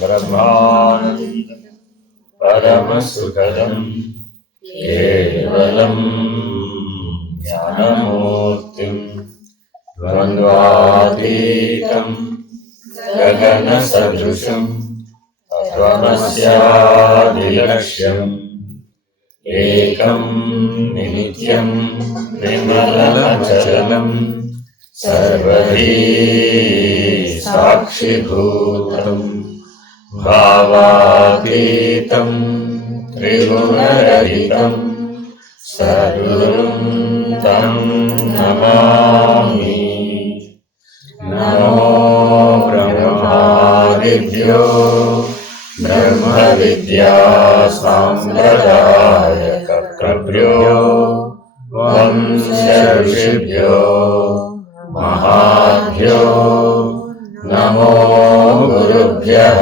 ब्रह्मानन्दं परमसुखदं केवलं ज्ञानमूर्तिं द्वन्द्वातीतं गगनसदृशं तत्त्वमस्यादिलक्ष्यम् एकं नित्यं विमलमचलं सर्वधी साक्षिभूतं भावातीतं त्रिगुणरहितं सद्गुरुं तं नमामि। नमो ब्रह्मादिभ्यो ब्रह्मविद्या साम्प्रदायकर्तृभ्यो वंशऋषिभ्यो महाभ्यो नमो गुरुभ्यः।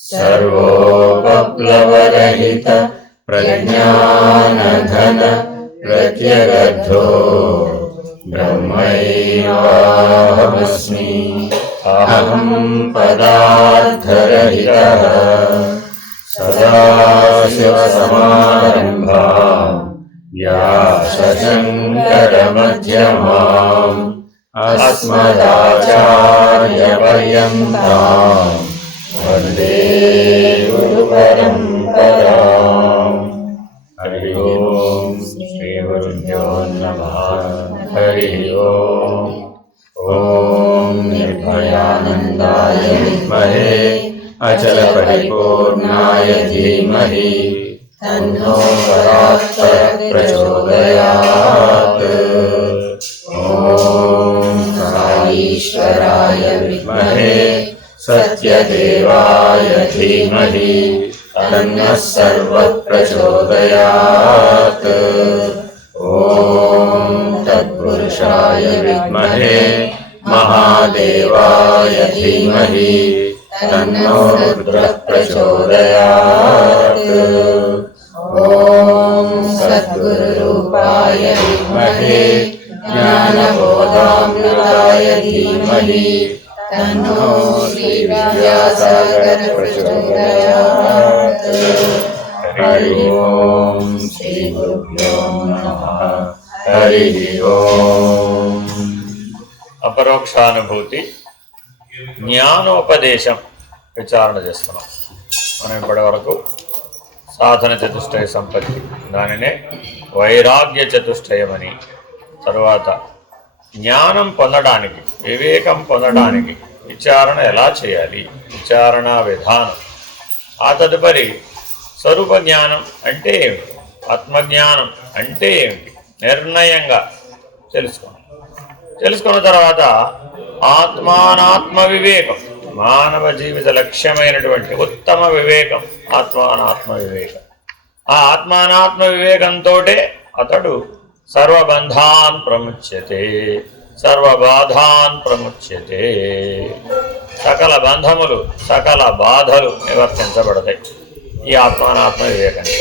सर्वोपप्लवरहित प्रज्ञानघन प्रत्यगद्धो ब्रह्मैवाहमस्मि। अहं पदार्थरहितः सदाशिवसमारम्भाम् व्यासशङ्करमध्यमाम् अस्मदाचार्यपर्यन्ताम् वन्दे गुरुपरम्पराम्। हरि ओम् श्रीगुरुभ्यो नमः। हरि ओम्। ॐ निर्भयानन्दाय विद्महे अचलपरिपूर्णाय धीमहि तन्नो प्रचोदयात्। ॐ साईश्वराय विद्महे सत्यदेवाय धीमहि तन्नः सर्वः प्रचोदयात्। ॐ तत्पुरुषाय विद्महे महादेवाय धीमहि तन्नो रुद्रः प्रचोदयात्। ॐ सद्गुरुरूपाय विद्महे ज्ञानबोधामृताय धीमहि तन्नो श्रीव्यासः प्रचोदयात्। हरि ओम् श्रीगुरुभ्यो नमः। हरि ओम्। అపరోక్షానుభూతి జ్ఞానోపదేశం విచారణ చేస్తున్నాం మనం ఇప్పటి వరకు. సాధన చతుష్టయ సంపత్తి, దానినే వైరాగ్య చతుష్టయమని, తరువాత జ్ఞానం పొందడానికి, వివేకం పొందడానికి విచారణ ఎలా చేయాలి, విచారణా విధానం. ఆ తదుపరి స్వరూప జ్ఞానం అంటే ఏమిటి, ఆత్మజ్ఞానం అంటే ఏమిటి నిర్ణయంగా తెలుసుకున్న తర్వాత ఆత్మానాత్మ వివేకం, మానవ జీవిత లక్ష్యమైనటువంటి ఉత్తమ వివేకం ఆత్మానాత్మ వివేకం. ఆ ఆత్మానాత్మ వివేకంతో అతడు సర్వబంధాన్ ప్రముచ్యతే, సర్వబాధాన్ ప్రముచ్యతే. సకల బంధములు, సకల బాధలు నివర్తించబడతాయి ఈ ఆత్మానాత్మ వివేకంతో.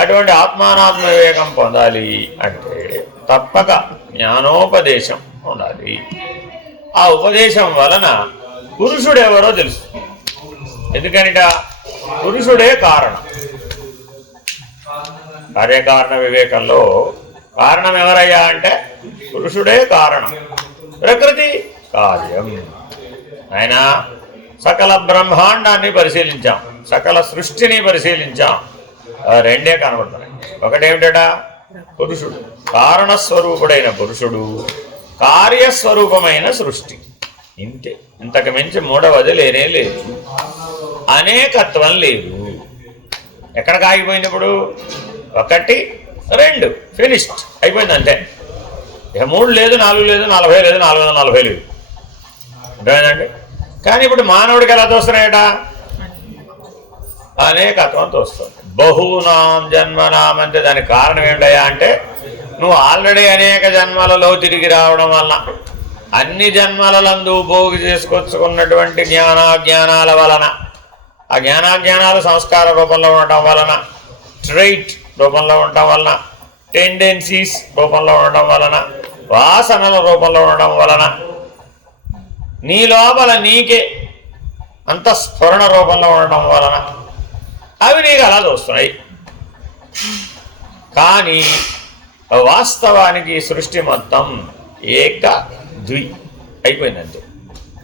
అటువంటి ఆత్మానాత్మ వివేకం పొందాలి అంటే తప్పక జ్ఞానోపదేశం ఉండాలి. ఆ ఉపదేశం వలన పురుషుడెవరో తెలుసు. ఎందుకనిట పురుషుడే కారణం. కార్యకారణ వివేకంలో కారణం ఎవరయ్యా అంటే పురుషుడే కారణం, ప్రకృతి కార్యం. ఆయన సకల బ్రహ్మాండాన్ని పరిశీలించాం, సకల సృష్టిని పరిశీలించాం. రెండే కనబడుతున్నాయి. ఒకటేమిట పురుషుడు, కారణస్వరూపుడైన పురుషుడు, కార్యస్వరూపమైన సృష్టి. ఇంతే, ఇంతకు మించి మూడవది లేనే లేదు. అనేకత్వం లేదు. ఎక్కడికి ఆగిపోయింది ఇప్పుడు? 1 2 ఫినిష్డ్ అయిపోయింది అంతే. ఇక 3 లేదు, 4 లేదు, 40 లేదు, 440 లేదు. అర్థమైందండి? కానీ ఇప్పుడు మానవుడికి ఎలా తోస్తున్నాయట? అనేకత్వం తోస్తుంది. బహూనాం జన్మనాం అంటే దానికి కారణం ఏమిటయా అంటే నువ్వు ఆల్రెడీ అనేక జన్మలలో తిరిగి రావడం వలన, అన్ని జన్మలందు పోగు చేసుకొచ్చుకున్నటువంటి జ్ఞానాజ్ఞానాల వలన, ఆ జ్ఞానాజ్ఞానాలు సంస్కార రూపంలో ఉండటం వలన, ట్రైట్ రూపంలో ఉండటం వలన, టెండెన్సీస్ రూపంలో ఉండటం వలన, వాసనల రూపంలో ఉండడం వలన నీ లోపల నీకే అంతఃస్ఫురణ రూపంలో ఉండటం వలన అవి నీకు అలా చూస్తున్నాయి. కానీ వాస్తవానికి సృష్టి మొత్తం ఏక ద్వి అయిపోయిందంతే.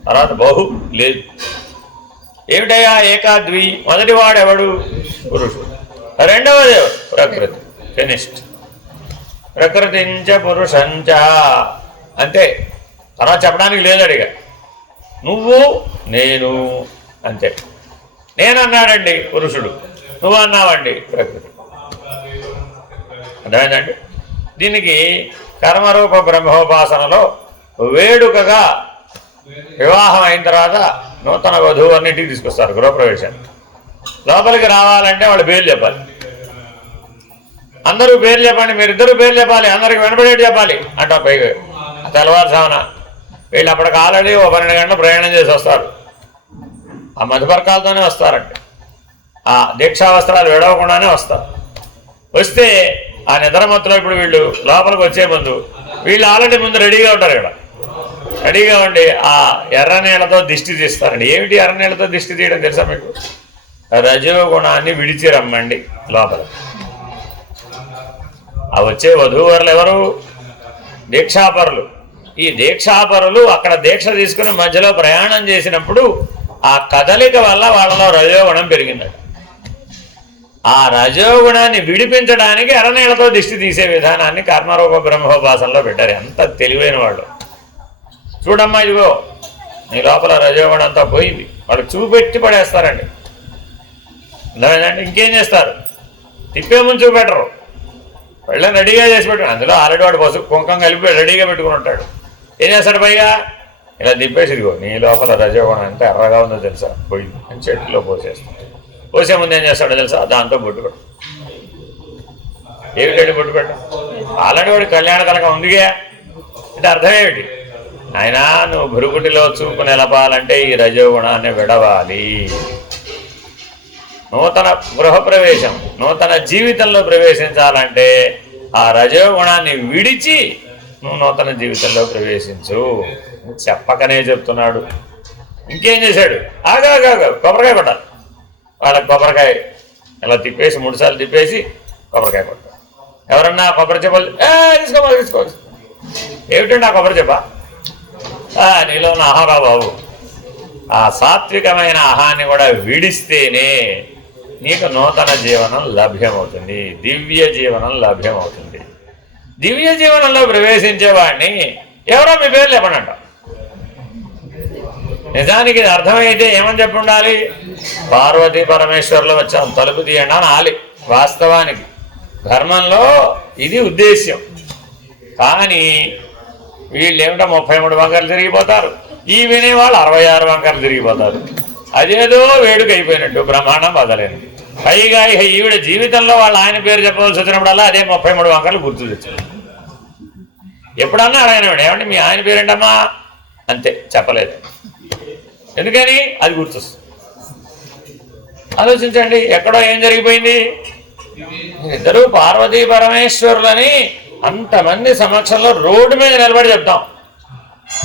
తర్వాత బహు లేదు. ఏమిటయ్యా ఏకాద్వి? మొదటివాడెవడు? పురుషుడు. రెండవది ఎవడు? ప్రకృతి. ఫినిష్డ్. ప్రకృతించ పురుషంచ అంతే. తర్వాత చెప్పడానికి లేదు. అడిగా నువ్వు నేను అంతే. నేనన్నాడండి పురుషుడు, నువ్వు అన్నావండి ప్రకృతి. అర్థమైందండి? దీనికి కర్మరూప బ్రహ్మోపాసనలో వేడుకగా వివాహం అయిన తర్వాత నూతన వధువు అన్నింటికి తీసుకొస్తారు గృహప్రవేశాన్ని. లోపలికి రావాలంటే వాళ్ళు పేర్లు చెప్పాలి. అందరూ పేర్లు చెప్పండి, మీరిద్దరూ పేర్లు చెప్పాలి, అందరికి వెనపడేటి చెప్పాలి అంట. పైగా తెల్లవారుజామున వీళ్ళు అప్పటికి ఆల్రెడీ 12 గంటలు ప్రయాణం చేసి వస్తారు. ఆ మధుపర్కాలతోనే వస్తారంటే ఆ దీక్షా వస్త్రాలు విడవకుండానే వస్తారు. వస్తే ఆ నిద్రమత్తులో ఇప్పుడు వీళ్ళు లోపలికి వచ్చే ముందు వీళ్ళు ఆల్రెడీ ముందు రెడీగా ఉంటారు. ఇక్కడ రెడీగా ఉండి ఆ ఎర్ర నీళ్ళతో దిష్టి తీస్తారండి. ఏమిటి ఎర్ర నీళ్ళతో దిష్టి తీయడం తెలుసా మీకు? రజోగుణాన్ని విడిచి రమ్మండి లోపల. ఆ వచ్చే వధూవరులు ఎవరు? దీక్షాపరులు. ఈ దీక్షాపరులు అక్కడ దీక్ష తీసుకుని మధ్యలో ప్రయాణం చేసినప్పుడు ఆ కదలిక వల్ల వాళ్ళలో రజోగుణం పెరిగిందట. ఆ రజోగుణాన్ని విడిపించడానికి ఎర్రనీళ్లతో దిష్టి తీసే విధానాన్ని కర్మరూప బ్రహ్మోపాసనలో పెట్టారు. ఎంత తెలివైన వాళ్ళు. చూడమ్మా, ఇదిగో నీ లోపల రజోగుణం అంతా పోయింది. వాళ్ళు చూపెట్టి పడేస్తారండి. అర్థమైందండి? ఇంకేం చేస్తారు? తిప్పే ముందు చూపెట్టరు. వెళ్ళని రెడీగా చేసి పెట్టు. అందులో ఆల్రెడీ వాడు పసుపు కుంకం కలిపి రెడీగా పెట్టుకుని ఉంటాడు. ఏం చేస్తాడు? పైగా ఇలా తిప్పేసి ఇదిగో నీ లోపల రజోగుణం ఎంత ఎర్రగా ఉందో తెలుసా, పోయింది అని చెట్టులో పోసేస్తాడు. పోసే ముందు ఏం చేస్తాడో తెలుసా? దాంతో బొట్టు పెట్టు. ఏమిటండి బొట్టు పెట్ట? ఆల్రెడీ వాడు కళ్యాణ కలకం ఉందిగా. అంటే అర్థం ఏమిటి? ఆయన నువ్వు భృగుటిలో చూపు నిలపాలంటే ఈ రజోగుణాన్ని విడవాలి. నూతన గృహప్రవేశం, నూతన జీవితంలో ప్రవేశించాలంటే ఆ రజోగుణాన్ని విడిచి నువ్వు నూతన జీవితంలో ప్రవేశించు. చెప్పకనే చెప్తున్నాడు. ఇంకేం చేశాడు? ఆగా కొబ్బరికాయ కొట్టాలి. వాళ్ళకి కొబ్బరికాయ ఇలా తిప్పేసి 3 సార్లు తిప్పేసి కొబ్బరికాయ కొట్టాలి. ఎవరన్నా కొబ్బరి చెప్పాలి, తీసుకోవాలి. ఏమిటండి ఆ కొబ్బరి చెప్ప? నీలో ఉన్న అహంరా బాబు. ఆ సాత్వికమైన అహాన్ని కూడా విడిస్తేనే నీకు నూతన జీవనం లభ్యమవుతుంది, దివ్య జీవనం లభ్యమవుతుంది. దివ్య జీవనంలో ప్రవేశించేవాడిని ఎవరో మీ పేరు చెప్పనంట. నిజానికి ఇది అర్థమైతే ఏమని చెప్పి ఉండాలి? పార్వతీ పరమేశ్వరులు వచ్చాం తలుపు తీయండి అని ఆలి. వాస్తవానికి ధర్మంలో ఇది ఉద్దేశ్యం. కానీ వీళ్ళు ఏమిటో 33 వంకరలు తిరిగిపోతారు. ఈ వినేవాళ్ళు 66 వంకరలు తిరిగిపోతారు. అదేదో వేడుక అయిపోయినట్టు బ్రహ్మాండం బదలేదు. పైగా ఈవిడ జీవితంలో వాళ్ళు ఆయన పేరు చెప్పవలసి వచ్చినప్పుడల్లా అదే 33 వంకరలు గుర్తు తెచ్చారు. ఎప్పుడన్నా అడగనివాడు, ఏమంటే మీ ఆయన పేరేంటమ్మా? అంతే, చెప్పలేదు. ఎందుకని? అది గుర్తొస్తుంది. ఆలోచించండి, ఎక్కడో ఏం జరిగిపోయింది. ఇద్దరు పార్వతీ పరమేశ్వరులని అంతమంది సమక్షంలో రోడ్డు మీద నిలబడి చెప్తాం.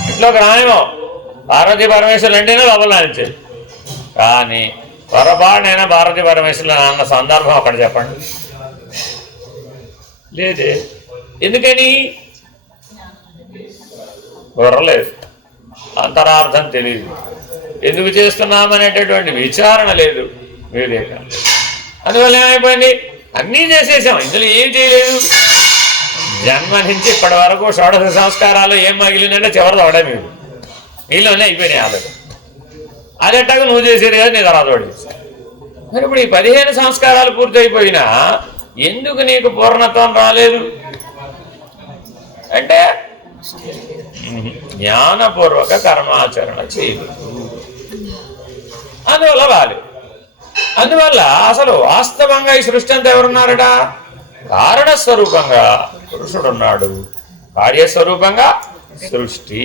ఇంట్లోకి రానేమో పార్వతీ పరమేశ్వరులు అంటేనే లోపల నానించేది. కానీ పొరపాటునైనా పార్వతీ పరమేశ్వరులు అన్న సందర్భం ఒకటి చెప్పండి. లేదే. ఎందుకని? బుర్రలేదు, అంతరార్థం తెలియదు, ఎందుకు చేస్తున్నామనేటటువంటి విచారణ లేదు, వివేకం. అందువల్ల ఏమైపోయింది? అన్నీ చేసేసాం, ఇందులో ఏం చేయలేదు. జన్మ నుంచి ఇప్పటి వరకు షోడశ సంస్కారాలు ఏం మిగిలిందంటే చివరిలో అవడే మీరు నీళ్ళలోనే అయిపోయినాయి ఆలోచన. అది ఎట్టాగా నువ్వు చేసేది కాదు, నీ తర్వాత వాడు చేశాను. మరి ఇప్పుడు ఈ 15 సంస్కారాలు పూర్తయిపోయినా ఎందుకు నీకు పూర్ణత్వం రాలేదు అంటే జ్ఞానపూర్వక కర్మాచరణ చేయలేదు, అందువల్ల రాలేదు. అందువల్ల అసలు వాస్తవంగా ఈ సృష్టి అంతా ఎవరున్నారట? కారణస్వరూపంగా పురుషుడున్నాడు, కార్యస్వరూపంగా సృష్టి.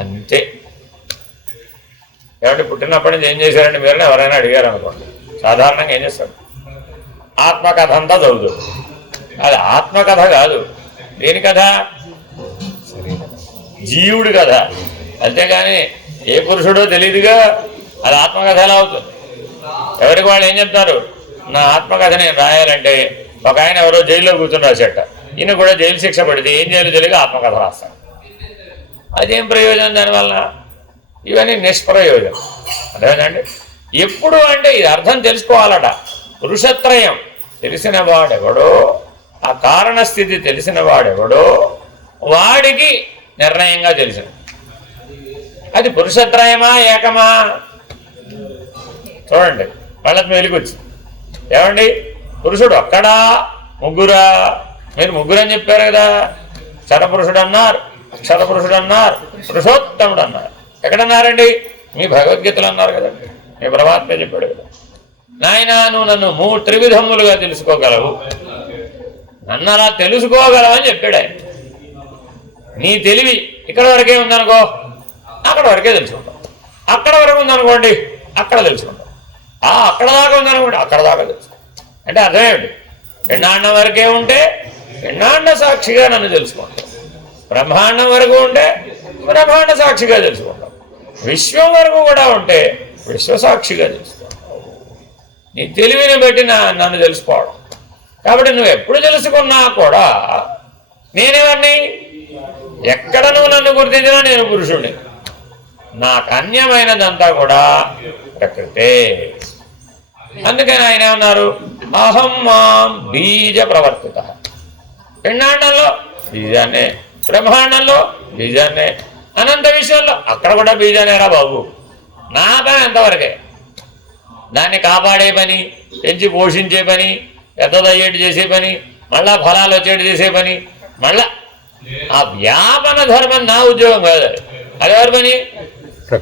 అంతే. ఏమంటే పుట్టినప్పటి నుంచి ఏం చేశారండి మీరు ఎవరైనా అడిగారు అనుకోండి, సాధారణంగా ఏం చేస్తాడు? ఆత్మకథ అంతా చదువుతుంది. అది ఆత్మకథ కాదు. దేని కథ? జీవుడి కథ. అంతేగాని ఏ పురుషుడో తెలియదుగా, అది ఆత్మకథ ఎలా అవుతుంది? ఎవరికి వాళ్ళు ఏం చెప్తారు? నా ఆత్మకథ నేను రాయాలంటే ఒక ఆయన ఎవరో జైల్లో కూర్చొని రాసేట, ఈయన కూడా జైలు శిక్ష పడితే ఏం చేయాలో తెలియక ఆత్మకథ రాస్తాడు. అదేం ప్రయోజనం దానివల్ల? ఇవన్నీ నిష్ప్రయోజనం. అదేనండి. ఎప్పుడు అంటే ఇది అర్థం తెలుసుకోవాలట. పురుషత్రయం తెలిసిన వాడెవడో, ఆ కారణస్థితి తెలిసిన వాడెవడో వాడికి నిర్ణయంగా తెలిసిన. అది పురుషత్రయమా ఏకమా? చూడండి, వాళ్ళకి వెలికొచ్చింది. ఏమండి, పురుషుడు ఒక్కడా ముగ్గురా? మీరు ముగ్గురు అని చెప్పారు కదా. క్షరపురుషుడు అన్నారు, అక్షరపురుషుడు అన్నారు, పురుషోత్తముడు అన్నారు. ఎక్కడన్నారండి? మీ భగవద్గీతలు అన్నారు కదండి, మీ పరమాత్మ చెప్పాడు కదా. నాయన, నువ్వు నన్ను త్రివిధములుగా తెలుసుకోగలవు, నన్ను అలా తెలుసుకోగలవు అని చెప్పాడు ఆయన. నీ తెలివి ఇక్కడ వరకే ఉందనుకో, అక్కడ వరకే తెలుసుకుంటాం. అక్కడ వరకు ఉందనుకోండి, అక్కడ తెలుసుకుంటాం. అక్కడ దాకా ఉందనుకోండి, అక్కడ దాకా తెలుసుకుంటాం. అంటే అర్థమేమిటి? పిండాండం వరకే ఉంటే పిండాండ సాక్షిగా నన్ను తెలుసుకుంటాం. బ్రహ్మాండం వరకు ఉంటే బ్రహ్మాండ సాక్షిగా తెలుసుకుంటాం. విశ్వం వరకు కూడా ఉంటే విశ్వసాక్షిగా తెలుసుకుంటాం. నీ తెలివిని బట్టి నన్ను తెలుసుకోవడం. కాబట్టి నువ్వు ఎప్పుడు తెలుసుకున్నా కూడా నేనేవాడిని, ఎక్కడ నువ్వు నన్ను గుర్తించినా నేను పురుషుడిని. నాకు అన్యమైనదంతా కూడా ప్రకృతే. అందుకని ఆయన ఏమన్నారు? అహం మాం బీజ ప్రవర్తిత. పిండాండంలో బీజాన్నే, బ్రహ్మాండంలో బీజాన్నే, అనంత విషయంలో అక్కడ కూడా బీజానేరా బాబు. నా పని అంతవరకే. దాన్ని కాపాడే పని, పెంచి పోషించే పని, పెద్దదయ్యేటి చేసే పని, మళ్ళా ఫలాలు వచ్చేటి చేసే పని, మళ్ళా ఆ వ్యాపన ధర్మం నా ఉద్యోగం కాదు. అది ఎవరి పని?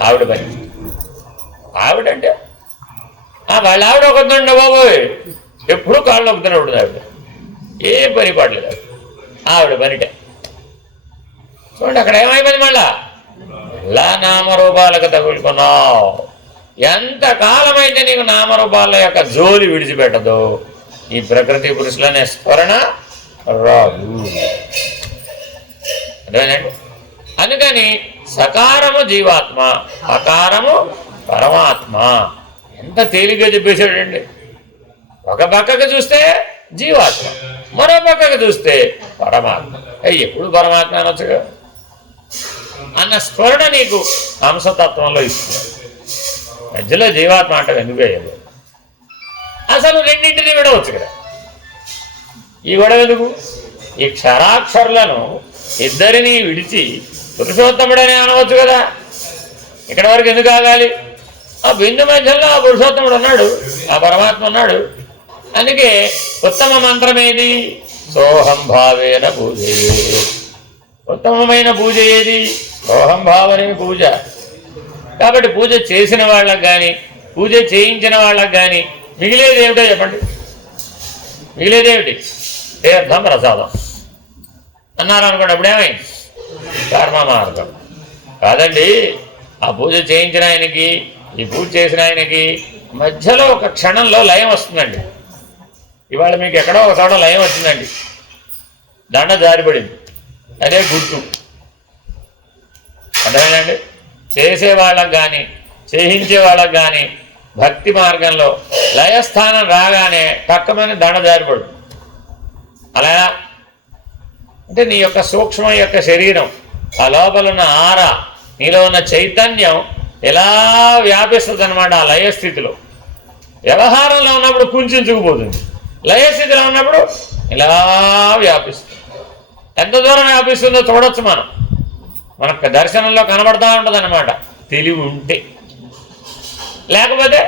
ఆవిడ పని. ఆవిడంటే వాళ్ళ ఆవిడ ఒకదండ బాబోయ్, ఎప్పుడు కాళ్ళు నొక్కుతూనే ఉంటుంది ఆవిడ. ఏ పని పడలేదు ఆవిడ పనిటే. చూడండి, అక్కడ ఏమైపోయింది? మళ్ళా నామరూపాలకు తగులుకున్నావు. ఎంతకాలమైతే నీకు నామరూపాల యొక్క జోలి విడిచిపెట్టదు, ఈ ప్రకృతి పురుషులనే స్మరణ రాదు. అదేనండి. అందుకని సకారము జీవాత్మ, అకారము పరమాత్మ. ఎంత తేలిగ్గా చెప్పేశాడండి. ఒక పక్కకు చూస్తే జీవాత్మ, మరో పక్కకు చూస్తే పరమాత్మ. ఎప్పుడు పరమాత్మ అనొచ్చుగా అన్న స్మరణ నీకు అంశతత్వంలో ఇస్తుంది. మధ్యలో జీవాత్మ అంటే ఎందుకు అయ్యేది? అసలు రెండింటినీ విడవచ్చు కదా. ఈ గొడవ ఎందుకు? ఈ క్షరాక్షరులను ఇద్దరిని విడిచి పురుషోత్తముడని అనవచ్చు కదా. ఇక్కడ వరకు ఎందుకు ఆగాలి? ఆ బిందు మధ్యలో ఆ పురుషోత్తముడు ఉన్నాడు, ఆ పరమాత్మ ఉన్నాడు. అందుకే ఉత్తమ మంత్రం ఏది? సోహం భావేన పూజ. ఉత్తమమైన పూజ ఏది? సోహం భావనే పూజ. కాబట్టి పూజ చేసిన వాళ్ళకు కానీ, పూజ చేయించిన వాళ్ళకు కానీ మిగిలేది ఏమిటో చెప్పండి. మిగిలేదేమిటి? తీర్థం ప్రసాదం అన్నారు అనుకోండి. అప్పుడేమైంది? కర్మ మార్గం కాదండి. ఆ పూజ చేయించిన ఆయనకి, ఈ పూజ చేసిన ఆయనకి మధ్యలో ఒక క్షణంలో లయం వస్తుందండి. ఇవాళ మీకు ఎక్కడో ఒక చోట లయం వచ్చిందండి, దండ జారిపడింది, అదే గుర్తు. అర్థమైందండి. చేసే వాళ్ళకు కానీ, చేయించే వాళ్ళకు కానీ భక్తి మార్గంలో లయస్థానం రాగానే తక్కువని దండ జారిపడు. అలా అంటే నీ యొక్క సూక్ష్మ యొక్క శరీరం, ఆ లోపల ఉన్న ఆర, నీలో ఉన్న చైతన్యం ఎలా వ్యాపిస్తుంది అనమాట. ఆ లయస్థితిలో వ్యవహారంలో ఉన్నప్పుడు కుంచుకుపోతుంది, లయస్థితిలో ఉన్నప్పుడు ఇలా వ్యాపిస్తుంది. ఎంత దూరం వ్యాపిస్తుందో చూడొచ్చు మనం. మనకు దర్శనంలో కనబడతా ఉంటుంది అనమాట, తెలివి ఉంటే. లేకపోతే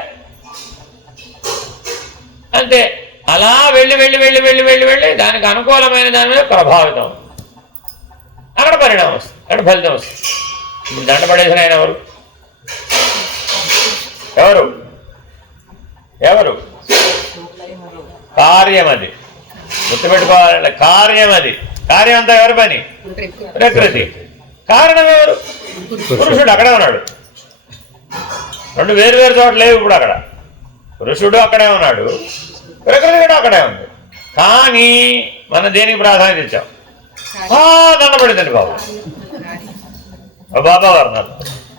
అంతే, అలా వెళ్ళి వెళ్ళి వెళ్ళి వెళ్ళి వెళ్ళి వెళ్ళి దానికి అనుకూలమైన దాని మీద ప్రభావితం, అక్కడ పరిణామం వస్తుంది, అక్కడ ఫలితం వస్తుంది. ఇప్పుడు దండ పడేసిన ఆయన ఎవరు? ఎవరు ఎవరు కార్యం. అది గుర్తుపెట్టుకోవాలంటే కార్యం. అది కార్యం అంతా ఎవరి పని? ప్రకృతి. కారణం ఎవరు? పురుషుడు. అక్కడే ఉన్నాడు. రెండు వేరు వేరు చోట్ల లేవు ఇప్పుడు. అక్కడ పురుషుడు అక్కడే ఉన్నాడు, ప్రకృతి కూడా అక్కడే ఉంది. కానీ మనం దేనికి ప్రాధాన్యత ఇచ్చాం? దండ పడితేనే బాబు, బాబా వర్ణాలు.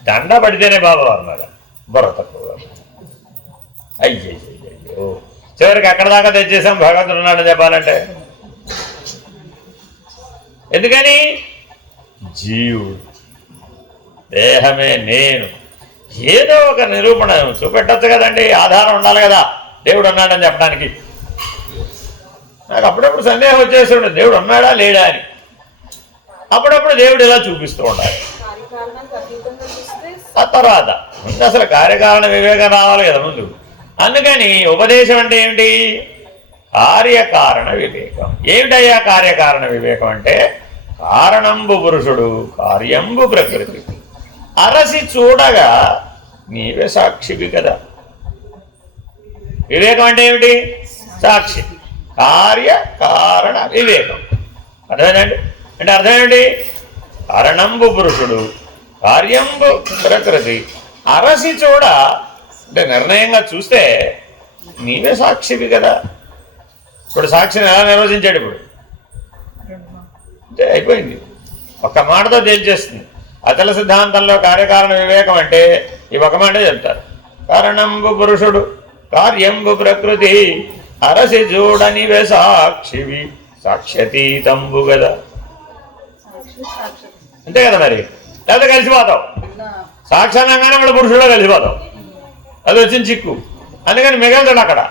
దండ పడితేనే బాబా వర్ణాలు. బుర్ర తక్కువ. అయ్యో చివరికి ఎక్కడ దాకా తెచ్చేసాం భగవంతుడు ఉన్నాడని చెప్పాలంటే. ఎందుకని జీవుడు దేహమే నేను, ఏదో ఒక నిరూపణ చూపెట్టచ్చు కదండి, ఆధారం ఉండాలి కదా దేవుడు ఉన్నాడని చెప్పడానికి. నాకు అప్పుడప్పుడు సందేహం వచ్చేస్తుండే దేవుడు ఉన్నాడా లేడా అని. అప్పుడప్పుడు దేవుడు ఇలా చూపిస్తూ ఉండాలి. ఆ తర్వాత ముందు అసలు కార్యకారణ వివేకం రావాలి కదా ముందు. అందుకని ఉపదేశం అంటే ఏమిటి? కార్యకారణ వివేకం. ఏమిటయ్యా కార్యకారణ వివేకం అంటే? కారణంబు పురుషుడు, కార్యంబు ప్రకృతి, అరసి చూడగా నీవే సాక్షివి కదా. వివేకం అంటే ఏమిటి? సాక్షి. కార్యకారణ వివేకం అర్థమైందండి. అంటే అర్థం ఏమిటి? కారణంబు పురుషుడు, కార్యంబు ప్రకృతి, అరసి చూడ అంటే నిర్ణయంగా చూస్తే నీవే సాక్షివి కదా. ఇప్పుడు సాక్షిని ఎలా నిర్వచించాడు? ఇప్పుడు అంటే అయిపోయింది, ఒక్క మాటతో తేల్చేస్తుంది. అచల సిద్ధాంతంలో కార్యకారణ వివేకం అంటే ఈ ఒక మాట చెప్తారు. కారణంబు పురుషుడు, కార్యంబు ప్రకృతి, అరసి చూడ నీవే సాక్షివి, సాక్ష్యతీతంబు కదా. అంతే కదా మరి, లేకపోతే కలిసిపోతావు. సాక్షానంగానే మన పురుషుడు కలిసిపోతావు, అది వచ్చిన చిక్కు. అందుకని మిగలుతాడు అక్కడ.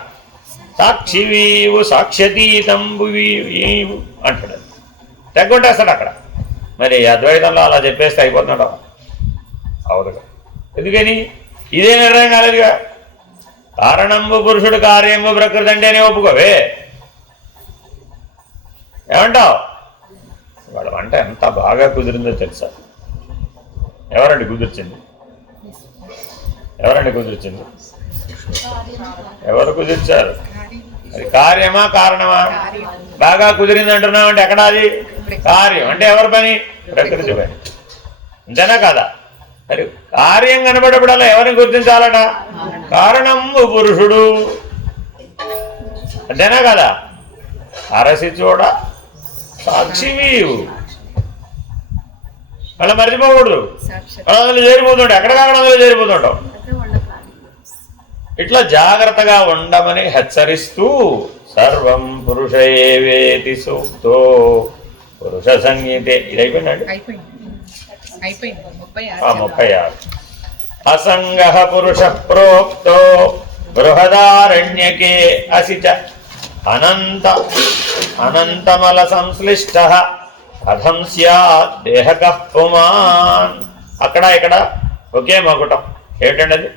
సాక్షివీవు సాక్ష్యతీతంబువీవు అంటాడు, తెగొట్టేస్తాడు అక్కడ. మరి అద్వైతంలో అలా చెప్పేస్తే అయిపోతున్నాడు అవదుగా. ఎందుకని ఇదే నిర్ణయం కాలేదుగా. కారణంబు పురుషుడు, కార్యంబు ప్రకృతి అంటేనే ఒప్పుకోవే. ఏమంటావు? వాళ్ళ వంట ఎంత బాగా కుదిరిందో తెలుసా? ఎవరండి కుదిర్చింది? ఎవరండి కుదిర్చింది? ఎవరు కుదిర్చారు? అది కార్యమా కారణమా? బాగా కుదిరింది అంటున్నావు అంటే ఎక్కడ అది? కార్యం అంటే ఎవరి పని? ప్రకృతి పని. అంతేనా కదా? మరి కార్యం కనబడేప్పుడల్లా ఎవరిని గుర్తించాలట? కారణము పురుషుడు. అంతేనా కదా? అరసి చూడ సాక్షివీవు. అలా మర్చిపోకూడదు. అందులో చేరిపోతుంటావు, ఎక్కడికక్కడ అందులో చేరిపోతుంటావు. ఇట్లా జాగ్రత్తగా ఉండమని హెచ్చరిస్తూ సర్వం పురుషయేవేతి సూక్తో పురుష సంగీతే. ఇది అయిపోయిందండి. 36. అసంగ పురుష ప్రోక్తో బృహదారణ్యకే అసిచ అనంతమల సంశ్లిష్ట కథం స్యాత్ దేహకః పుమాన్. అక్కడ ఇక్కడ ఒకే మకుటం. ఏమిటండి అది?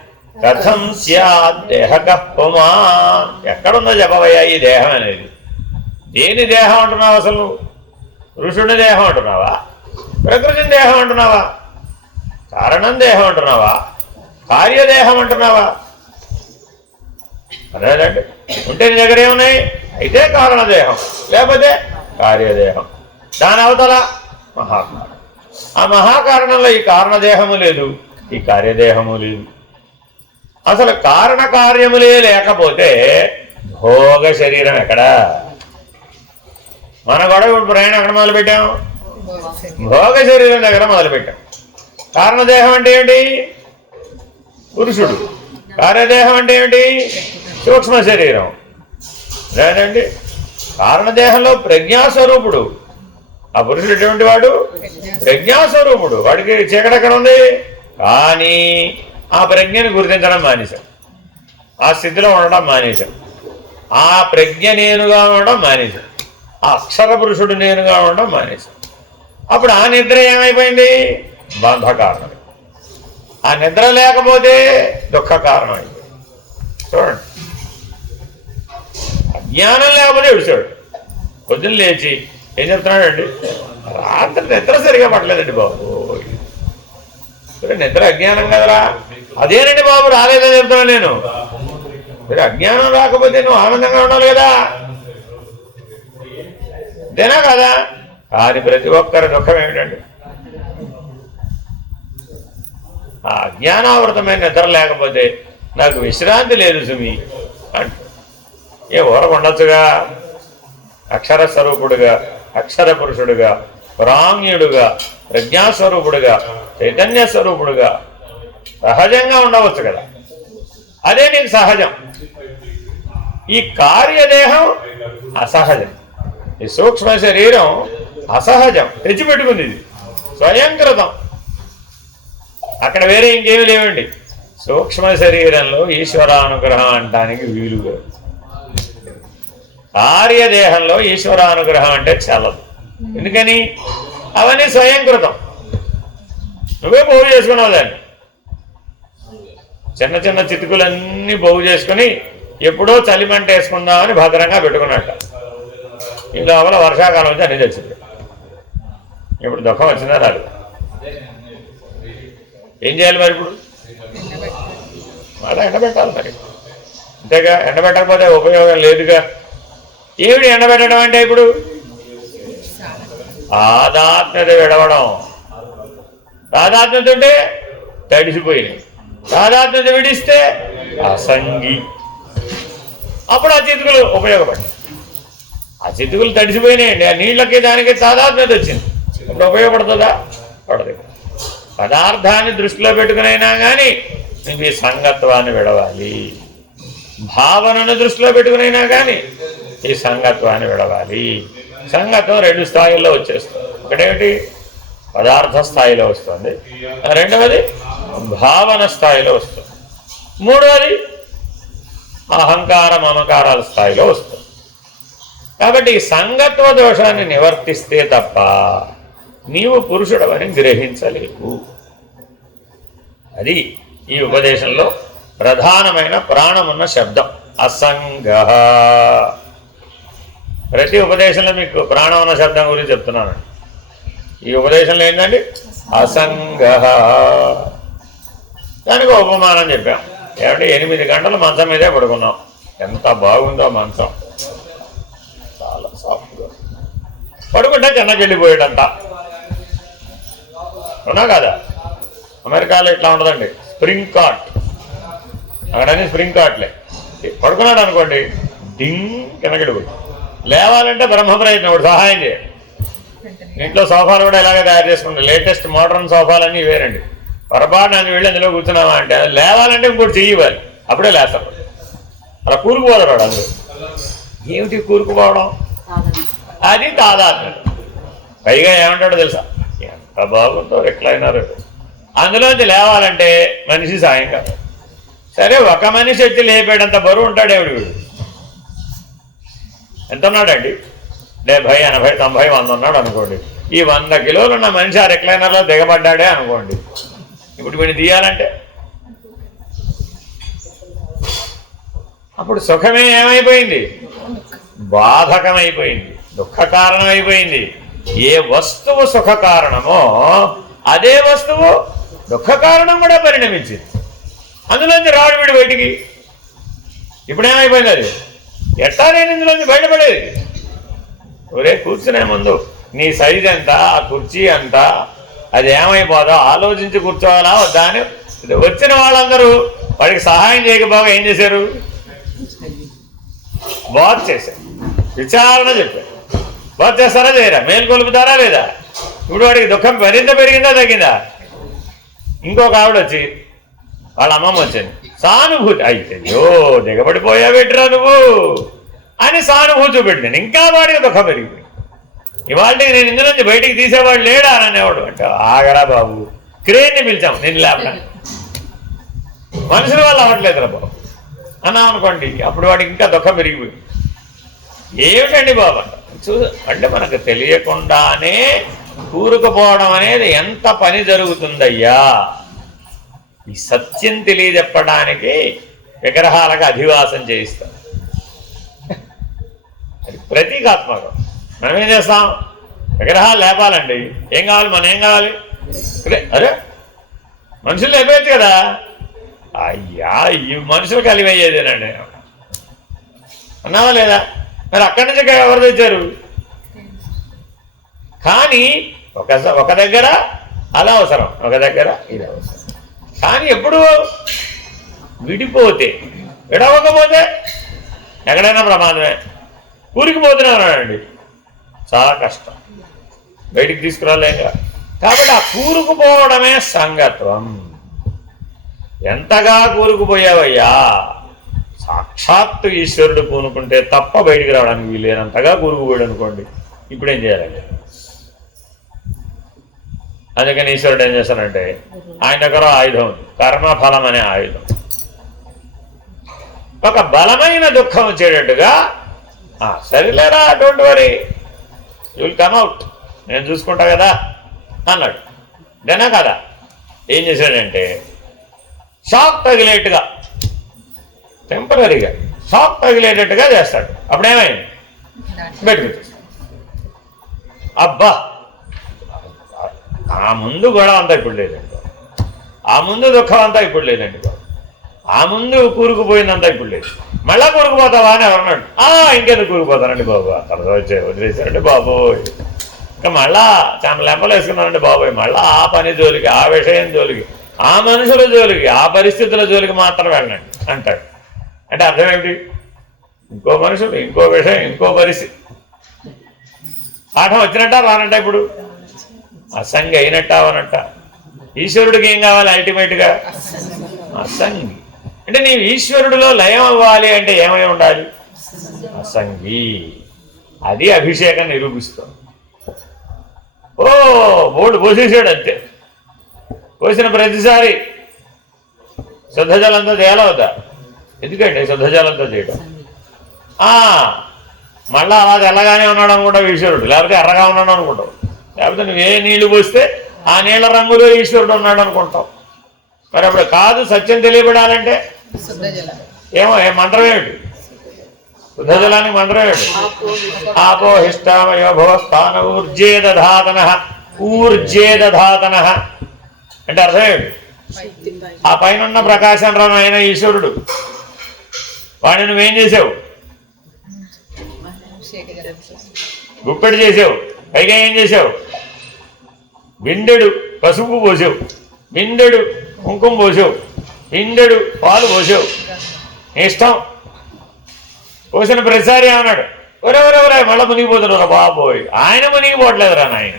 కథం స్యాత్ దేహకః పుమాన్. ఎక్కడుందో చెప్పవయ్యా ఈ దేహం అనేది? దేని దేహం అంటున్నావు అసలు నువ్వు? పురుషుని దేహం అంటున్నావా? ప్రకృతిని దేహం అంటున్నావా? కారణం దేహం అంటున్నావా? కార్యదేహం అంటున్నావా? అదేనండి. ఉంటే నీ దగ్గర ఏమున్నాయి? అయితే కారణదేహం, లేకపోతే కార్యదేహం. దాని అవతల మహాకారణం. ఆ మహాకారణంలో ఈ కారణదేహము లేదు, ఈ కార్యదేహము లేదు. అసలు కారణ కార్యములే లేకపోతే భోగ శరీరం ఎక్కడా? మన గొడవ ప్రయాణం ఎక్కడ మొదలుపెట్టాం? భోగ శరీరం దగ్గర మొదలుపెట్టాం. కారణదేహం అంటే ఏమిటి? పురుషుడు. కార్యదేహం అంటే ఏమిటి? సూక్ష్మ శరీరం. అదేనండి. కారణదేహంలో ప్రజ్ఞాస్వరూపుడు. ఆ పురుషుడు ఎటువంటి వాడు? ప్రజ్ఞాస్వరూపుడు. వాడికి చీకటి ఎక్కడ ఉంది? కానీ ఆ ప్రజ్ఞని గుర్తించడం మానేశాం, ఆ స్థితిలో ఉండడం మానేశాం, ఆ ప్రజ్ఞ నేనుగా ఉండడం మానేశాం, ఆ అక్షర పురుషుడు నేనుగా ఉండడం మానేశాం. అప్పుడు ఆ నిద్ర ఏమైపోయింది? బంధ కారణం. ఆ నిద్ర లేకపోతే దుఃఖ కారణం అయిపోయింది. చూడండి, అజ్ఞానం లేకపోతే విడిచాడు. పొద్దున్న లేచి ఏం చెప్తున్నాడండి? రాత్రి నిద్ర సరిగా పట్టలేదండి బాబు. నిద్ర అజ్ఞానం కదరా. అదేనండి బాబు, రాలేదని చెప్తున్నా నేను. మీరు అజ్ఞానం రాకపోతే నువ్వు ఆనందంగా ఉండాలి కదా, అంతేనా కదా? కానీ ప్రతి ఒక్కరి దుఃఖం ఏమిటండి? ఆ అజ్ఞానావృతమైన నిద్ర లేకపోతే నాకు విశ్రాంతి లేదు సుమి అంట. ఏ ఊరకు ఉండొచ్చుగా? అక్షర స్వరూపుడుగా, అక్షర పురుషుడుగా, ప్రాజ్ఞుడుగా, ప్రజ్ఞాస్వరూపుడుగా, చైతన్య స్వరూపుడుగా సహజంగా ఉండవచ్చు కదా. అదే నీకు సహజం. ఈ కార్యదేహం అసహజం. ఈ సూక్ష్మ శరీరం అసహజం, తెచ్చిపెట్టుకుంది. ఇది స్వయంకృతం. అక్కడ వేరే ఇంకేమీ లేవండి. సూక్ష్మ శరీరంలో ఈశ్వరానుగ్రహం అంటానికి వీలుగా. కార్యదేహంలో ఈశ్వరానుగ్రహం అంటే చల్లదు. ఎందుకని? అవన్నీ స్వయంకృతం. నువ్వే పోగు చేసుకున్నావు దాన్ని. చిన్న చిన్న చితుకులన్నీ పోగు చేసుకుని ఎప్పుడో చలిమంట వేసుకుందామని భద్రంగా పెట్టుకున్నట్ట. ఇంట్లో వల్ల వర్షాకాలం వచ్చి అన్నీ తెచ్చింది. ఇప్పుడు దుఃఖం వచ్చిందా రాదు. ఏం చేయాలి మరి? ఇప్పుడు మళ్ళీ ఎండబెట్టాలి మరి. అంతేగా, ఎండబెట్టకపోతే ఉపయోగం లేదుగా. ఏమిటి ఎండబెట్టడం అంటే? ఇప్పుడు తాదాత్మ్యత విడవడం. తాదాత్మ్యత ఉంటే తడిసిపోయినాయి, తాదాత్మ్యత విడిస్తే అసంగి. అప్పుడు ఆ చితుకులు ఉపయోగపడ్డాయి. ఆ చితుకులు తడిసిపోయినాయండి. ఆ నీళ్ళకి దానికి తాదాత్మ్యత వచ్చింది. ఇప్పుడు ఉపయోగపడుతుందా? పడదు. పదార్థాన్ని దృష్టిలో పెట్టుకునైనా కానీ నువ్వు ఈ సంగత్వాన్ని విడవాలి. భావనను దృష్టిలో పెట్టుకునైనా కానీ ఈ సంగత్వాన్ని విడవాలి. సంగత్వం 2 స్థాయిల్లో వచ్చేస్తుంది. ఒకటేమిటి? పదార్థ స్థాయిలో వస్తుంది. రెండవది భావన స్థాయిలో వస్తుంది. మూడవది అహంకార మమకారాల స్థాయిలో వస్తుంది. కాబట్టి ఈ సంగత్వ దోషాన్ని నివర్తిస్తే తప్ప నీవు పురుషుడవని గ్రహించలేవు. అది ఈ ఉపదేశంలో ప్రధానమైన ప్రాణమున్న శబ్దం అసంగ. ప్రతి ఉపదేశంలో మీకు ప్రాణం ఉన్న శబ్దం గురించి చెప్తున్నానండి. ఈ ఉపదేశంలో ఏంటండి? అసంగ. దానికి ఉపమానం చెప్పాం. ఏమంటే 8 గంటలు మంచం మీదే పడుకున్నాం. ఎంత బాగుందో మంచం, చాలా సాఫ్ట్గా. పడుకుంటే చెన్నకెళ్ళిపోయాడంట. అవునా కాదా? అమెరికాలో ఇట్లా ఉండదండి, స్ప్రింగ్ కాట్. అక్కడని స్ప్రింగ్ కాట్లే. పడుకున్నాడు అనుకోండి, డింగ్ కిందకెళ్ళిపోయి. లేవాలంటే బ్రహ్మ ప్రయత్నం, ఒకటి సహాయం చేయాలి. ఇంట్లో సోఫాలు కూడా ఇలాగే తయారు చేసుకుంటారు. లేటెస్ట్ మోడర్న్ సోఫాలన్నీ వేరండి. పొరపాటు నన్ను వెళ్ళి అందులో కూర్చున్నావా అంటే లేవాలంటే ఇంకోటి చెయ్యాలి, అప్పుడే లేస్తారు. అలా కూరుకుపోతాడు వాడు. అందులో ఏమిటి కూరుకుపోవడం? అది తాదాత్మ్యం. పైగా ఏమంటాడో తెలుసా? ఎంత బాగుందో రిక్లైనర్. అందులోంచి లేవాలంటే మనిషి సాయం కాదు. సరే, ఒక మనిషి వచ్చి లేపేటంత బరువు ఉంటాడు ఎవడు వీడు. ఎంత ఉన్నాడండి? 70, 80, 90, 100 ఉన్నాడు అనుకోండి. ఈ 100 కిలోలు ఉన్న మనిషి ఆ రిక్లైనర్లో దిగబడ్డాడే అనుకోండి. ఇప్పుడు వీడిని తీయాలంటే అప్పుడు సుఖమే ఏమైపోయింది? బాధకమైపోయింది, దుఃఖ కారణమైపోయింది. ఏ వస్తువు సుఖ కారణమో అదే వస్తువు దుఃఖ కారణం కూడా పరిణమించింది. అందులోంచి రాడు వీడు బయటికి. ఇప్పుడేమైపోయింది? అది ఎట్టా నేను ఇందులోంచి బయటపడేది? ఒరే, కూర్చునే ముందు నీ సైజ్ ఎంత, ఆ కుర్చీ ఎంత, అది ఏమైపోదో ఆలోచించి కూర్చోవాలా వద్దా అని వచ్చిన వాళ్ళందరూ వాడికి సహాయం చేయకపోగా ఏం చేశారు? బాత్ చేశారు, విచారణ చెప్పారు. బాత్ చేస్తారా చేయరా? మేలుకొలుపుతారా లేదా? ఇప్పుడు వాడికి దుఃఖం మరింత పెరిగిందా తగ్గిందా? ఇంకొక ఆవిడ వచ్చి, వాళ్ళ అమ్మమ్మ వచ్చింది, సానుభూతి. అయ్యో దిగబడిపోయావేట్రా నువ్వు అని సానుభూతి చూపెట్టింది. ఇంకా వాడికి దుఃఖం పెరిగిపోయింది. ఇవాళ నేను ఇందులోంచి బయటికి తీసేవాడు లేడా అని అనేవాడు. అంటే ఆగరా బాబు, క్రేన్ని పిలిచాం నేను లేపడా, మనుషుల వల్ల అవ్వట్లేదురా బాబు అన్నాం అనుకోండి. అప్పుడు వాడికి ఇంకా దుఃఖం పెరిగిపోయింది. ఏమిటండి బాబు అంటే మనకు తెలియకుండానే కూరుకుపోవడం అనేది ఎంత పని జరుగుతుందయ్యా. ఈ సత్యం తెలియజెప్పడానికి విగ్రహాలకు అధివాసం చేయిస్తాం. అది ప్రతీకాత్మకం. మనం ఏం చేస్తాం? విగ్రహాలు లేపాలండి. ఏం కావాలి? మనం ఏం కావాలి? అరే మనుషులు లేపేయచ్చు కదా. అయ్యా, ఈ మనుషులు కలివయ్యేదేనండి అన్నావా లేదా? మరి అక్కడి నుంచి ఎవరు తెచ్చారు? కానీ ఒక దగ్గర అలా అవసరం, ఒక దగ్గర ఇది అవసరం. కానీ ఎప్పుడు విడవకపోతే ఎక్కడైనా ప్రమాదమే. కూరుకుపోతున్నానండి, చాలా కష్టం, బయటికి తీసుకురాలేక. కాబట్టి ఆ కూరుకుపోవడమే సంగత్వం. ఎంతగా కూరుకుపోయావయ్యా. సాక్షాత్తు ఈశ్వరుడు పూనుకుంటే తప్ప బయటికి రావడానికి వీలేనంతగా కూరుకుపోయాడు అనుకోండి, ఇప్పుడేం చేయాలండి? అందుకని ఈశ్వరుడు ఏం చేస్తారంటే ఆయన దగ్గర ఆయుధం ఉంది, కర్మఫలం అనే ఆయుధం. ఒక బలమైన దుఃఖం వచ్చేటట్టుగా సరేలేరా, don't worry, you will come out, నేను చూసుకుంటా కదా అన్నాడు. డేనా కదా? ఏం చేశాడంటే షాక్ తగిలేట్టుగా, టెంపరీగా షాక్ తగిలేటట్టుగా చేస్తాడు. అప్పుడేమైంది? బయటకు వచ్చేస్తాడు. అబ్బా, ఆ ముందు గొడవ అంతా ఇప్పుడు లేదండి, ఆ ముందు దుఃఖం అంతా ఇప్పుడు లేదండి బాబు, ఆ ముందు కూరుకుపోయిందంతా ఇప్పుడు లేదు. మళ్ళా కూరుకుపోతావా అని ఎవరన్నాడు? ఇంకెందుకు కూరుకుపోతానండి బాబు, తల వదిలేశారండి బాబు, ఇంకా మళ్ళా చాలా లెంపలు వేసుకున్నానండి బాబోయ్, మళ్ళీ ఆ పని జోలికి, ఆ విషయం జోలికి, ఆ మనుషుల జోలికి, ఆ పరిస్థితుల జోలికి మాత్రం వెళ్ళండి అంటాడు. అంటే అర్థం ఏమిటి? ఇంకో మనుషులు, ఇంకో విషయం, ఇంకో పరిస్థితి. పాఠం వచ్చినట్ట రానట్ట? ఇప్పుడు అసంగి అయినట్ట అవనట్ట? ఈశ్వరుడికి ఏం కావాలి అల్టిమేట్గా? అసంగి. అంటే నీవు ఈశ్వరుడిలో లయం అవ్వాలి అంటే ఏమై ఉండాలి? అసంగి. అది అభిషేకం నిరూపిస్తుంది. బోర్డు పోసేసాడు అంతే. పోసిన ప్రతిసారి శుద్ధజలంతో చేయాలవుతా. ఎందుకండి శుద్ధజలంతో చేయడం? మళ్ళా అలా తెల్లగానే ఉన్నాడు అనుకుంటావు ఈశ్వరుడు, లేకపోతే ఎర్రగా ఉన్నాడు అనుకుంటావు, లేకపోతే నువ్వు ఏ నీళ్లు పోస్తే ఆ నీళ్ల రంగులో ఈశ్వరుడు ఉన్నాడు అనుకుంటావు. మరి అప్పుడు కాదు, సత్యం తెలియబడాలంటే ఏమో ఏ మంత్రం ఏమిటి? శుద్ధజలానికి మంత్రం ఏమిటి? ఆపోహిష్టామయోభవస్థాన ఊర్జే దధాతన. ఊర్జే దధాతన అంటే అర్థం ఏమిటి? ఆ పైన ప్రకాశం రమైన ఈశ్వరుడు, వాడిని నువ్వేం చేసావు? గుప్పెడు చేసావు. పైగా ఏం చేసావు? బిందెడు పసుపు పోసావు, బిందెడు కుంకుమ పోసావు, బిందెడు పాలు పోసావు. ఇష్టం పోసిన ప్రతిసారి అన్నాడు, ఒరే మళ్ళీ మునిగిపోతున్నారా బాబోయ్. ఆయన మునిగిపోవట్లేదురా నాయన.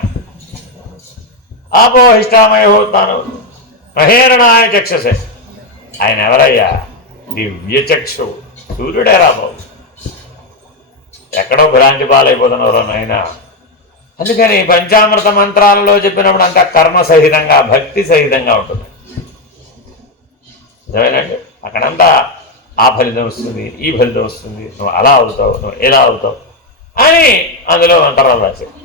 ఆపోహిష్టామయ హోతాను మహేరణాయ చక్షసే. ఆయన ఎవరయ్యా? దివ్యచక్షు, సూర్యుడేరా బాబు. ఎక్కడో భ్రాంతి పాలైపోతున్నారు నాయన. అందుకని పంచామృత మంత్రాలలో చెప్పినప్పుడు అంతా కర్మ సహితంగా, భక్తి సహితంగా ఉంటుంది. నిజమేనండి? అక్కడంతా ఆ ఫలితం వస్తుంది, ఈ ఫలితం వస్తుంది, నువ్వు అలా అవుతావు, నువ్వు ఎలా అవుతావు అని అందులో మంత్రాలు రాశాడు.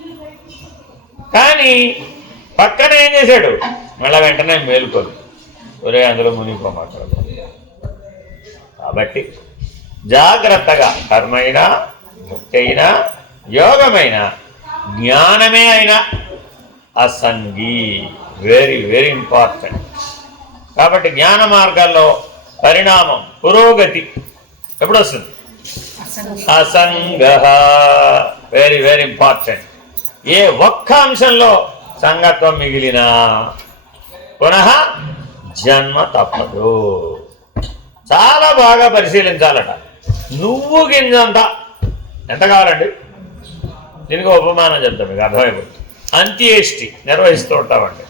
కానీ పక్కన ఏం చేశాడు? మళ్ళీ వెంటనే మేలుకోదు, ఒరే అందులో మునిగిపోమాట్లాడు. కాబట్టి జాగ్రత్తగా కర్మైనా, ముక్తి అయినా, యోగమైన, జ్ఞానమే అయినా అసంగి వెరీ వెరీ ఇంపార్టెంట్. కాబట్టి జ్ఞాన మార్గాల్లో పరిణామం, పురోగతి ఎప్పుడు వస్తుంది? అసంగ. Very very important. ఏ ఒక్క అంశంలో సంగత్వం మిగిలినా పునః జన్మ తప్పదు. చాలా బాగా పరిశీలించాలట. నువ్వు గింజంత ఎంత కావాలండి? దీనికి ఉపమానం చెప్తాం, మీకు అర్థమైపోతుంది. అంత్యేష్టి నిర్వహిస్తూ ఉంటామండి.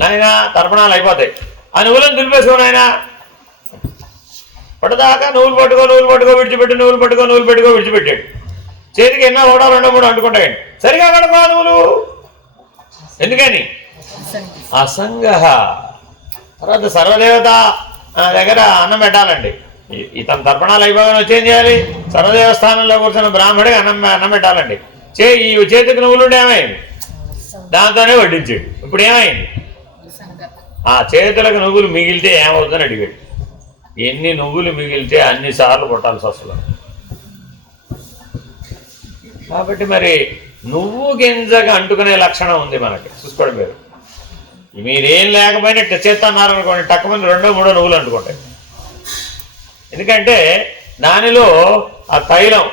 నాయన తర్పణాలు అయిపోతాయి, ఆ నువ్వులను దులిపేసుకోను ఆయన. పట్టదాకా నువ్వులు పట్టుకో విడిచిపెట్టు, నువ్వులు పట్టుకో విడిచిపెట్టాడు. చేతికి ఎన్నో ఒకటో రెండో మూడు అంటుకుంటాయండి. సరిగా కడపా నువ్వులు. ఎందుకని? అసంగ. తర్వాత సర్వదేవత దగ్గర అన్నం పెట్టాలండి. ఇతను తర్పణాలు అయిపోగానే వచ్చేం చేయాలి? సర్వదేవస్థానంలో కూర్చున్న బ్రాహ్మడికి అన్నం పెట్టాలండి. ఈ చేతికి నువ్వులుండి ఏమైంది? దాంతోనే వడ్డించాడు. ఇప్పుడు ఏమైంది? ఆ చేతులకు నువ్వులు మిగిలితే ఏమవుతుందని అడిగాడు. ఎన్ని నువ్వులు మిగిలితే అన్నిసార్లు కొట్టాల్సి వస్తుంది. కాబట్టి మరి నువ్వు గింజగా అంటుకునే లక్షణం ఉంది మనకి. చూసుకోండి, మీరేం లేకపోయినా చేత్త అన్నారనుకోండి, టక్కుమంది రెండో మూడో నువ్వులు అంటుకుంటాయి. ఎందుకంటే దానిలో ఆ తైలం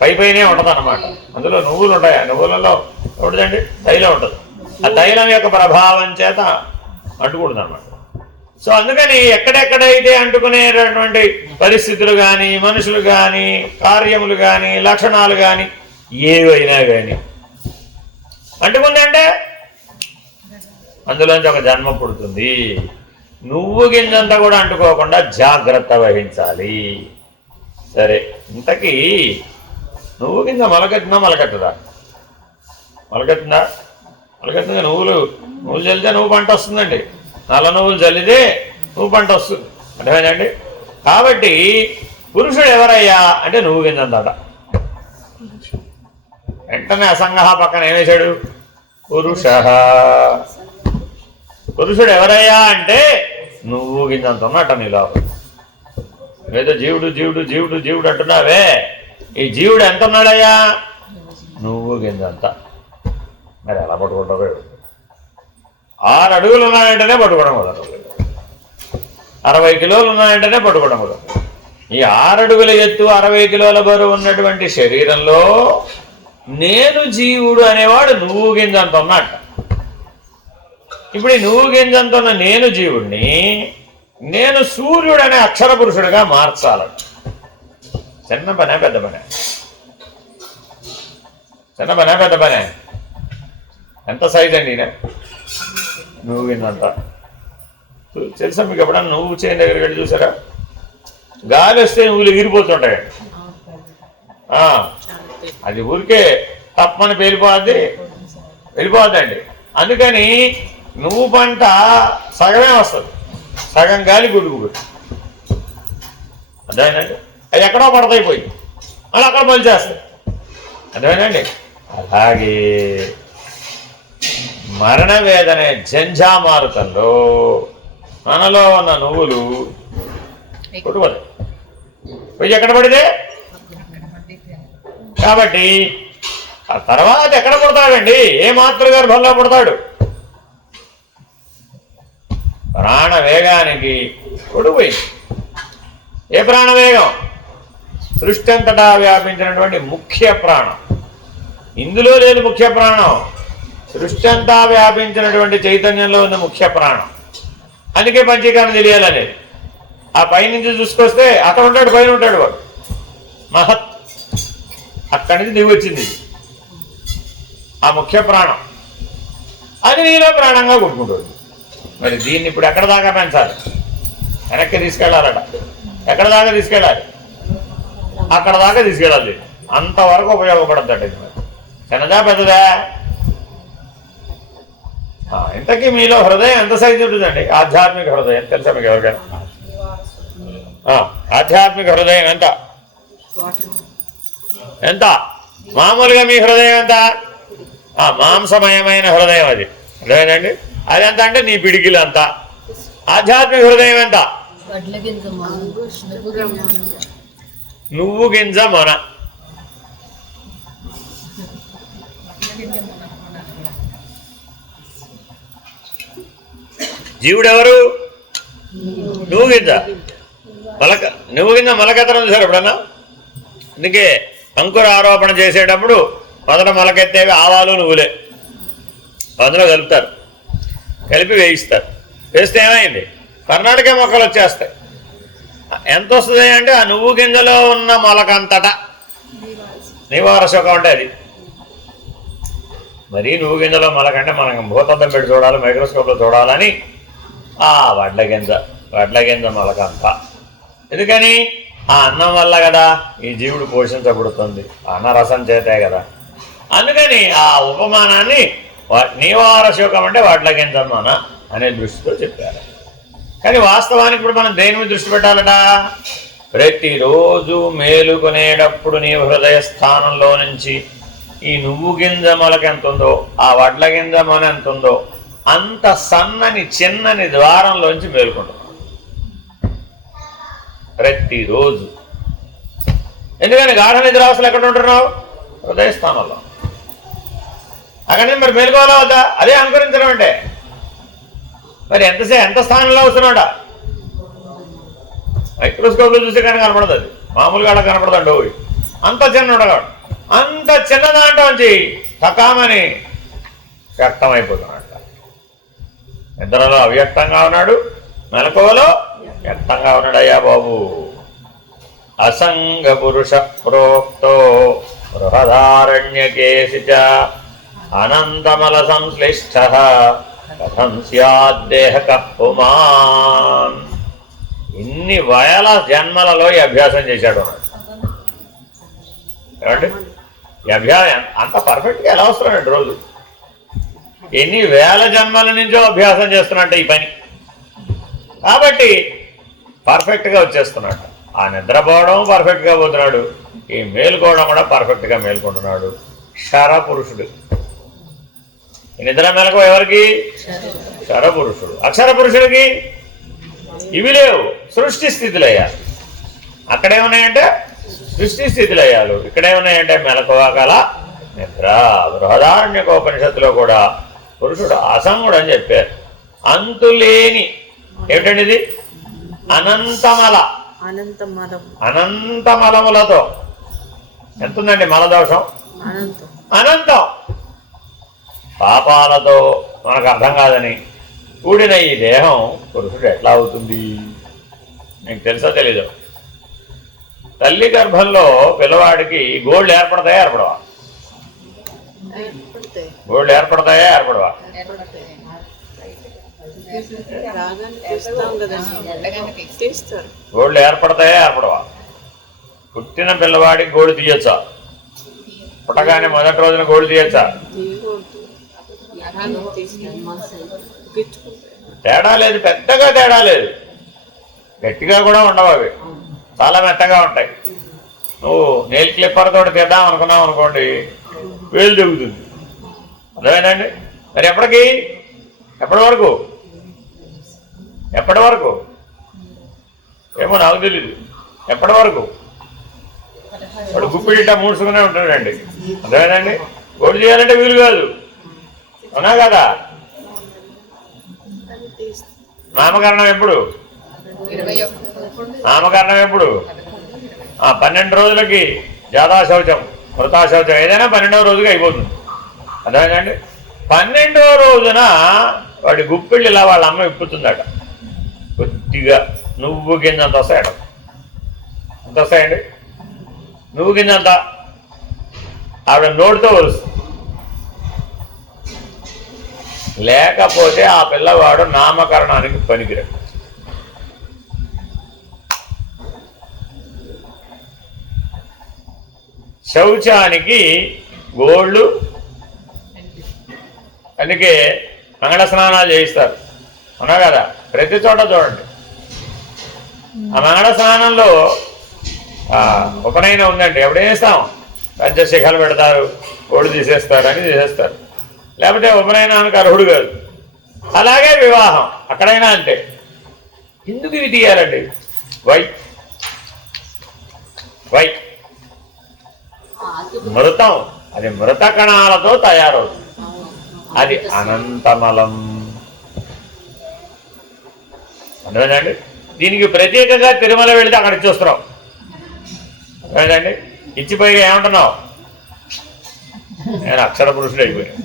పైనే ఉంటుంది అన్నమాట. అందులో నువ్వులు ఉంటాయి. ఆ నువ్వులలో ఉంటుందండి తైలం ఉంటుంది. ఆ తైలం యొక్క ప్రభావం చేత అంటుకూడదు అన్నమాట. సో అందుకని ఎక్కడెక్కడైతే అంటుకునేటటువంటి పరిస్థితులు కానీ, మనుషులు కానీ, కార్యములు కానీ, లక్షణాలు కానీ, ఏవైనా కానీ అంటుకుందంటే అందులోంచి ఒక జన్మ పుడుతుంది. నువ్వు గింజంతా కూడా అంటుకోకుండా జాగ్రత్త వహించాలి. సరే, ఇంతకీ నువ్వు గింజ మొలకెత్తుందా మొలకెత్తదా? మొలకెత్తుందా? మొలకెత్తుందా? నువ్వులు చల్లితే నువ్వు పంట వస్తుందండి. నల్ల నువ్వులు చల్లితే నువ్వు పంట వస్తుంది. అర్థమైందండి? కాబట్టి పురుషుడు ఎవరయ్యా అంటే నువ్వు గింజంతాట. వెంటనే అసంగహ పక్కన ఏమేశాడు? పురుష. పురుషుడు ఎవరయ్యా అంటే నువ్వు గింజంత ఉన్నట్ట నీలో. ఏదో జీవుడు జీవుడు జీవుడు జీవుడు అంటున్నావే, ఈ జీవుడు ఎంత ఉన్నాడయ్యా? నువ్వు గింజంత. మరి ఎలా పట్టుకుంటావు? 6 అడుగులు ఉన్నాయంటేనే పట్టుకోవడం కుదరదు, 60 కిలోలు ఉన్నాయంటేనే పట్టుకోవడం కుదరదు. ఈ 6 అడుగుల ఎత్తు 60 కిలోల బరువు ఉన్నటువంటి శరీరంలో నేను జీవుడు అనేవాడు నువ్వు గింజంత ఉన్నట్ట. ఇప్పుడు ఈ నువ్వు గింజంత ఉన్న నేను జీవుడిని నేను సూర్యుడు అనే అక్షర పురుషుడిగా మార్చాలంట. చిన్న పనే పెద్ద పనే? చిన్న పనే పెద్ద పనే? ఎంత సైజ్ అండి ఈయన? నువ్వు గింజంత. తెలుసా మీకు? ఎప్పుడన్నా నువ్వు చేయని దగ్గరికి వెళ్ళి చూసారా? గాలి వస్తే నువ్వులు ఎగిరిపోతుంటాయి. అది ఊరికే తప్పని వెళ్ళిపోద్దండి. అందుకని నువ్వు పంట సగమే వస్తుంది, సగం గాలి గుడ్డు. అర్థమైందండి? అది ఎక్కడో పడతాయిపోయి అలా అక్కడ పని చేస్తాయి. అర్థమైందండి? అలాగే మరణ వేదనే జంఝామారుతంలో మనలో ఉన్న నువ్వులు కొట్టుకోదు, పోయి ఎక్కడ పడితే. కాబట్టి ఆ తర్వాత ఎక్కడ పుడతాడండి? ఏ మాతృగర్భంలో పుడతాడు? ప్రాణవేగానికి కొడుకుపోయింది. ఏ ప్రాణవేగం? సృష్టి అంతటా వ్యాపించినటువంటి ముఖ్య ప్రాణం. ఇందులో లేదు ముఖ్య ప్రాణం, సృష్టి అంతా వ్యాపించినటువంటి చైతన్యంలో ఉంది ముఖ్య ప్రాణం. అందుకే పంచీకరణ తెలియాలనేది. ఆ పైనుంచి చూసుకొస్తే అక్కడ ఉంటాడు, పైన ఉంటాడు వాడు మహత్. అక్కడి నుంచి దిగి వచ్చింది ఆ ముఖ్య ప్రాణం. అది నీలో ప్రాణంగా కొట్టుకుంటుంది. మరి దీన్ని ఇప్పుడు ఎక్కడ దాకా పెంచాలి? వెనక్కి తీసుకెళ్ళాలట. ఎక్కడ దాకా తీసుకెళ్ళాలి? అక్కడ దాకా తీసుకెళ్ళాలి. అంతవరకు ఉపయోగపడద్దట. ఇది మరి చిన్నదా పెద్దదా? ఇంతకీ మీలో హృదయం ఎంత సైజు ఉంటుందండి? ఆధ్యాత్మిక హృదయం తెలుసా మీకు ఎవరికైనా? ఆధ్యాత్మిక హృదయం ఎంత? ఎంత? మామూలుగా మీ హృదయం ఎంత? మాంసమయమైన హృదయం అది. అదేనండి, అది ఎంత అంటే నీ పిడికిలు అంత. ఆధ్యాత్మిక హృదయం ఎంత? నువ్వు గింజ మొన. జీవుడెవరు? నువ్వు గింజ. నువ్వు గింజ మొలకెత్తడం చూసారు ఎప్పుడన్నా? అందుకే అంకుర ఆరోపణ చేసేటప్పుడు మొదట మొలకెత్తేవి ఆవాలు నువ్వులే, అందులో కలుపుతారు, కలిపి వేయిస్తారు. వేస్తే ఏమైంది? కర్ణాటక మొక్కలు వచ్చేస్తాయి. ఎంత వస్తుంది అంటే ఆ నువ్వు గింజలో ఉన్న మొలకంతటా నివార శోకం అంటే అది. మరీ నువ్వు గింజలో మొలకంటే మనం భూతద్దం పెట్టి చూడాలి, మైక్రోస్కోప్లో చూడాలని ఆ వడ్ల గింజ మొలకంత. ఎందుకని? ఆ అన్నం వల్ల కదా ఈ జీవుడు పోషించబడుతుంది, అన్నరసం చేతే కదా. అందుకని ఆ ఉపమానాన్ని నివార శోకం అంటే వడ్ల గింజమ్మన అనే దృష్టితో చెప్పారు. కానీ వాస్తవానికి ఇప్పుడు మనం దేని మీద దృష్టి పెట్టాలట? ప్రతిరోజు మేలుకొనేటప్పుడు నీ హృదయ స్థానంలో నుంచి ఈ నువ్వు గింజ మొలక ఎంత ఉందో, ఆ వడ్ల గింజ మొన ఎంత ఉందో అంత సన్నని చిన్నని ద్వారంలోంచి మేలుకుంటున్నాం ప్రతిరోజు. ఎందుకని? గాఢ నిద్రావస్థలు ఎక్కడ ఉంటున్నావు? హృదయ స్థానంలో. అక్కడి నుంచి మరి మేలుకోవాలా వద్దా? అదే అనుకరించడం అంటే. మరి ఎంత స్థానంలో వస్తున్నాడ? మైక్రోస్కోప్లో చూస్తే కానీ కనపడదు, అది మామూలుగా అలా కనపడదండి. ఓ అంత చిన్న ఉండగాడు, అంత చిన్న దాంట్లోంచి టకామని వ్యక్తమైపోతున్నాడు. నిద్రలో అవ్యక్తంగా ఉన్నాడు, మెలకువలో వ్యక్తంగా ఉన్నాడయ్యా బాబు. అసంగ పురుష ప్రోక్తో బృహదారణ్యకేసి చ అనంతమల సంశ్లిష్ట కథం స్యాద్దేహక పుమాన్. ఇన్ని వేల జన్మలలో ఈ అభ్యాసం చేశాడు అన్నాడు. ఏమండి ఈ అభ్యాసం అంత పర్ఫెక్ట్గా ఎలా వస్తున్నాడు రోజు? ఎన్ని వేల జన్మల నుంచో అభ్యాసం చేస్తున్నట్టు ఈ పని. కాబట్టి పర్ఫెక్ట్గా వచ్చేస్తున్నాడు. ఆ నిద్రపోవడం పర్ఫెక్ట్గా పోతున్నాడు, ఈ మేలుకోవడం కూడా పర్ఫెక్ట్గా మేల్కొంటున్నాడు. క్షరపురుషుడు. ఈ నిద్ర మేలకు ఎవరికి? క్షరపురుషుడు. అక్షర పురుషుడికి ఇవి లేవు, సృష్టి స్థితులు అయ్యారు. అక్కడేమున్నాయంటే సృష్టి స్థితులు అయ్యారు, ఇక్కడేమున్నాయంటే మెలకువ కల నిద్ర. బృహదారణ్యకోపనిషత్తులో కూడా పురుషుడు అసంగుడు అని చెప్పారు. అంతులేని ఏమిటండి ఇది? అనంతమల, అనంతమలములతో. ఎంతుందండి మలదోషం? అనంతం. పాపాలతో మనకు అర్థం కాదని కూడిన ఈ దేహం పురుషుడు ఎట్లా అవుతుంది? మీకు తెలుసా తెలీదు? తల్లి గర్భంలో పిల్లవాడికి గోళ్ళు ఏర్పడతాయా ఏర్పడవా? గోళ్ళు ఏర్పడతాయా ఏర్పడవా? గోళ్ళు ఏర్పడతాయా ఏర్పడవా? పుట్టిన పిల్లవాడికి గోళ్ళు తీయచ్చా? పుట్టగానే మొదటి రోజున గోళ్ళు తీయచ్చా? తేడా లేదు, పెద్దగా తేడా లేదు. గట్టిగా కూడా ఉండవు, అవి చాలా మెత్తగా ఉంటాయి. నువ్వు నెయిల్ క్లిప్పర్ తోటి తీద్దాం అనుకున్నావు అనుకోండి, వేలు దిగుతుంది. అర్థమైందండి? మరి ఎప్పటికి? ఎప్పటి వరకు? ఎప్పటి వరకు ఏమో నాకు తెలీదు. ఎప్పటి వరకు? వాడు గుప్పిడిట మూడ్చుకునే ఉంటాడండి. అర్థమైందండి? గోడు చేయాలంటే వీలు కాదు, అవునా కదా? నామకరణం ఎప్పుడు? నామకరణం ఎప్పుడు? 12 రోజులకి జాతాశౌచం, మృతాశౌచం, ఏదైనా 12వ రోజుకి అయిపోతుంది. అర్థమైందండి? 12వ రోజున వాడి గుప్పిళ్ళు ఇలా వాళ్ళ అమ్మ ఇప్పుతుందట. కొద్దిగా నువ్వు కిందంత వస్తాయట. ఎంత వస్తాయండి? నువ్వు కిందంత. ఆవిడ నోటితో వలుస్తుంది. లేకపోతే ఆ పిల్లవాడు నామకరణానికి పనికిరాడు. శౌచానికి గోళ్ళు, అందుకే మంగళ స్నానాలు చేయిస్తారు, అవునా కదా? ప్రతి చోట చూడండి. ఆ మంగళ స్నానంలో ఉపనయనం ఉందండి, ఎప్పుడేం చేస్తాం? పంచశిఖలు పెడతారు, గోళ్ళు తీసేస్తారు, అని తీసేస్తారు. లేకపోతే ఉపనయనానికి అర్హుడు కాదు. అలాగే వివాహం అక్కడైనా అంతే. ఎందుకు ఇవి తీయాలండి? వై వై మృతం, అది మృత కణాలతో తయారవుతుంది. అది అనంతమలం. అర్థమైందండి? దీనికి ప్రత్యేకంగా తిరుమల వెళితే అక్కడ ఇచ్చొస్తున్నాం. అర్థమైందండి? ఇచ్చిపోయి ఏమంటున్నావు? నేను అక్షర పురుషుడు అయిపోయాను.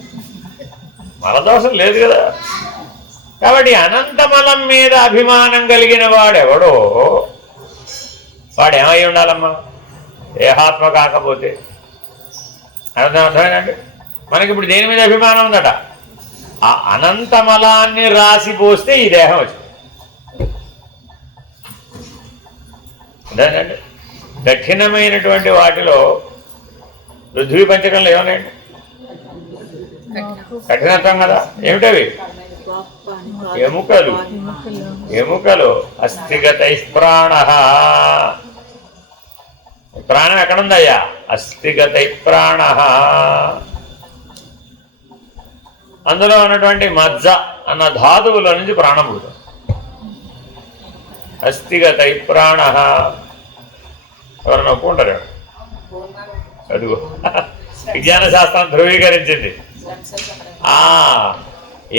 మలదోషం లేదు కదా. కాబట్టి అనంతమలం మీద అభిమానం కలిగిన వాడెవడో వాడేమై ఉండాలమ్మా? దేహాత్మ కాకపోతే. అర్థమైందండి? మనకి ఇప్పుడు దేని మీద అభిమానం ఉందట? ఆ అనంతమలాన్ని రాసిపోస్తే ఈ దేహం వచ్చింది. అదేనండి? కఠినమైనటువంటి వాటిలో పృథ్వీ పంచకంలో ఏమన్నాయండి? కఠినత్వం కదా. ఏమిటవి? ఎముకలు. ఎముకలు. అస్థిగతై ప్రాణ. ప్రాణం ఎక్కడుందయ్యా? అస్థిగతై ప్రాణ. అందులో ఉన్నటువంటి మజ్జ అన్న ధాతువుల నుంచి ప్రాణం పుడుతుంది. అస్థిగతై ప్రాణ. ఎవరన్నా ఒప్పుకుంటారు? అదిగో విజ్ఞాన శాస్త్రం ధృవీకరించింది.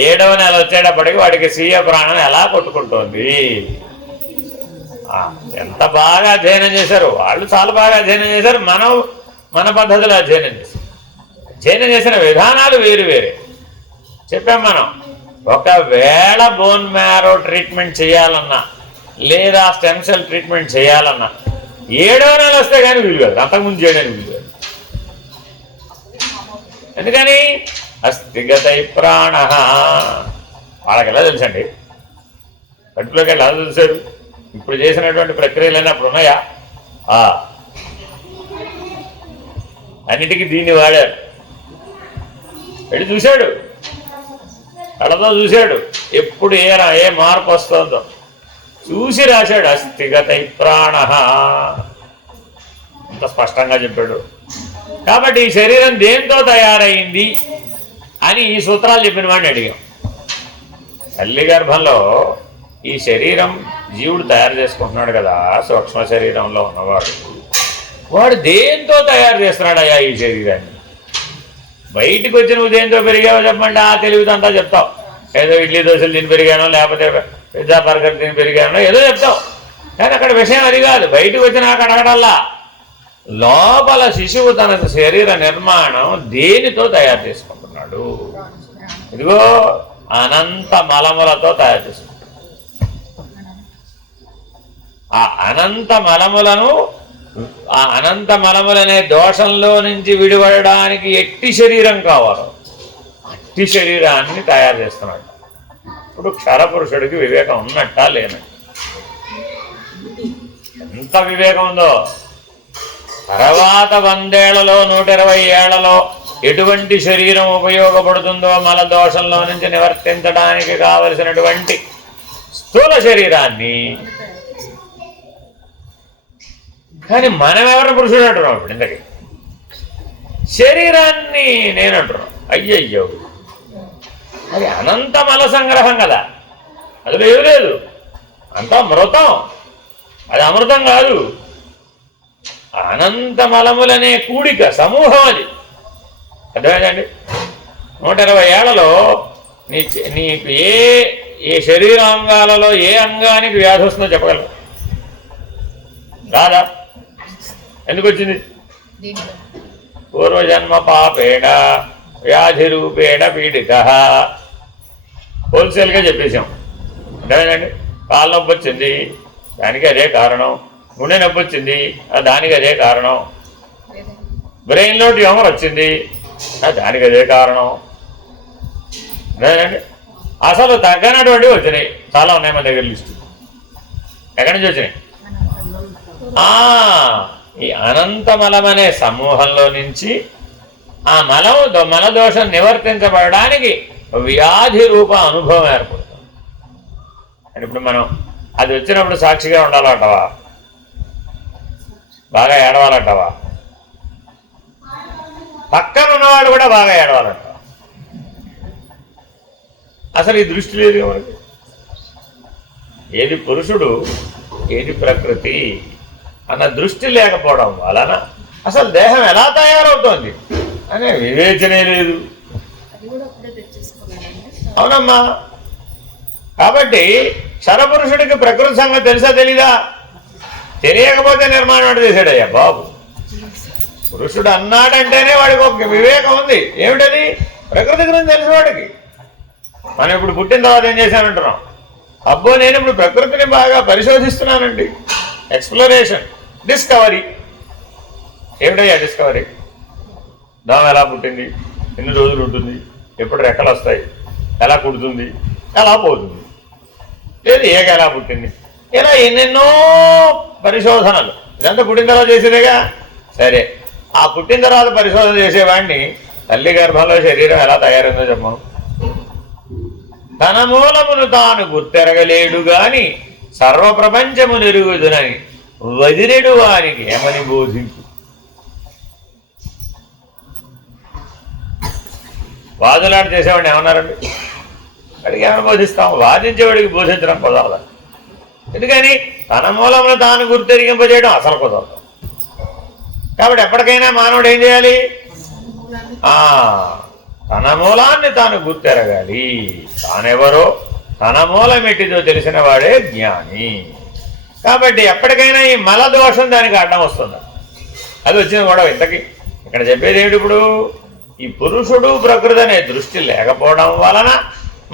7వ నెల వచ్చేటప్పటికి వాడికి స్వీయ ప్రాణం ఎలా కొట్టుకుంటోంది. ఎంత బాగా అధ్యయనం చేశారు వాళ్ళు, చాలా బాగా అధ్యయనం చేశారు. మనం మన పద్ధతిలో అధ్యయనం చేశాం. అధ్యయనం చేసిన విధానాలు వేరు వేరే చెప్పాం మనం. ఒకవేళ బోన్ మ్యారో ట్రీట్మెంట్ చేయాలన్నా లేదా స్టెమ్ సెల్ ట్రీట్మెంట్ చేయాలన్నా 7వ నెల వస్తే కానీ వీలు కాదు, అంతకుముందు చేయడానికి వీలు కాదు. ఎందుకని? అస్థిగతై ప్రాణ. వాళ్ళకి ఎలా తెలుసండి? కడుపులోకి ఎలా చూశారు? ఇప్పుడు చేసినటువంటి ప్రక్రియలన్నీ అప్పుడు ఉన్నాయా? అన్నిటికీ దీన్ని వాడారు. వెళ్ళి చూశాడు, కళ్ళతో చూశాడు, ఎప్పుడు ఏ మార్పు వస్తుందో చూసి రాశాడు. అస్థిగతై ప్రాణ, అంత స్పష్టంగా చెప్పాడు. కాబట్టి ఈ శరీరం దేంతో తయారైంది అని ఈ సూత్రాలు చెప్పిన వాడిని అడిగాం. తల్లి గర్భంలో ఈ శరీరం జీవుడు తయారు చేసుకుంటున్నాడు కదా, సూక్ష్మ శరీరంలో ఉన్నవాడు, వాడు దేంతో తయారు చేస్తున్నాడయ్యా ఈ శరీరాన్ని? బయటికి వచ్చి నువ్వు దేంతో పెరిగావో చెప్పమంటే ఆ తెలివితంతా చెప్తావు. ఏదో ఇడ్లీ దోశలు తిని పెరిగానో, లేకపోతే పిజ్జా బర్గర్ తిని పెరిగానో ఏదో చెప్తావు. కానీ అక్కడ విషయం అది కాదు. బయటకు వచ్చి నాకు అడగడల్లా లోపల శిశువు తన శరీర నిర్మాణం దేనితో తయారు చేసుకుంటున్నాడు? ఇదిగో అనంత మలములతో తయారు చేసుకుంటున్నాడు. ఆ అనంత మలములనే దోషంలో నుంచి విడిపడడానికి ఎట్టి శరీరం కావాలో అట్టి శరీరాన్ని తయారు చేస్తున్నాడు. ఇప్పుడు క్షరపురుషుడికి వివేకం ఉన్నట్టా లేనట్టు? ఎంత వివేకం ఉందో! తర్వాత 100 ఏళ్లలో 120 ఏళ్లలో ఎటువంటి శరీరం ఉపయోగపడుతుందో మల దోషంలో నుంచి నివర్తించడానికి కావలసినటువంటి స్థూల శరీరాన్ని. కానీ మనమెవరిని పురుషుడు అంటున్నాం? ఇప్పుడు ఇంతకీ శరీరాన్ని నేను అంటున్నాం. అయ్యయ్యో, అది అనంత మల సంగ్రహం కదా, అందులో ఏం లేదు, అంతా మృతం. అది అమృతం కాదు, అనంత మలములనే కూడిక సమూహం. అది అర్థమైందండి? 120 ఏళ్లలో నీకు ఏ శరీరాంగాలలో ఏ అంగానికి వ్యాధి వస్తుందో చెప్పగలరు? రాదా? ఎందుకు వచ్చింది? పూర్వజన్మ పాపేణ వ్యాధి రూపేణ పీడిత. హోల్సేల్గా చెప్పేశాం. అర్థమైందండి? కాళ్ళ నొప్పి వచ్చింది, దానికి అదే కారణం. గుండె నొప్పి వచ్చింది, దానికి అదే కారణం. బ్రెయిన్లో ట్యూమర్ వచ్చింది, దానికి అదే కారణం. అదేనండి? అసలు తగ్గనటువంటివి వచ్చినాయి, చాలా ఉన్నాయి మన దగ్గర లిస్టు. ఎక్కడి నుంచి వచ్చినాయి? ఈ అనంతమలం అనే సమూహంలో నుంచి ఆ మలదోషం నివర్తించబడడానికి వ్యాధి రూప అనుభవం ఏర్పడుతుంది. అంటే ఇప్పుడు మనం అది వచ్చినప్పుడు సాక్షిగా ఉండాలంటావా? బాగా ఏడవాలంటావా? పక్కన ఉన్నవాడు కూడా బాగా ఏడవాలంటావా? అసలు ఈ దృష్టి లేదు మనకి. ఏది పురుషుడు ఏది ప్రకృతి అన్న దృష్టి లేకపోవడం వలన అసలు దేహం ఎలా తయారవుతోంది అనే వివేచనే లేదు. అవునమ్మా. కాబట్టి క్షరపురుషుడికి ప్రకృతి సంగతి తెలుసా తెలీదా? తెలియకపోతే నిర్మాణం అంటే చేశాడయ్యా బాబు. పురుషుడు అన్నాడంటేనే వాడికి ఒక వివేకం ఉంది. ఏమిటది? ప్రకృతి గురించి తెలిసిన వాడికి. మనం ఇప్పుడు పుట్టిన తర్వాత ఏం చేశానంటున్నాం? అబ్బో నేను ఇప్పుడు ప్రకృతిని బాగా పరిశోధిస్తున్నానండి. Exploration, discovery. ఏమిటయ్యా డిస్కవరీ? దోమ ఎలా పుట్టింది, ఎన్ని రోజులు ఉంటుంది, ఎప్పుడు రెక్కలు వస్తాయి, ఎలా కుడుతుంది, ఎలా పోతుంది, లేదు ఏక ఎలా పుట్టింది, ఇలా ఎన్నెన్నో పరిశోధనలు. ఇదంతా పుట్టిన తర్వాత చేసేదేగా. సరే, ఆ పుట్టిన తర్వాత పరిశోధన చేసేవాడిని తల్లి గర్భంలో శరీరం ఎలా తయారైందో చెప్పను. తన మూలమును తాను గుర్తెరగలేడు గాని సర్వప్రపంచము నెరుగుదునని వదిలేడు వానికి ఏమని బోధించు. వాదులాట చేసేవాడిని ఏమన్నారండి? వాడికి ఏమైనా బోధిస్తాం? వాదించేవాడికి బోధించడం కుదరదు. ఎందుకని? తన మూలమును తాను గుర్తెరిగింపజేయడం అసలు కుదరదు. కాబట్టి ఎప్పటికైనా మానవుడు ఏం చేయాలి? తన మూలాన్ని తాను గుర్తెరగాలి. తానెవరో తన మూలమెట్టిదో తెలిసిన వాడే జ్ఞాని. కాబట్టి ఎప్పటికైనా ఈ మలదోషం దానికి అడ్డం వస్తుంది. అది వచ్చిన కూడా ఇంతకీ ఇక్కడ చెప్పేది ఏమిటి? ఇప్పుడు ఈ పురుషుడు ప్రకృతి అనే దృష్టి లేకపోవడం వలన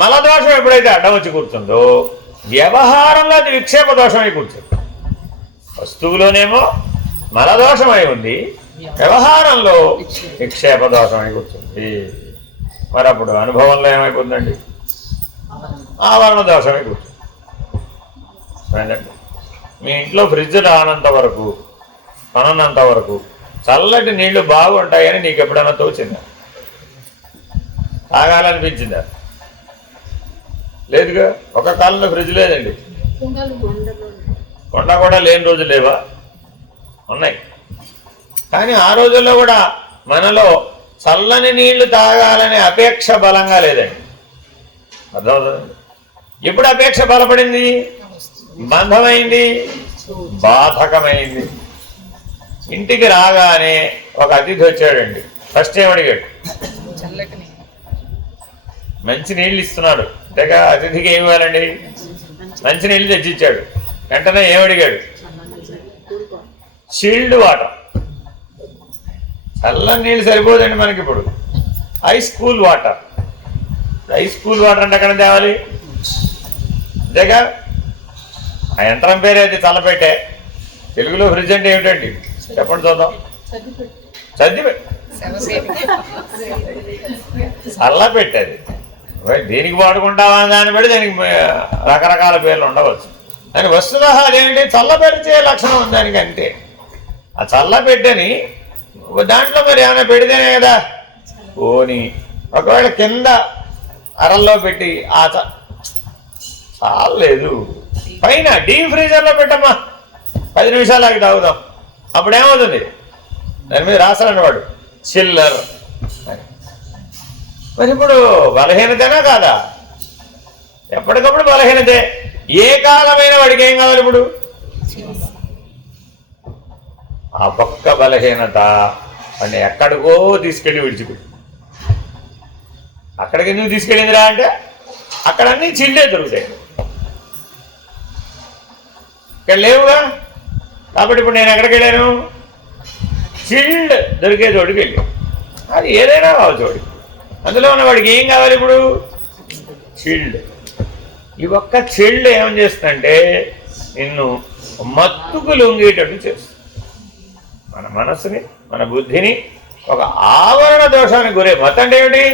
మలదోషం ఎప్పుడైతే అడ్డం వచ్చి కూర్చుందో వ్యవహారంలో అది విక్షేప దోషమై కూర్చుంది. వస్తువులోనేమో మలదోషమై ఉంది, వ్యవహారంలో విక్షేప దోషమై కూర్చుంది. మరి అప్పుడు అనుభవంలో ఏమైపోతుందండి? ఆవరణ దోషమే కూర్చో. మీ ఇంట్లో ఫ్రిడ్జ్ రానంత వరకు కొనంత వరకు చల్లటి నీళ్లు బాగుంటాయని నీకు ఎప్పుడైనా తోచిందా? తాగాలనిపించిందా? లేదుగా. ఒక కాలంలో ఫ్రిడ్జ్ లేదండి, కొండ కూడా లేని రోజులు లేవా? ఉన్నాయి. కానీ ఆ రోజుల్లో కూడా మనలో చల్లని నీళ్లు తాగాలనే అపేక్ష బలంగా లేదండి. అర్థమవుతుంది? ఎప్పుడు అపేక్ష బలపడింది? బంధమైంది, బాధకమైంది. ఇంటికి రాగానే ఒక అతిథి వచ్చాడండి. ఫస్ట్ ఏమడిగాడు? మంచి నీళ్ళు ఇస్తున్నాడు. అంతేగా అతిథికి ఏమి ఇవ్వాలండి? మంచి నీళ్ళు తెచ్చిచ్చాడు. వెంటనే ఏమడిగాడు? Chilled water. చల్లని నీళ్ళు సరిపోదండి మనకి. ఇప్పుడు ice cool water. Ice cool water అంటే ఎక్కడ తేవాలి? అంతేగా. ఆ యంత్రం పేరు అయితే చల్లపెట్టే. తెలుగులో ఫ్రిడ్జ్ అంటే ఏమిటండి చెప్పండి చూద్దాం. చల్లపెట్టేది. దేనికి వాడుకుంటావా దాన్ని బట్టి దానికి రకరకాల పేర్లు ఉండవచ్చు. దాని వస్తువులో అదేంటి? చల్లబెడితే లక్షణం ఉంది దానికి, అంతే. ఆ చల్లపెట్టని దాంట్లో మరి ఏమైనా పెడితేనే కదా. పోని ఒకవేళ కింద అరల్లో పెట్టి చాలేదు, పైన డీప్ ఫ్రీజర్లో పెట్టమ్మా, 10 నిమిషాలకి తాగుదాం. అప్పుడు ఏమవుతుంది? దాని మీద రాస్తాడన్నవాడు చిల్లర్. మరి ఇప్పుడు బలహీనతేనా కాదా? ఎప్పటికప్పుడు బలహీనతే. ఏ కాలమైన వాడికి ఏం కావాలి? ఇప్పుడు ఆ పక్క బలహీనత వాడిని ఎక్కడికో తీసుకెళ్ళి విడిచిపెట్టి. అక్కడికి ఎందుకు తీసుకెళ్ళిందిరా అంటే అక్కడ అన్నీ చిల్లే దొరుకుతాయి, ఇక్కడ లేవుగా. కాబట్టి ఇప్పుడు నేను ఎక్కడికి వెళ్ళాను? చిల్డ్ దొరికే చోటుకి వెళ్ళి. అది ఏదైనా కావచ్చు వాడికి. అందులో ఉన్న వాడికి ఏం కావాలి ఇప్పుడు? చిల్డ్. ఈ ఒక్క చిల్డ్ ఏం చేస్తుందంటే నిన్ను మత్తుకు లొంగేటట్టు చేస్తుంది. మన మనసుని, మన బుద్ధిని ఒక ఆవరణ దోషానికి గురే. మత్ అంటే ఏమిటి?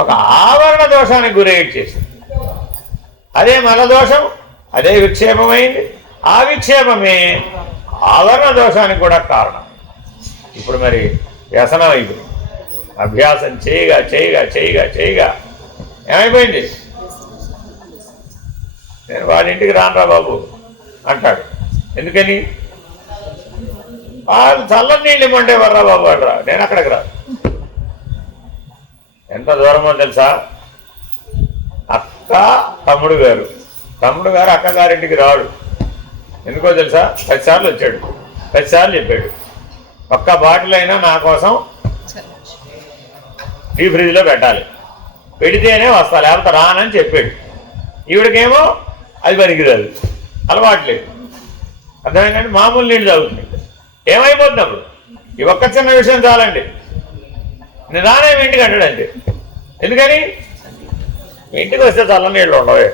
ఒక ఆవరణ దోషానికి గురయ్యేది చేసింది. అదే మల దోషం, అదే విక్షేపమైంది. ఆ విక్షేపమే ఆవరణ దోషానికి కూడా కారణం. ఇప్పుడు మరి వ్యసనం అయిపోయింది. అభ్యాసం చేయగా చేయగా చేయగా చేయగా ఏమైపోయింది? నేను వాడి ఇంటికి రానురా బాబు అంటాడు. ఎందుకని? వాళ్ళు చల్లని నీళ్ళు ఇమ్మంటే వర్రా బాబు అంటరా. నేను అక్కడికి రా. ఎంత దూరమో తెలుసా? అక్క తమ్ముడు గారు అక్కగారింటికి రాడు. ఎందుకో తెలుసా? 10 సార్లు వచ్చాడు, 10 సార్లు చెప్పాడు ఒక్క బాటిల్ అయినా నా కోసం డీ ఫ్రిడ్జ్లో పెట్టాలి, పెడితేనే వస్తా, లేకపోతే రానని చెప్పాడు. ఈవిడికేమో అది పనికిరాదు, అలవాట్లేదు. అర్థమైందండి? మామూలు నీళ్ళు తాగుతుంది. ఏమైపోతుంది అప్పుడు? ఈ ఒక్క చిన్న విషయం చాలండి. నేను రానే మీ ఇంటికి అంటాడండి. ఎందుకని? మీ ఇంటికి వస్తే చల్ల నీళ్ళు ఉండవే.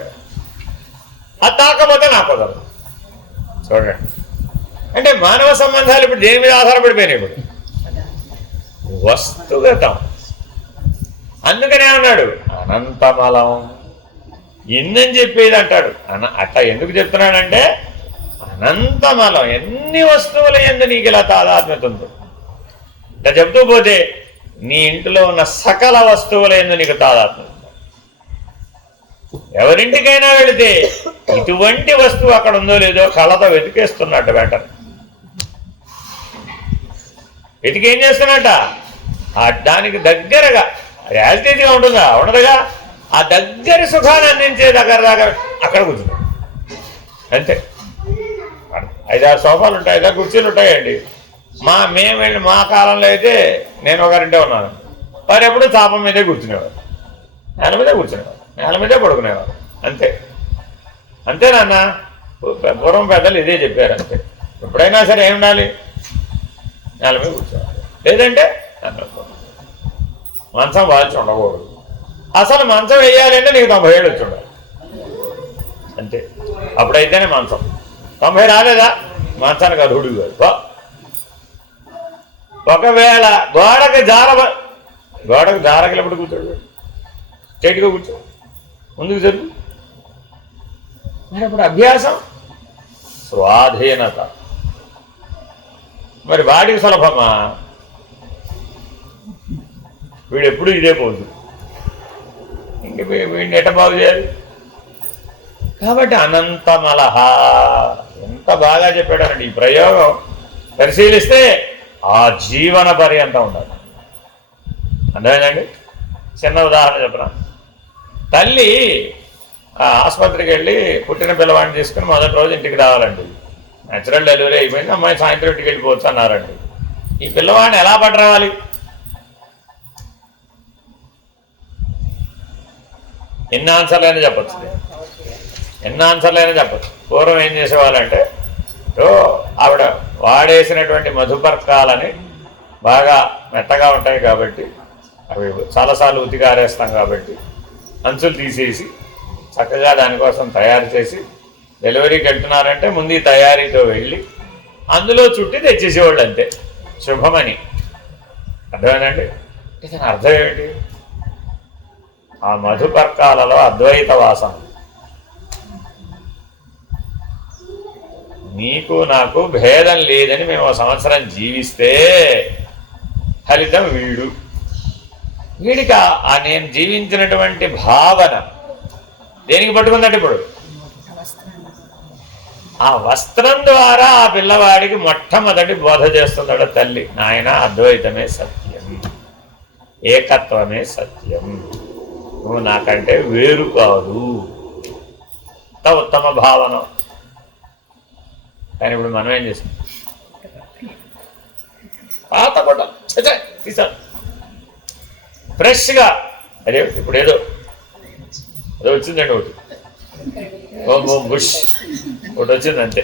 అది తాకపోతే నాకు కుదరదు. చూడండి, అంటే మానవ సంబంధాలు ఇప్పుడు దేని మీద ఆధారపడిపోయినాయి? ఇప్పుడు వస్తుగతం. అందుకనే అన్నాడు అనంతమలం. ఎన్నని చెప్పేది అంటాడు. అట్లా ఎందుకు చెప్తున్నాడంటే అనంతమలం. ఎన్ని వస్తువుల యందు నీకు ఇలా తాదాత్మ్యత ఉందో ఇలా చెప్తూ పోతే నీ ఇంటిలో ఉన్న సకల వస్తువుల యందు నీకు తాదాత్మ్యత. ఎవరింటికైనా వెళితే ఇటువంటి వస్తువు అక్కడ ఉందో లేదో కళ్ళతో వెతికేస్తున్నట్టు వెంటనే. వెతికేం చేస్తున్నట్ట? దానికి దగ్గరగా యాజిటీగా ఉంటుందా? ఉండదుగా. ఆ దగ్గరి సుఖాన్ని అందించే దగ్గర దాకా అక్కడ కూర్చుంది అంతే. 5-6 సోఫాలు ఉంటాయి, 5-6 కుర్చీలు ఉంటాయండి. మేము వెళ్ళి మా కాలంలో అయితే నేను ఒకరింటే ఉన్నాను. వారు ఎప్పుడు చాపం మీదే కూర్చునేవారు, నేల మీదే కూర్చునేవారు, నేల మీదే పడుకునేవారు. అంతే అంతేనాన్న. పూర్వం పెద్దలు ఇదే చెప్పారు. అంతే. ఎప్పుడైనా సరే ఏం ఉండాలి? నేల మీద కూర్చోవాలి, లేదంటే మంచం వాల్చి ఉండకూడదు. అసలు మంచం వేయాలంటే నీకు 90 ఏళ్ళు వచ్చి ఉండాలి అంతే. అప్పుడైతేనే మంచం. 90 రాలేదా మంచానికి అర్హుడు కాదు. ఒకవేళ గోడకు జారగలప్పుడు కూర్చోడు, స్ట్రైట్గా కూర్చో. ముందుకు జరుగు. మరి ఇప్పుడు అభ్యాసం స్వాధీనత. మరి వాడికి సులభమా? వీడెప్పుడు ఇదే పోదు, ఇంక వీడిని ఎట్ట బాగు చేయాలి? కాబట్టి అనంతమలహ ఎంత బాగా చెప్పాడనండి. ఈ ప్రయోగం పరిశీలిస్తే ఆ జీవన పర్యంతం ఉండాలి. అర్థమైందండి? చిన్న ఉదాహరణ చెప్పరా. తల్లి ఆసుపత్రికి వెళ్ళి పుట్టిన పిల్లవాడిని తీసుకుని మొదటి రోజు ఇంటికి రావాలండి. న్యాచురల్ డెలివరీ అయిపోయింది, అమ్మాయి సాయంత్రం ఇంటికి వెళ్ళిపోవచ్చు అన్నారండి. ఈ పిల్లవాడిని ఎలా పట్టరావాలి? ఎన్ని ఆన్సర్లైనా చెప్పచ్చు, ఎన్ని ఆన్సర్లైనా చెప్పచ్చు. పూర్వం ఏం చేసేవాళ్ళంటే ఆవిడ వాడేసినటువంటి మధుపర్కాలని బాగా మెత్తగా ఉంటాయి కాబట్టి అవి చాలాసార్లు ఉతికి ఆరేస్తాం కాబట్టి అంచులు తీసేసి చక్కగా దానికోసం తయారు చేసి డెలివరీకి వెళ్తున్నారంటే ముందు ఈ తయారీతో వెళ్ళి అందులో చుట్టి తెచ్చేసేవాళ్ళు, అంతే, శుభమని. అర్థమేనండి? ఇతని అర్థం ఏమిటి? ఆ మధుపర్కాలలో అద్వైత వాసన. నీకు నాకు భేదం లేదని మేము ఒక సంవత్సరం జీవిస్తే ఫలితం వీడు. వీడికి ఆ నేను జీవించినటువంటి భావన దేనికి పట్టుకుందంటే ఇప్పుడు ఆ వస్త్రం ద్వారా ఆ పిల్లవాడికి మొట్టమొదటి బోధ చేస్తున్నాడు తల్లి. నాయన అద్వైతమే సత్యం, ఏకత్వమే సత్యం, నువ్వు నాకంటే వేరు కాదు. ఉత్తమ భావన. కానీ ఇప్పుడు మనం ఏం చేస్తాం? పాత కొట్ట తీసాను ఫ్రెష్గా. అదే ఇప్పుడు ఏదో వచ్చిందండి, ఒకటి బుష్ ఒకటి వచ్చింది అంతే.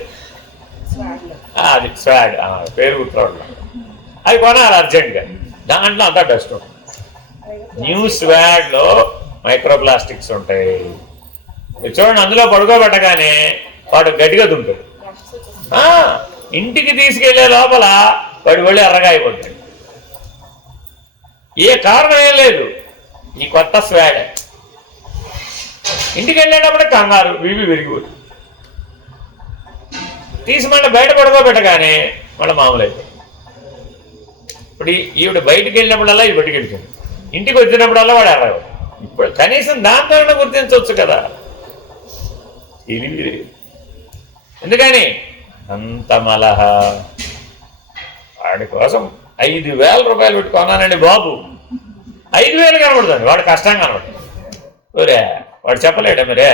అది స్వాడ్, పేరు గుర్తురావట్లా. అది కొనాలి అర్జెంట్గా. దాంట్లో అంతా డస్ట్ ఉంటుంది. న్యూ స్వాడ్లో మైక్రోప్లాస్టిక్స్ ఉంటాయి. చూడండి, అందులో పడుకోబెట్టగానే వాడు గట్టిగా దుంటాడు. ఇంటికి తీసుకెళ్లే లోపల వాడి ఒళ్ళు ఎర్రగా అయిపోతుంది. ఏ కారణం ఏం లేదు, ఈ కొత్త స్వాడ్. ఇంటికి వెళ్ళేటప్పుడే కంగారు, బీబీ పెరిగిపోతుంది. తీసి మళ్ళీ బయట పడుకోబెట్టగానే మళ్ళీ మామూలు అయిపోతుంది. ఇప్పుడు ఈవిడ బయటికి వెళ్ళినప్పుడల్లా ఈ బయటికి వెళ్తుంది, ఇంటికి వచ్చినప్పుడల్లా వాడు ఎర్రగా. ఇప్పుడు కనీసం దాంతో గుర్తించవచ్చు కదా. ఇది ఎందుకని అంతమలహ. వాడి కోసం 5,000 రూపాయలు పెట్టి కొన్నానండి బాబు. 5,000 కనబడుతుంది, వాడు కష్టం కనబడుతుంది. ఒరే వాడు చెప్పలేడా మరే.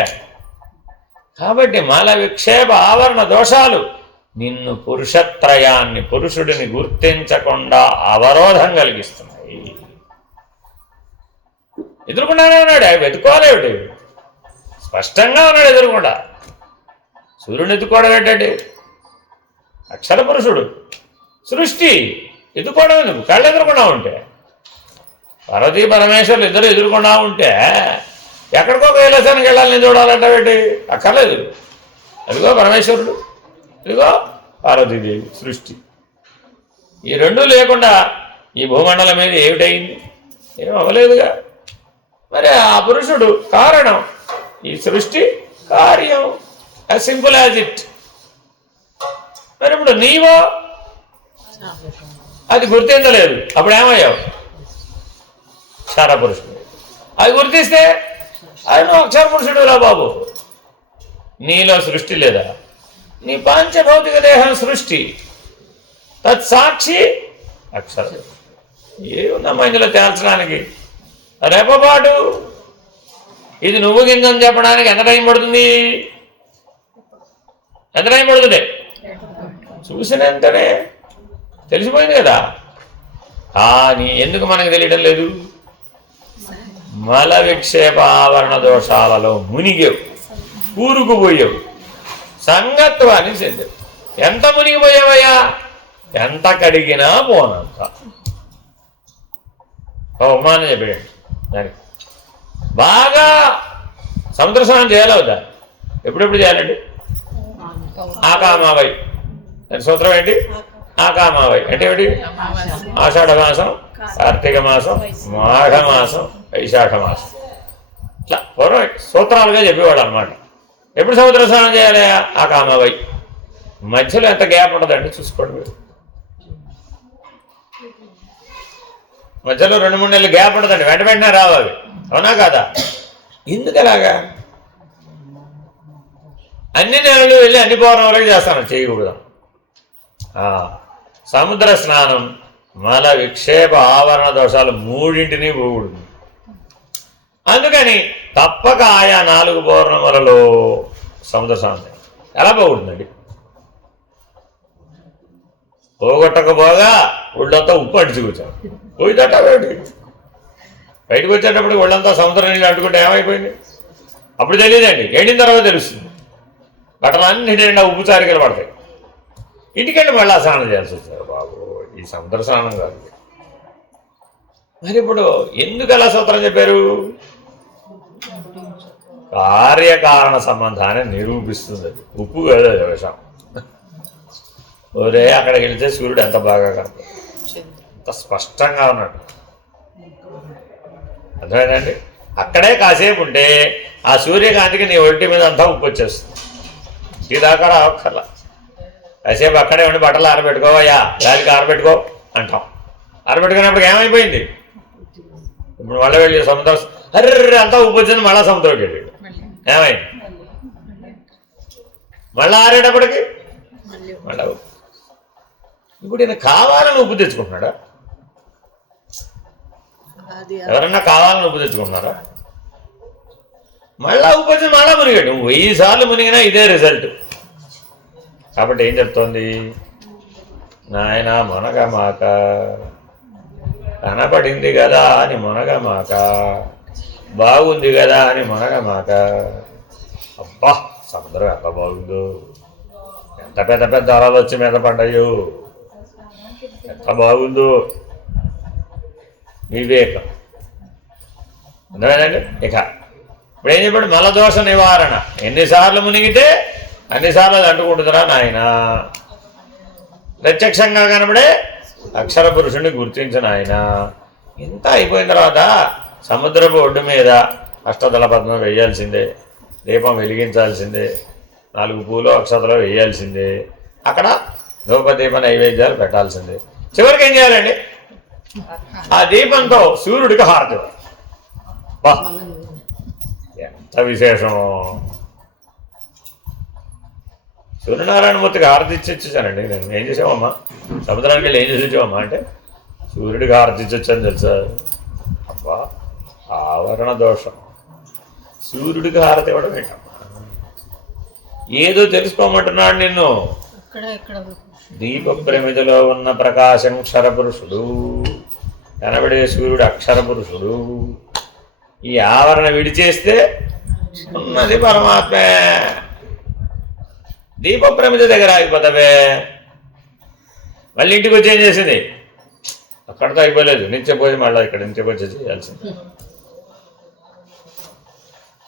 కాబట్టి మల విక్షేప ఆవరణ దోషాలు నిన్ను పురుషత్రయాన్ని, పురుషుడిని గుర్తించకుండా అవరోధం కలిగిస్తున్నాయి. ఎదురుకుండానే ఉన్నాడు, వెతుకోలేడు, స్పష్టంగా ఉన్నాడు ఎదురుకుండా. సూర్యుని ఎత్తుకోవడం ఏంటండి? అక్షర పురుషుడు సృష్టి ఎత్తుకోవడం ఎందుకు? కళ్ళు ఎదురుకుండా ఉంటే, పార్వతీ పరమేశ్వరులు ఇద్దరు ఎదురుకుండా ఉంటే ఎక్కడికో కైలాసానికి వెళ్ళాలని చూడాలంటే ఏంటి? అక్కర్లేదు. అదిగో పరమేశ్వరుడు, ఇదిగో పార్వతీదేవి, సృష్టి. ఈ రెండూ లేకుండా ఈ భూమండలం మీద ఏమిటయింది? ఏం అవ్వలేదుగా. మరి ఆ పురుషుడు కారణం, ఈ సృష్టి కార్యం. As simple as it. మరి ఇప్పుడు నీవో అది గుర్తించలేదు, అప్పుడు ఏమయ్యావు? క్షరపురుషుడు. అది గుర్తిస్తే అది నువ్వు అక్షర పురుషుడురా బాబు. నీలో సృష్టి లేదా? నీ పాంచభౌతిక దేహం సృష్టి, తత్సాక్షి అక్షర. ఏముందమ్మా ఇందులో తేల్చడానికి? రేపపాటు ఇది నువ్వు కిందని చెప్పడానికి ఎంత టైం పడుతుంది? ఎంత టైం పడుతుంది? చూసిన వెంటనే తెలిసిపోయింది కదా. కానీ ఎందుకు మనకు తెలియడం లేదు? మల విక్షేప ఆవరణ దోషాలలో మునిగేవు, కూరుకుపోయావు, సంగత్వాన్ని చెందావు. ఎంత మునిగిపోయావయ్యా? ఎంత కడిగినా పోనంత. అవమానం చెప్పాడు దానికి. బాగా సముద్ర స్నానం చేయాలవుతా? ఎప్పుడెప్పుడు చేయాలండి? ఆకామావై. దాని సూత్రం ఏంటి? ఆకామావై అంటే ఏమిటి? ఆషాఢ మాసం, కార్తీక మాసం, మాఘ మాసం, వైశాఖ మాసం. ఇట్లా పూర్వం సూత్రాలుగా చెప్పేవాడు అనమాట. ఎప్పుడు సముద్ర స్నానం చేయాలి? ఆ కామవై. మధ్యలో ఎంత గ్యాప్ ఉండదండి చూసుకోండి మీరు. మధ్యలో 2-3 నెలలు గ్యాప్ ఉండదండి, వెంట వెంటనే రావాలి. అవునా కాదా? ఎందుకు అలాగా? అన్ని నెలలు వెళ్ళి అన్ని పౌర్ణములకు చేస్తాను, చేయకూడదు. సముద్ర స్నానం మల విక్షేప ఆవరణ దోషాలు 3 పోకూడదు. అందుకని తప్పక ఆయా 4 పౌర్ణములలో సముద్ర స్నానం ఎలా పోకూడదండి? పోగొట్టకపోగా ఒళ్ళంతా ఉప్పు అడిచి కూర్చోండి, పోయిదట. బయటకు వచ్చేటప్పుడు ఒళ్ళంతా సముద్రం నీళ్ళు అంటుకుంటే ఏమైపోయింది? అప్పుడు తెలియదండి, ఎండిన తర్వాత తెలుస్తుంది. బట్టలు అన్నిటి నిండా ఉప్పు చారికలు పడతాయి. ఇంటికెళ్ళి మళ్ళీ స్నానం చేయాల్సి వచ్చారు. బాబు, ఈ సముద్ర స్నానం కాదు. మరి ఇప్పుడు ఎందుకు అలా సూత్రం చెప్పారు? కార్యకారణ సంబంధాన్ని నిరూపిస్తుంది. ఉప్పు కాదు అది, విషం. ఒరే, అక్కడికి వెళితే సూర్యుడు ఎంత బాగా కనపడుతుంది, ఎంత స్పష్టంగా ఉన్నాడు. అర్థమైందండి? అక్కడే కాసేపు ఉంటే ఆ సూర్యకాంతికి నీ ఒంటి మీద అంతా ఉప్పు వచ్చేస్తుంది. ఈ దాకా రావక్కర్లా. కాసేపు అక్కడే ఉండి బట్టలు ఆరబెట్టుకోవయ్యా, గాలికి ఆరబెట్టుకో అంటాం. ఆరబెట్టుకున్నప్పుడు ఏమైపోయింది? ఇప్పుడు మళ్ళీ వెళ్ళి సముద్రం అర్రే అంతా ఉప్పు వచ్చింది, మళ్ళీ సముద్రంకి వెళ్ళాడు. ఏమైంది? మళ్ళీ ఆరేటప్పటికి మళ్ళీ ఉప్పు. ఇప్పుడు ఈయన కావాలని ఉప్పు తెచ్చుకుంటున్నాడా? ఎవరన్నా కావాలని ఉప్పు తెచ్చుకుంటున్నారా? మళ్ళా ఉప్పు వచ్చి మళ్ళా మునిగాడు. 1000 సార్లు మునిగినా ఇదే రిజల్ట్. కాబట్టి ఏం చెప్తోంది? నాయన మునగమాక, కనపడింది కదా అని మునగమాక, బాగుంది కదా అని మునగమాక. అబ్బా, సముద్రం ఎంత బాగుందో, ఎంత పెద్ద పెద్ద అలలు వచ్చి మీద పడ్డాయో, ఎంత బాగుందో. వివేకం. అర్థమైందండి? ఇక ఇప్పుడు ఏం చెప్పాడు? మలదోష నివారణ. ఎన్నిసార్లు మునిగితే అన్నిసార్లు అది అంటుకుంటుందిరా నాయన. ప్రత్యక్షంగా కనబడే అక్షర పురుషుడిని గుర్తించిన ఆయన. ఇంత అయిపోయిన తర్వాత సముద్రపు ఒడ్డు మీద అష్టదళ పద్మం వేయాల్సిందే, దీపం వెలిగించాల్సిందే, 4 పూలు అక్షతలు వేయాల్సిందే, అక్కడ ధూపదీప నైవేద్యాలు పెట్టాల్సిందే. చివరికి ఏం చేయాలండి? ఆ దీపంతో సూర్యుడికి హారతి. ఎంత విశేషం! సూర్యనారాయణమూర్తికి హారతి ఇచ్చానండి నేను. ఏం చేసావమ్మా? సముద్రానికి వెళ్ళి ఏం చేసి వచ్చావమ్మా అంటే, సూర్యుడికి హారతి ఇచ్చొచ్చాను తెలుసా? అబ్బా, ఆవరణ దోషం. సూర్యుడికి హారతి ఇవ్వడం ఏంటమ్మా? ఏదో తెలుసుకోమంటున్నాడు నిన్ను. దీప ప్రమిదలో ఉన్న ప్రకాశం క్షరపురుషుడు, కనబడే సూర్యుడు అక్షర పురుషుడు. ఈ ఆవరణ విడిచేస్తే ఉన్నది పరమాత్మే. దీప ప్రమిద దగ్గర ఆగిపోతావే. మళ్ళీ ఇంటికి వచ్చి ఏం చేసింది? అక్కడితో అయిపోలేదు, నిత్యపోయి మళ్ళీ ఇక్కడ నిత్యపోయి చేయాల్సింది.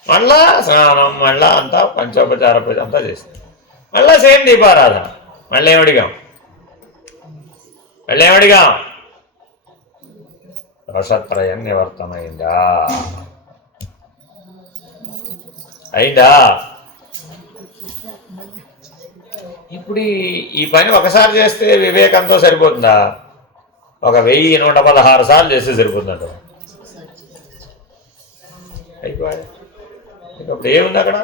మళ్ళా స్నానం, మళ్ళా అంతా పంచోపచార పూజ అంతా చేసింది. మళ్ళా సేమ్ దీపారాధన. మళ్ళీ ఏమడిగాం? దోషత్రయం నివర్తమైందా? అయిందా? ఇప్పుడు ఈ పని ఒకసారి చేస్తే వివేకంతో సరిపోతుందా? ఒక 1116 సార్లు చేస్తే సరిపోతుందంట. అయిపోయి ఇప్పుడు ఏముంది అక్కడ?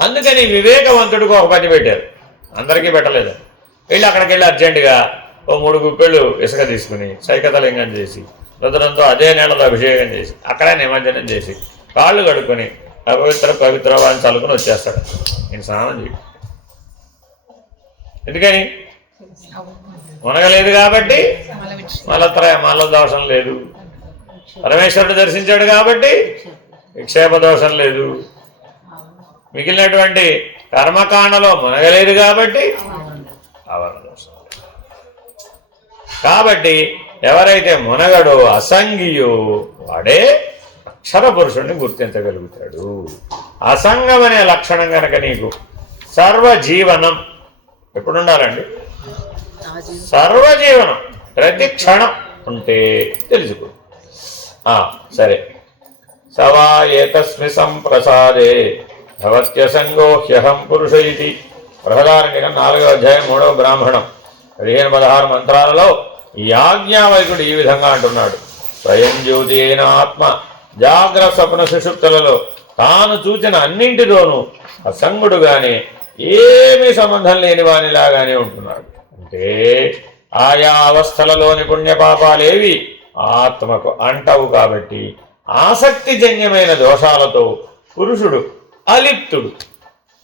అందుకని వివేకవంతుడికి ఒక పని పెట్టారు, అందరికీ పెట్టలేదు. వెళ్ళి అక్కడికి వెళ్ళి అర్జెంటుగా ఓ 3 గుప్పెళ్ళు ఇసుక తీసుకుని సైకతలింగం చేసి రుద్రంతో అదే నీళ్ళతో అభిషేకం చేసి అక్కడే నిమజ్జనం చేసి కాళ్ళు కడుక్కొని పవిత్రవాన్ని చల్లుకుని వచ్చేస్తాడు. నేను స్నానం చేయి. ఎందుకని? మునగలేదు కాబట్టి, మల దోషం లేదు. పరమేశ్వరుడు దర్శించాడు కాబట్టి విక్షేప దోషం లేదు. మిగిలినటువంటి కర్మకాండలో మునగలేదు కాబట్టి ఆవరణ దోషం. కాబట్టి ఎవరైతే మునగడో అసంగియో వాడే అక్షర పురుషుడిని గుర్తించగలుగుతాడు. అసంగం అనే లక్షణం కనుక నీకు సర్వజీవనం ఎప్పుడుండాలండి? సర్వజీవనం ప్రతి క్షణం ఉంటే తెలుసుకో. సరే, సవా ఏతస్మి సంప్రసాదే భవత్యసంగో హ్యహం పురుష ఇది. బృహదారణ్యకం 4వ అధ్యాయం 3వ బ్రాహ్మణం 15-16 మంత్రాలలో యాజ్ఞావల్కుడు ఈ విధంగా అంటున్నాడు. స్వయం జ్యోతి అయిన ఆత్మ జాగ్రత్త స్వప్న సుషుప్తులలో తాను చూచిన అన్నింటిలోనూ అసంగుడుగానే ఏమీ సంబంధం లేని వానిలాగానే ఉంటున్నాడు. అంటే ఆయా అవస్థలలోని పుణ్యపాపాలేవి ఆత్మకు అంటవు కాబట్టి ఆసక్తిజన్యమైన దోషాలతో పురుషుడు అలిప్తుడు,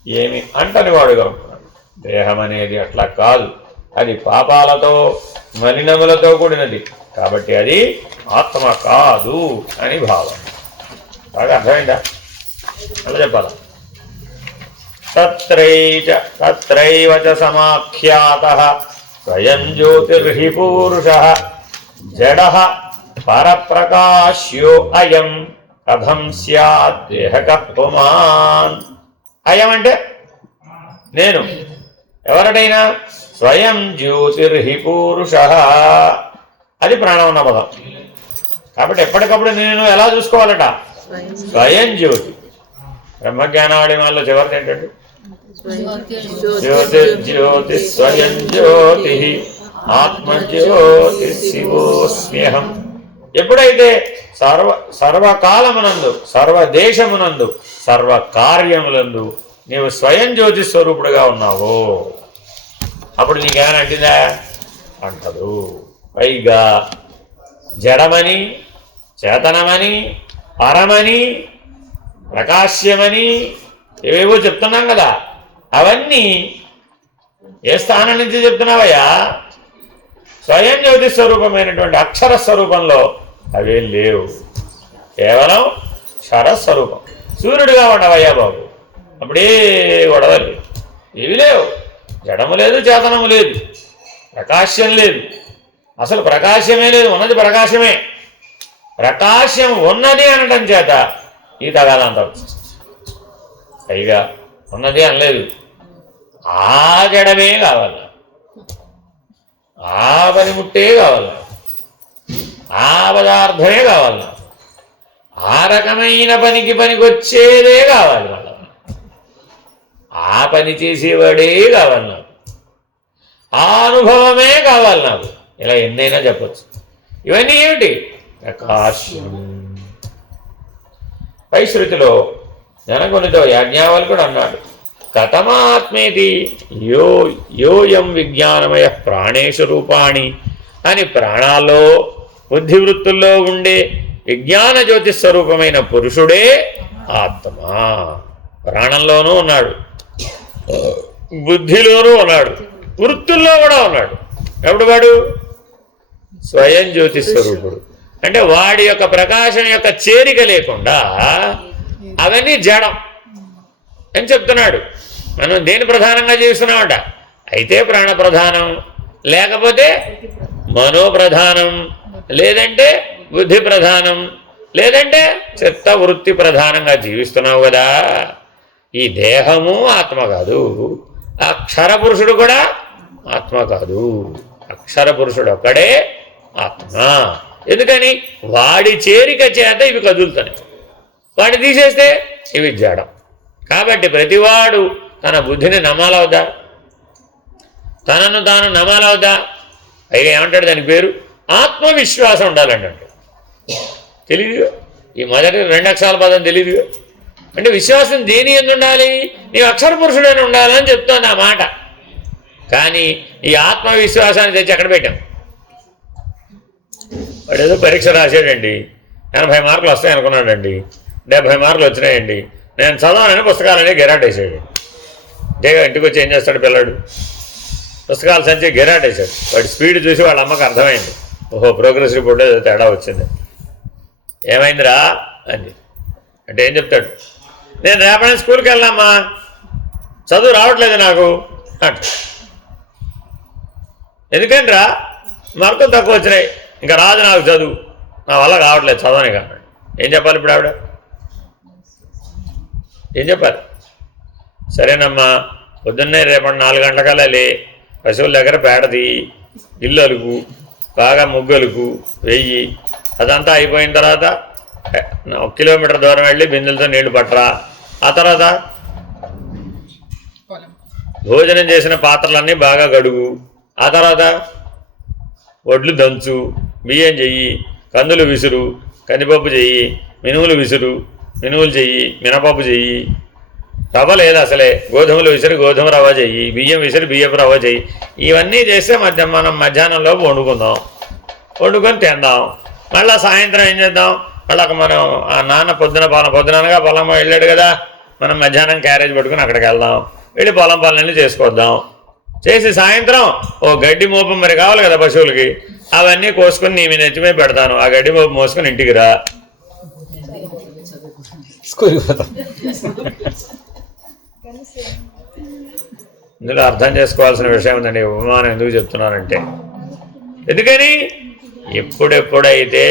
ఏమి అంటనివాడుగా ఉంటున్నాడు. దేహం అనేది అట్లా కాదు, అది పాపాలతో మలినములతో కూడినది కాబట్టి అది ఆత్మ కాదు అని భావం. బాగా అర్థమైందా? అలా చెప్పాల. తత్రైవ చ సమాఖ్యాతః స్వయం జ్యోతిర్హి పూరుషః జడః పరప్రకాశ్యో అయం కథం స్యాద్ దేహకః పుమాన్. అయం అంటే నేను, ఎవరిడైనా స్వయం జ్యోతిర్హి పూరుషః, అది ప్రాణమన్న పదం. కాబట్టి ఎప్పటికప్పుడు నేను ఎలా చూసుకోవాలట? స్వయం జ్యోతి. బ్రహ్మజ్ఞానావళి వాళ్ళలో చివరిది ఏంటంటే జ్యోతిర్జ్యోతి స్వయం జ్యోతి ఆత్మజ్యోతి శివోస్మ్యహం. ఎప్పుడైతే సర్వకాలమునందు, సర్వదేశమునందు, సర్వకార్యములందు నీవు స్వయం జ్యోతి స్వరూపుడుగా ఉన్నావో అప్పుడు నీకేమైనా అంటిందా? అంటదు. పైగా జడమని, చేతనమని, పరమని, ప్రకాశ్యమని ఏవేవో చెప్తున్నాం కదా, అవన్నీ ఏ స్థానం నుంచి చెప్తున్నావయ్యా? స్వయం జ్యోతి స్వరూపమైనటువంటి అక్షర స్వరూపంలో అవేం లేవు, కేవలం క్షరస్వరూపం. సూర్యుడిగా ఉండవయ్యా బాబు, అప్పుడే గొడవలు ఇవి లేవు. జడము లేదు, చేతనము లేదు, ప్రకాశ్యం లేదు, అసలు ప్రకాశమే లేదు, ఉన్నది ప్రకాశమే. ప్రకాశం ఉన్నది అనటం చేత ఈ తగాదంతా వచ్చింది. పైగా ఉన్నది అనలేదు, ఆ జడమే కావాల, ఆ పనిముట్టే కావాల, ఆ పదార్థమే కావాల, ఆ రకమైన పనికొచ్చేదే కావాలి, మళ్ళా ఆ పని చేసేవాడే కావాలి నాకు, ఆ అనుభవమే కావాలి నాకు. ఇలా ఎన్నైనా చెప్పచ్చు. ఇవన్నీ ఏమిటి? ప్రకాశం. పై శృతిలో జనకునితో యాజ్ఞావల్కుడు అన్నాడు, కథమాత్మేతి యోయం విజ్ఞానమయ ప్రాణేషు రూపాణి అని. ప్రాణాల్లో, బుద్ధివృత్తుల్లో ఉండే విజ్ఞాన జ్యోతి స్వరూపమైన పురుషుడే ఆత్మ. ప్రాణంలోనూ ఉన్నాడు, బుద్ధిలోనూ ఉన్నాడు, వృత్తుల్లో కూడా ఉన్నాడు. ఎప్పుడు వాడు స్వయం జ్యోతి స్వరూపుడు. అంటే వాడి యొక్క ప్రకాశం యొక్క చేరిక లేకుండా అవన్నీ జడం అని చెప్తున్నాడు. మనం దేని ప్రధానంగా జీవిస్తున్నామట? అయితే ప్రాణ ప్రధానం, లేకపోతే మనో ప్రధానం, లేదంటే బుద్ధి ప్రధానం, లేదంటే చిత్త వృత్తి ప్రధానంగా జీవిస్తున్నావు కదా. ఈ దేహము ఆత్మ కాదు, అక్షర పురుషుడు కూడా ఆత్మ కాదు. అక్షర పురుషుడు ఒక్కడే ఆత్మ. ఎందుకని? వాడి చేరిక చేత ఇవి కదులుతున్నాయి, వాడిని తీసేస్తే ఇవి జడం. కాబట్టి ప్రతివాడు తన బుద్ధిని నమ్మాలవుదా? తనను తాను నమ్మాలవుదా? పైగా ఏమంటాడు? దాని పేరు ఆత్మవిశ్వాసం ఉండాలంటే. తెలియదుగా, ఈ మొదటి 2 అక్షరాల పదం తెలియదుగా. అంటే విశ్వాసం దేని ఎందు ఉండాలి? నీవు అక్షర పురుషుడైన ఉండాలని చెప్తోంది ఆ మాట. కానీ ఈ ఆత్మవిశ్వాసాన్ని తెచ్చి ఎక్కడ పెట్టాం? వాడు ఏదో పరీక్ష రాశాడండి, 80 మార్కులు వస్తాయి అనుకున్నాడండి, 70 మార్కులు వచ్చినాయండి, నేను చదవాలని పుస్తకాలనే గిరాటేసాడు. అంతేగా ఇంటికి వచ్చి ఏం చేస్తాడు పిల్లాడు? పుస్తకాలు సంచి గిరాటేశాడు. వాడి స్పీడ్ చూసి వాళ్ళ అమ్మకు అర్థమైంది, ఓహో ప్రోగ్రెస్ రిపోర్ట్ ఏదో తేడా వచ్చింది. ఏమైందిరా అని అంటే ఏం చెప్తాడు? నేను రేపటి స్కూల్కి వెళ్ళామ్మా, చదువు రావట్లేదు నాకు అంట. ఎందుకంట్రా? మార్కులు తక్కువ వచ్చినాయి, ఇంకా రాదు నాకు చదువు, నా వల్ల కావట్లేదు చదవని కాదు. ఏం చెప్పాలి ఇప్పుడు ఆవిడ? ఏం చెప్పాలి? సరేనమ్మా, పొద్దున్నే రేపటి 4 గంటలకల్లా లే, పశువుల దగ్గర పేడది, ఇల్లు అలుగు, బాగా ముగ్గులకు వెయ్యి, అదంతా అయిపోయిన తర్వాత 1 కిలోమీటర్ దూరం వెళ్ళి బిందెలతో నీళ్లు పట్టరా. ఆ తర్వాత భోజనం చేసిన పాత్రలన్నీ బాగా గడుగు. ఆ తర్వాత వడ్లు దంచు, బియ్యం చెయ్యి, కందులు విసురు, కందిపప్పు చెయ్యి, మినుములు విసురు, మినుములు చెయ్యి, మినపప్పు చెయ్యి, రవ్వ లేదు అసలే, గోధుమలు విసిరి గోధుమ రవ్వ చెయ్యి, బియ్యం విసిరి బియ్యపు రవ్వ చెయ్యి. ఇవన్నీ చేస్తే మనం మధ్యాహ్నంలోపు వండుకుందాం, వండుకొని తిందాం. మళ్ళీ సాయంత్రం ఏం చేద్దాం, మళ్ళీ మనం ఆ నాన్న పొద్దుననగా పొలం వెళ్ళాడు కదా, మనం మధ్యాహ్నం క్యారేజ్ పట్టుకుని అక్కడికి వెళ్దాం, వెళ్ళి పొలం పనులన్నీ చేసుకొద్దాం. చేసి సాయంత్రం ఓ గడ్డి మోపు మరి కావాలి కదా పశువులకి, అవన్నీ కోసుకొని నీ మీ నెత్తిమే పెడతాను, ఆ గడ్డి మోపు మోసుకొని ఇంటికి రా. ఇందులో అర్థం చేసుకోవాల్సిన విషయం ఉందండి. ఉపమానం ఎందుకు చెప్తున్నానంటే, ఎందుకని ఎప్పుడెప్పుడైతే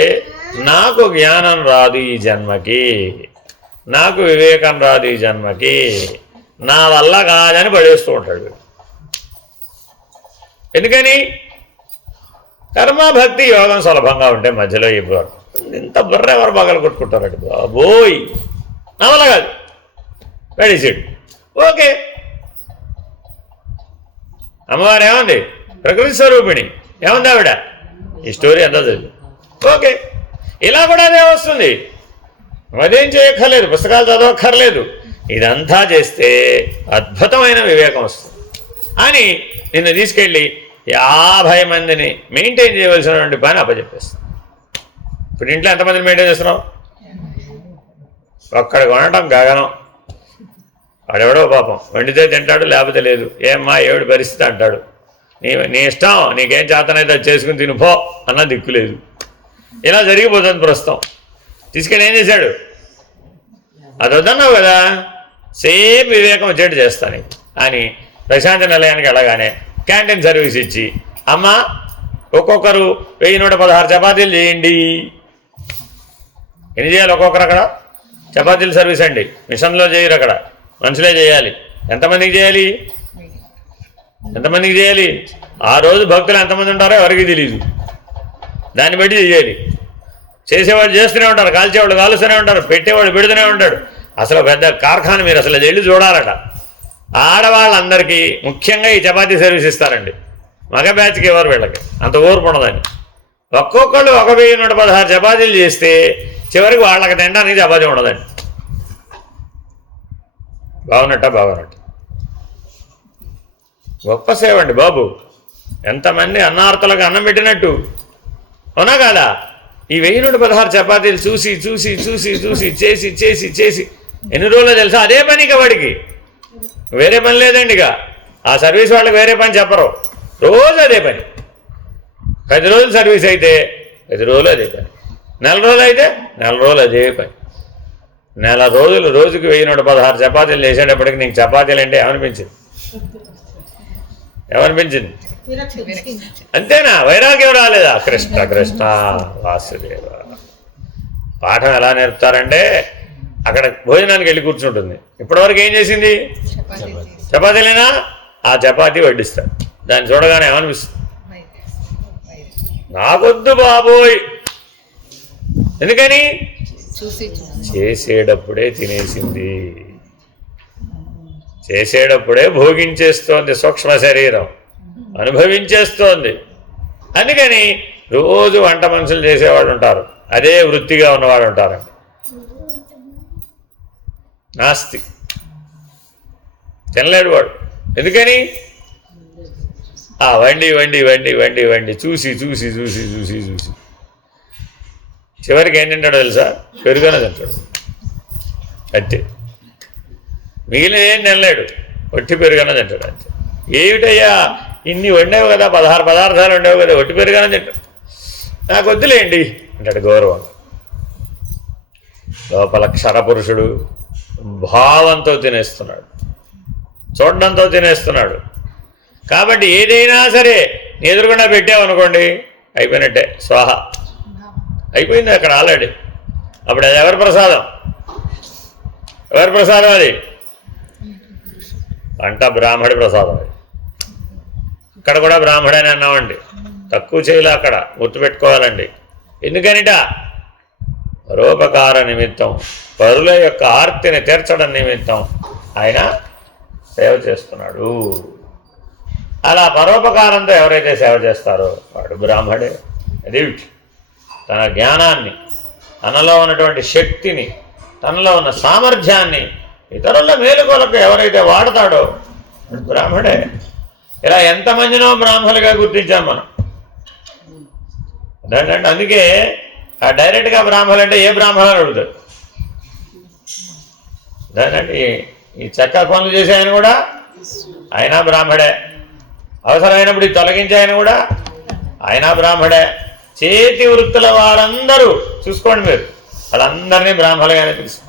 నాకు జ్ఞానం రాదు ఈ జన్మకి, నాకు వివేకం రాదు ఈ జన్మకి, నా వల్ల కాదని పడేస్తూ ఉంటాడు. ఎందుకని కర్మ భక్తి యోగం సులభంగా ఉంటే మధ్యలో ఈ ఇంత బుర్ర ఎవరు బాగా కొట్టుకుంటారండి, బాబోయ్ నా వల్ల కాదు పడేసాడు. ఓకే, అమ్మవారు ఏమంది, ప్రకృతి స్వరూపిణి ఏముంది ఆవిడ, ఈ స్టోరీ అంతా చదివి ఓకే. ఇలా కూడా అదే వస్తుంది, అదేం చేయక్కర్లేదు, పుస్తకాలు చదవక్కర్లేదు, ఇదంతా చేస్తే అద్భుతమైన వివేకం వస్తుంది అని నిన్ను తీసుకెళ్ళి 50 మందిని మెయింటైన్ చేయవలసినటువంటి పని అప్పచెప్పేస్తాం. ఇప్పుడు ఇంట్లో ఎంతమందిని మెయింటైన్ చేస్తున్నావు? ఒక్కడికి వండటం గగనం, వాడెవడో పాపం వండితే తింటాడు, లేకపోతే లేదు. ఏమ్మా ఏమిటి పరిస్థితి అంటాడు. నీ ఇష్టం, నీకేం చేతనైతే అది చేసుకుని తినిపో అన్న దిక్కు లేదు. ఇలా జరిగిపోతుంది ప్రస్తుతం. తీసుకెళ్ళి ఏం చేశాడు, అది వద్దన్నావు కదా, సేమ్ వివేకం వచ్చేట్టు చేస్తాను అని ప్రశాంతి నిలయానికి వెళ్ళగానే క్యాంటీన్ సర్వీస్ ఇచ్చి, అమ్మ ఒక్కొక్కరు 1116 చపాతీలు చేయండి. ఎన్ని చేయాలి ఒక్కొక్కరు? అక్కడ చపాతీల సర్వీస్ అండి, మిషన్లో చేయరు, అక్కడ మనుషులే చేయాలి. ఎంతమందికి చేయాలి? ఎంతమందికి చేయాలి? ఆ రోజు భక్తులు ఎంతమంది ఉంటారో ఎవరికి తెలియదు, దాన్ని బట్టి చేయాలి. చేసేవాళ్ళు చేస్తూనే ఉంటారు, కాల్చేవాళ్ళు కాలుస్తూనే ఉంటారు, పెట్టేవాళ్ళు పెడుతూనే ఉంటాడు. అసలు పెద్ద కార్ఖాన, మీరు అసలు వెళ్ళి చూడాలట. ఆడవాళ్ళందరికీ ముఖ్యంగా ఈ చపాతీ సర్వీస్ ఇస్తారండి, మగ బ్యాచ్కి ఎవరు వీళ్ళకి అంత ఓర్పు ఉండదని. ఒక్కొక్కళ్ళు 1116 చపాతీలు చేస్తే చివరికి వాళ్ళకి తినడానికి చపాతీ ఉండదండి. బాగున్నట్టు గొప్ప సేవ అండి బాబు. ఎంతమంది అన్నార్తలకు అన్నం పెట్టినట్టు, అవునా కాదా? ఈ 1116 చపాతీలు చూసి చూసి చూసి చూసి చేసి చేసి చేసి ఎన్ని రోజులు తెలుసా? అదే పని, ఇక వాడికి వేరే పని లేదండి. ఇక ఆ సర్వీస్ వాళ్ళకి వేరే పని చెప్పరు, రోజు అదే పని. 10 రోజులు సర్వీస్ అయితే 10 రోజులు అదే పని, నెల రోజులు అయితే నెల రోజులు అదే పని. నెల రోజులు రోజుకి 1116 చపాతీలు చేసేటప్పటికి నీకు చపాతీలు అంటే ఏమనిపించింది? అంతేనా? వైరాగ్యం రాలేదా? కృష్ణ కృష్ణ వాసుదేవ. పాఠం ఎలా నేర్పుతారంటే, అక్కడ భోజనానికి వెళ్ళి కూర్చుంటుంది, ఇప్పటివరకు ఏం చేసింది? చపాతీలేనా? ఆ చపాతీ వడ్డిస్తాడు. దాన్ని చూడగానే ఏమనిపిస్తుంది? నాకొద్దు బాబోయ్. ఎందుకని? చేసేటప్పుడే తినేసింది, చేసేటప్పుడే భోగించేస్తోంది, సూక్ష్మ శరీరం అనుభవించేస్తోంది. అందుకని రోజు వంట మనుషులు చేసేవాడు ఉంటారు, అదే వృత్తిగా ఉన్నవాడు ఉంటారండి. నాస్తి తినలేడు వాడు. ఎందుకని? వండి వండి వండి వండి వండి చూసి చూసి చూసి చూసి చూసి చివరికి ఏం తింటాడో తెలుసా? పెరుగనే తింటాడు అంతే. మిగిలిన ఏం తినలేడు, ఒట్టి పెరుగనే తింటాడు అంతే. ఏమిటయ్యా ఇన్ని వండావు కదా, 16 పదార్థాలు వండావు కదా, ఒట్టి పెరుగనే తింటాడు. నాకు వద్దులేండి అంటాడు గౌరవంగా. లోపల క్షరపురుషుడు భావంతో తినేస్తున్నాడు, చూడడంతో తినేస్తున్నాడు. కాబట్టి ఏదైనా సరే నీ ఎదురుకుండా పెట్టావనుకోండి, అయిపోయినట్టే, స్వాహ అయిపోయింది అక్కడ ఆల్రెడీ. అప్పుడు అది ఎవరి ప్రసాదం? ఎవరి ప్రసాదం అది? వంట బ్రాహ్మడి ప్రసాదం అది. ఇక్కడ కూడా బ్రాహ్మడని అన్నామండి, తక్కువ చేయలే, అక్కడ గుర్తుపెట్టుకోవాలండి. ఎందుకనిట పరోపకార నిమిత్తం, పరుల యొక్క ఆర్తిని తీర్చడం నిమిత్తం ఆయన సేవ చేస్తున్నాడు. అలా పరోపకారంతో ఎవరైతే సేవ చేస్తారో వాడు బ్రాహ్మడే. అది తన జ్ఞానాన్ని, తనలో ఉన్నటువంటి శక్తిని, తనలో ఉన్న సామర్థ్యాన్ని ఇతరుల మేలుకొలకు ఎవరైతే వాడతాడో వాడు బ్రాహ్మడే. ఇలా ఎంతమందినో బ్రాహ్మణులుగా గుర్తించాం మనం. అదేంటంటే అందుకే డైరెక్ట్గా బ్రాహ్మణులు అంటే ఏ బ్రాహ్మణులు అడుగుతాడు. అదేంటంటే ఈ చెక్క పనులు చేసే ఆయన కూడా ఆయన బ్రాహ్మడే. అవసరమైనప్పుడు ఇది తొలగించే ఆయన కూడా ఆయన బ్రాహ్మడే. చేతి వృత్తుల వారందరూ చూసుకోండి మీరు, వాళ్ళందరినీ బ్రాహ్మణులుగానే తెలుసు.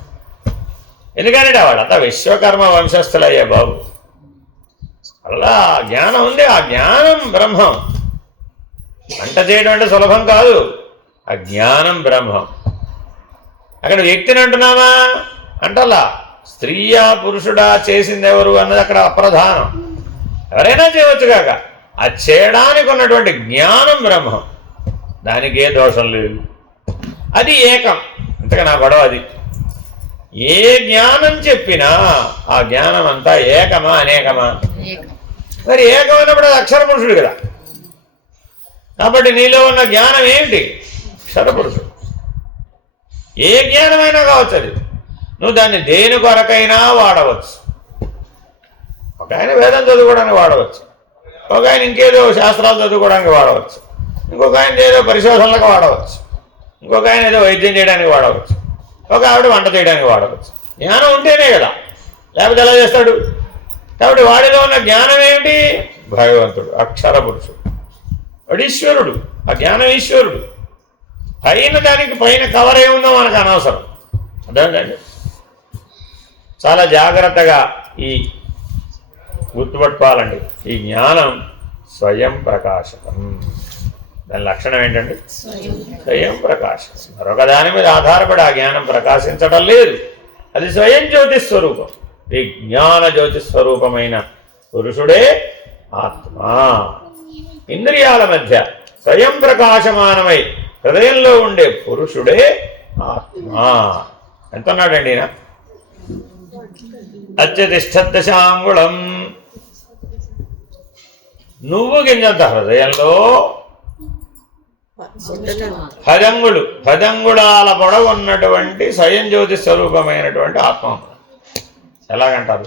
ఎందుకంటే వాళ్ళంతా విశ్వకర్మ వంశస్థులయ్యే బాబు. అలా జ్ఞానం ఉంది, ఆ జ్ఞానం బ్రహ్మం. వంట చేయడం అంటే సులభం కాదు, ఆ జ్ఞానం బ్రహ్మం. అక్కడ వ్యక్తిని అంటున్నామా అంటలా, స్త్రీయా పురుషుడా చేసింది ఎవరు అన్నది అక్కడ అప్రధానం. ఎవరైనా చేయవచ్చు కాక ఆ చేయడానికి ఉన్నటువంటి జ్ఞానం బ్రహ్మం, దానికి ఏ దోషం లేదు. అది ఏకం. అంతగా నా గొడవ అది. ఏ జ్ఞానం చెప్పినా ఆ జ్ఞానం అంతా ఏకమా అనేకమా? మరి ఏకమైనప్పుడు అది అక్షర పురుషుడు కదా. కాబట్టి నీలో ఉన్న జ్ఞానం ఏమిటి? అక్షరపురుషుడు. ఏ జ్ఞానమైనా కావచ్చు అది. నువ్వు దాన్ని దేని కొరకైనా వాడవచ్చు. ఒక ఆయన వేదం చదువుకోవడానికి వాడవచ్చు, ఒక ఆయన ఇంకేదో శాస్త్రాలు చదువుకోవడానికి వాడవచ్చు, ఇంకొక ఆయన ఏదో పరిశోధనలకు వాడవచ్చు, ఇంకొక ఆయన ఏదో వైద్యం చేయడానికి వాడవచ్చు, ఒక ఆవిడ వంట చేయడానికి వాడవచ్చు. జ్ఞానం ఉంటేనే కదా, లేకపోతే ఎలా చేస్తాడు? కాబట్టి వాడిలో ఉన్న జ్ఞానం ఏమిటి? భగవంతుడు, అక్షర పురుషుడు, వాడు ఈశ్వరుడు. ఆ జ్ఞానం ఈశ్వరుడు. పైన దానికి పైన కవర్ ఏముందో మనకు అనవసరం. అర్థమైందండి? చాలా జాగ్రత్తగా ఈ గుర్తుపట్టుకోవాలండి. ఈ జ్ఞానం స్వయం ప్రకాశకం. దాని లక్షణం ఏంటండి? స్వయం ప్రకాశం. మరొక దాని మీద ఆధారపడి ఆ జ్ఞానం ప్రకాశించడం లేదు. అది స్వయం జ్యోతి స్వరూపం. ఈ జ్ఞాన జ్యోతి స్వరూపమైన పురుషుడే ఆత్మ. ఇంద్రియాల మధ్య స్వయం ప్రకాశమానమై హృదయంలో ఉండే పురుషుడే ఆత్మ. ఎంత ఉన్నాడండి ఈయన? అత్యతిష్టదశాంగుళం. నువ్వు గింజంత హృదయంలో 10 అంగుళాల పొడవు ఉన్నటువంటి స్వయం జ్యోతి స్వరూపమైనటువంటి ఆత్మ. ఎలాగంటారు?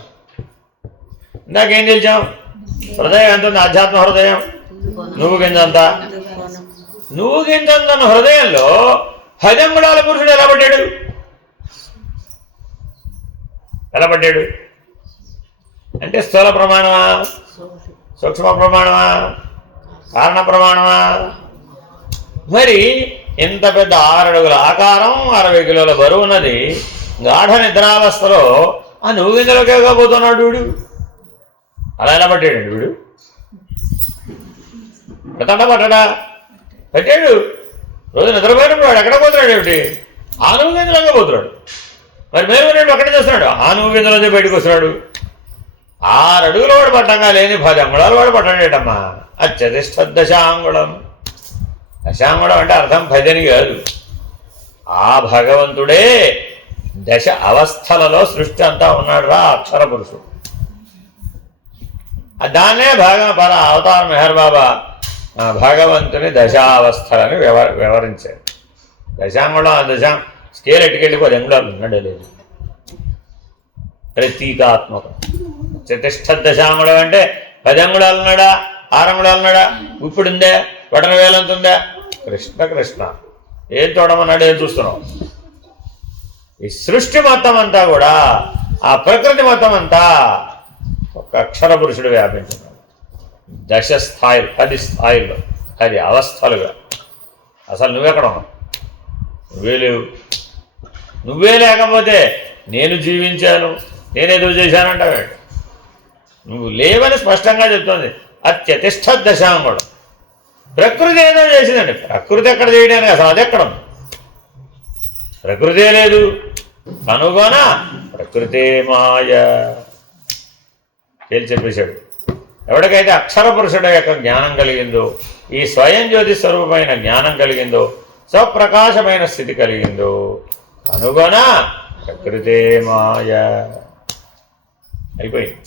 ఇందాకేం తెలిసాం? హృదయం ఎంత ఉంది? ఆధ్యాత్మ హృదయం నువ్వు గింజంత. నువ్వు గింజంత హృదయంలో 10 అంగుళాల పురుషుడు ఎలా పడ్డాడు? ఎలా పడ్డాడు అంటే స్థూల ప్రమాణమా, సూక్ష్మ ప్రమాణమా, కారణ ప్రమాణమా? మరి ఇంత పెద్ద 6 అడుగుల ఆకారం, 60 కిలోల బరువు ఉన్నది గాఢ నిద్రావస్థలో ఆ నువ్వు గింజలోకే పోతున్నాడు వీడు. అలా ఎలా పట్టాడండి వీడు? పెడతాడా పట్టడా? పెట్టాడు. రోజు నిద్రపోయినప్పుడు వాడు ఎక్కడ పోతున్నాడు ఏమిటి? ఆ నువ్వు గింజలోకే పోతున్నాడు. మరి మేలుకునేడు అక్కడే చేస్తున్నాడు, ఆ నువ్వు గింజలోనే బయటకు వస్తున్నాడు. 6 అడుగులు వాడు పట్టంగా లేని 10 అంగుళాలు వాడు పట్టడేటమ్మా. అత్యతిష్టదశాంగుళం. దశాంగుళం అంటే అర్థం 10 అని కాదు. ఆ భగవంతుడే దశ అవస్థలలో సృష్టి అంతా ఉన్నాడు రా అక్షర పురుషుడు. దాన్నే పర అవతార మెహర్ బాబా భగవంతుని దశావస్థలని వివరించాడు. దశాంగుళం స్కేల్ ఎట్టుకెళ్ళి 10 అంగుళాలు ఉన్నాడే లేదు. ప్రతీకాత్మకం. చతుష్టదశాంగుళం అంటే 10 అంగుళాలు ఉన్నాడా, 6 అంగుళాలు ఉన్నాడా, ఇప్పుడు ఉందే, బటన వేలంత ఉందా? కృష్ణ కృష్ణ. ఏం చూడమన్నాడు? ఏం చూస్తున్నావు? ఈ సృష్టి మొత్తం అంతా కూడా, ఆ ప్రకృతి మొత్తం అంతా ఒక అక్షర పురుషుడు వ్యాపించున్నాడు. 10 స్థాయిలు, 10 స్థాయిల్లో, 10 అవస్థలుగా. అసలు నువ్వెక్కడ ఉన్నావు? నువ్వే లేవు. నువ్వే లేకపోతే నేను జీవించాను, నేనేదో చేశానంటావే. నువ్వు లేవని స్పష్టంగా చెప్తుంది. అత్యతిష్టదశాంగుళం. ప్రకృతి ఏదో చేసిందండి. ప్రకృతి ఎక్కడ చేయడానికి? అసలు అది ఎక్కడ ఉంది? ప్రకృతే లేదు. కనుగొన ప్రకృతే మాయ తేల్చి చెప్పేశాడు. ఎవరికైతే అక్షర పురుషుడు యొక్క జ్ఞానం కలిగిందో, ఈ స్వయం జ్యోతి స్వరూపమైన జ్ఞానం కలిగిందో, స్వప్రకాశమైన స్థితి కలిగిందో అనుగుణ ప్రకృతే మాయ అయిపోయింది.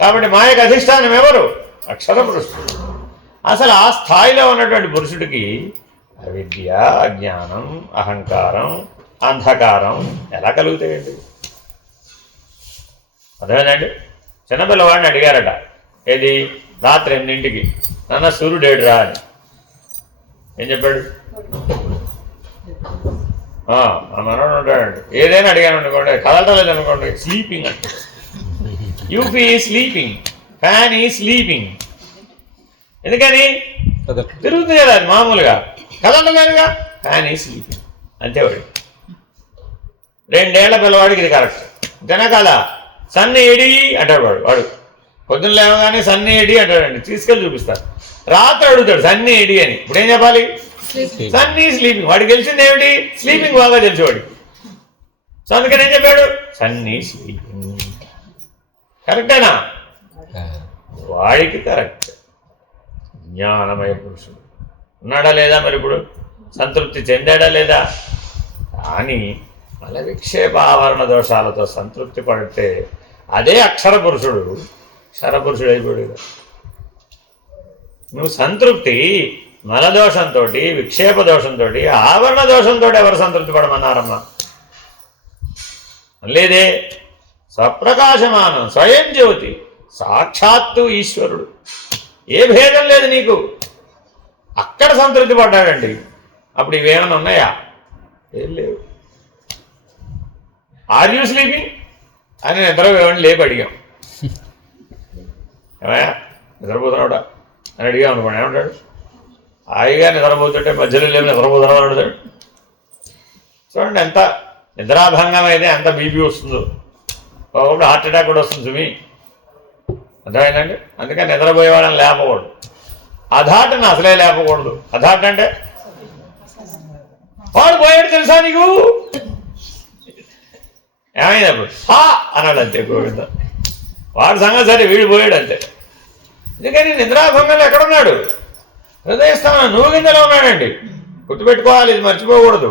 కాబట్టి మాయకు అధిష్టానం ఎవరు? అక్షర పురుషుడు. అసలు ఆ స్థాయిలో ఉన్నటువంటి పురుషుడికి అవిద్య, అజ్ఞానం, అహంకారం, అంధకారం ఎలా కలుగుతాయండి? అదేనండి. చిన్నపిల్లవాడిని అడిగారట, ఏది రాత్రి 8ంటికి, నాన్న సూర్యుడేడు రా అని. ఏం చెప్పాడు? మనోడు ఉంటాడండి. ఏదైనా అడిగాను అనుకోండి, కదలటం లేదనుకోండి, స్లీపింగ్ అంటే యూపీ స్లీపింగ్, ఫ్యాన్ ఈ స్లీపింగ్. ఎందుకని? తిరుగుతుంది కదా అది మామూలుగా, కదలటం లేదుగా, ఫ్యాన్ ఈ స్లీపింగ్ అంతే. వాడు 2 ఏళ్ల పిల్లవాడికి ఇది కరెక్ట్. అంతేనా కదా? సన్ని ఏడి అంటాడు వాడు పొద్దున్న లేవగానే సన్ని ఏడి అంటాడండి. తీసుకెళ్ళి చూపిస్తారు. రాత్రి అడుగుతాడు సన్ని ఏడి అని. ఇప్పుడు ఏం చెప్పాలి? సన్నీ స్లీపింగ్. వాడికి తెలిసింది ఏమిటి? స్లీపింగ్ బాగా తెలుసు వాడికి. సో అందుకని ఏం చెప్పాడు? సన్నీ స్లీపింగ్. కరెక్టేనా? వాడికి కరెక్ట్. జ్ఞానమయ పురుషుడు ఉన్నాడా లేదా? మరి ఇప్పుడు సంతృప్తి చెందాడా లేదా? కానీ మల విక్షేప ఆవరణ దోషాలతో సంతృప్తి పడితే అదే అక్షర పురుషుడు క్షరపురుషుడు అయిపోయాడు. నువ్వు సంతృప్తి మలదోషంతో, విక్షేప దోషంతో, ఆవరణ దోషంతో ఎవరు సంతృప్తి పడమన్నారమ్మా? లేదే. స్వప్రకాశమానం స్వయం జ్యోతి సాక్షాత్తు ఈశ్వరుడు. ఏ భేదం లేదు నీకు. అక్కడ సంతృప్తి పడ్డాడండి. అప్పుడు ఇవేమైనా ఉన్నాయా? ఏం లేవు. ఆర్ యూ స్లీపింగ్ అని నిద్రపోయేవాడిని లేపి అడిగాం, ఏమయ్యా నిద్రపోతున్నాడా అని అడిగాం అనుకోండి, ఏమంటాడు? హాయిగా నిద్రపోతుంటే మధ్యలో లేవు నిద్రపోతున్నాడు అడుగుతాడు. చూడండి ఎంత నిద్రాభంగం అయితే ఎంత బీపీ వస్తుందో. ఒకప్పుడు హార్ట్ అటాక్ కూడా వస్తుంది సుమి. అర్థమైందండి? అందుకని నిద్రపోయేవాళ్ళని లేపకూడదు. అధాటను అసలే లేపకూడదు. అధాట అంటే వాడు పోయాడు తెలుసా నీకు? ఏమైంది అప్పుడు? అన్నాడు అంతే గోవింద. వాడి సంగతి సరే, వీడు పోయాడు అంతే. ఎందుకని నిద్రాభంగంలో ఎక్కడున్నాడు? హృదయస్థానం నువ్వు గింజలో ఉన్నాడండి. గుర్తుపెట్టుకోవాలి, ఇది మర్చిపోకూడదు.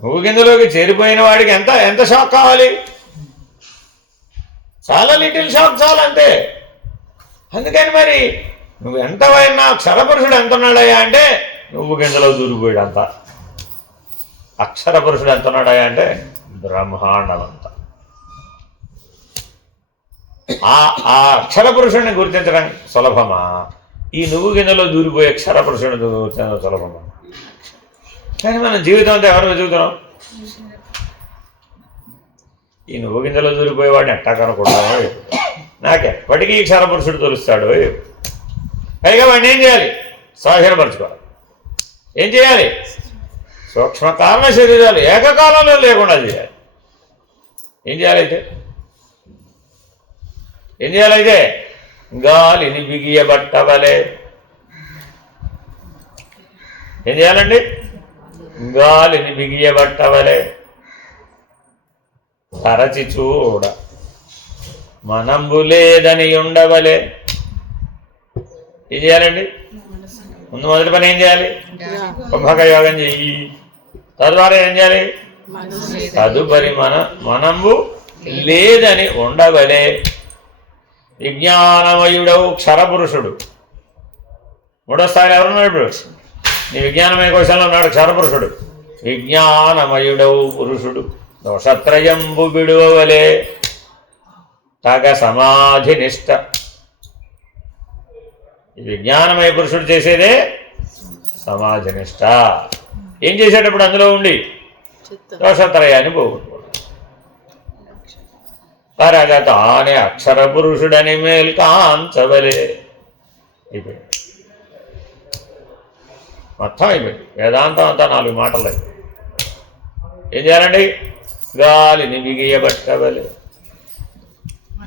నువ్వు గింజలోకి చేరిపోయిన వాడికి ఎంత ఎంత షాక్ కావాలి? చాలా లిటిల్ షాక్ చాలు అంతే. అందుకని మరి నువ్వు ఎంత పోయినా క్షరపురుషుడు ఎంత ఉన్నాడయ్యా అంటే నువ్వు గింజలో దూరిపోయాడు అంతా. అక్షర పురుషుడు ఎంత ఉన్నాడయ్యా అంటే బ్రహ్మాండం అంతా. ఆ అక్షర పురుషుడిని గుర్తించడం సులభమా? ఈ నువ్వు గిన్నెలో దూరిపోయే అక్షర పురుషుడిని గుర్తించడం సులభమా? కానీ మనం జీవితం అంతా ఎవరు వెతుకుతున్నాం? ఈ నువ్వు గింజలో దూరిపోయేవాడిని ఎట్టా కనుకుంటామో, నాకెప్పటికీ ఈ క్షరపురుషుడు తొలుస్తాడు. పైగా వాడిని ఏం చేయాలి? స్వాధీనపరచుకోవాలి. ఏం చేయాలి? సూక్ష్మ కారణ శరీరాలు ఏకకాలంలో లేకుండా చేయాలి. ఏం చేయాలైతే? గాలిని బిగియబట్టవలే. ఏం చేయాలండి? గాలిని బిగియబట్టవలే. తరచి చూడ మనంబు లేదని ఉండవలే. ఏం చేయాలండి? ముందు మొదటి పని ఏం చేయాలి? కుంభక యోగం చెయ్యి. తద్వారా ఏం చేయాలి? తదుపరి మనంబు లేదని ఉండవలే. విజ్ఞానమయుడవు క్షరపురుషుడు. 3వ స్థాయిలో ఎవరున్నాడు ఇప్పుడు? నీ విజ్ఞానమయ కోశంలో ఉన్నాడు క్షరపురుషుడు. విజ్ఞానమయుడవు పురుషుడు దోషత్రయంబు విడువలే. తగ సమాధి నిష్ట. ఈ విజ్ఞానమయ పురుషుడు చేసేదే సమాధి నిష్ట. ఏం చేసేటప్పుడు అందులో ఉండి దోషత్రయాన్ని పోగొట్టుకోవడం. పరగతానే అక్షర పురుషుడని మేల్కాంచవలే. అయిపోయింది, మొత్తం అయిపోయింది. వేదాంతం అంతా 4 మాటలు. ఏం చేయాలండి? గాలిని బిగియబట్టవలే.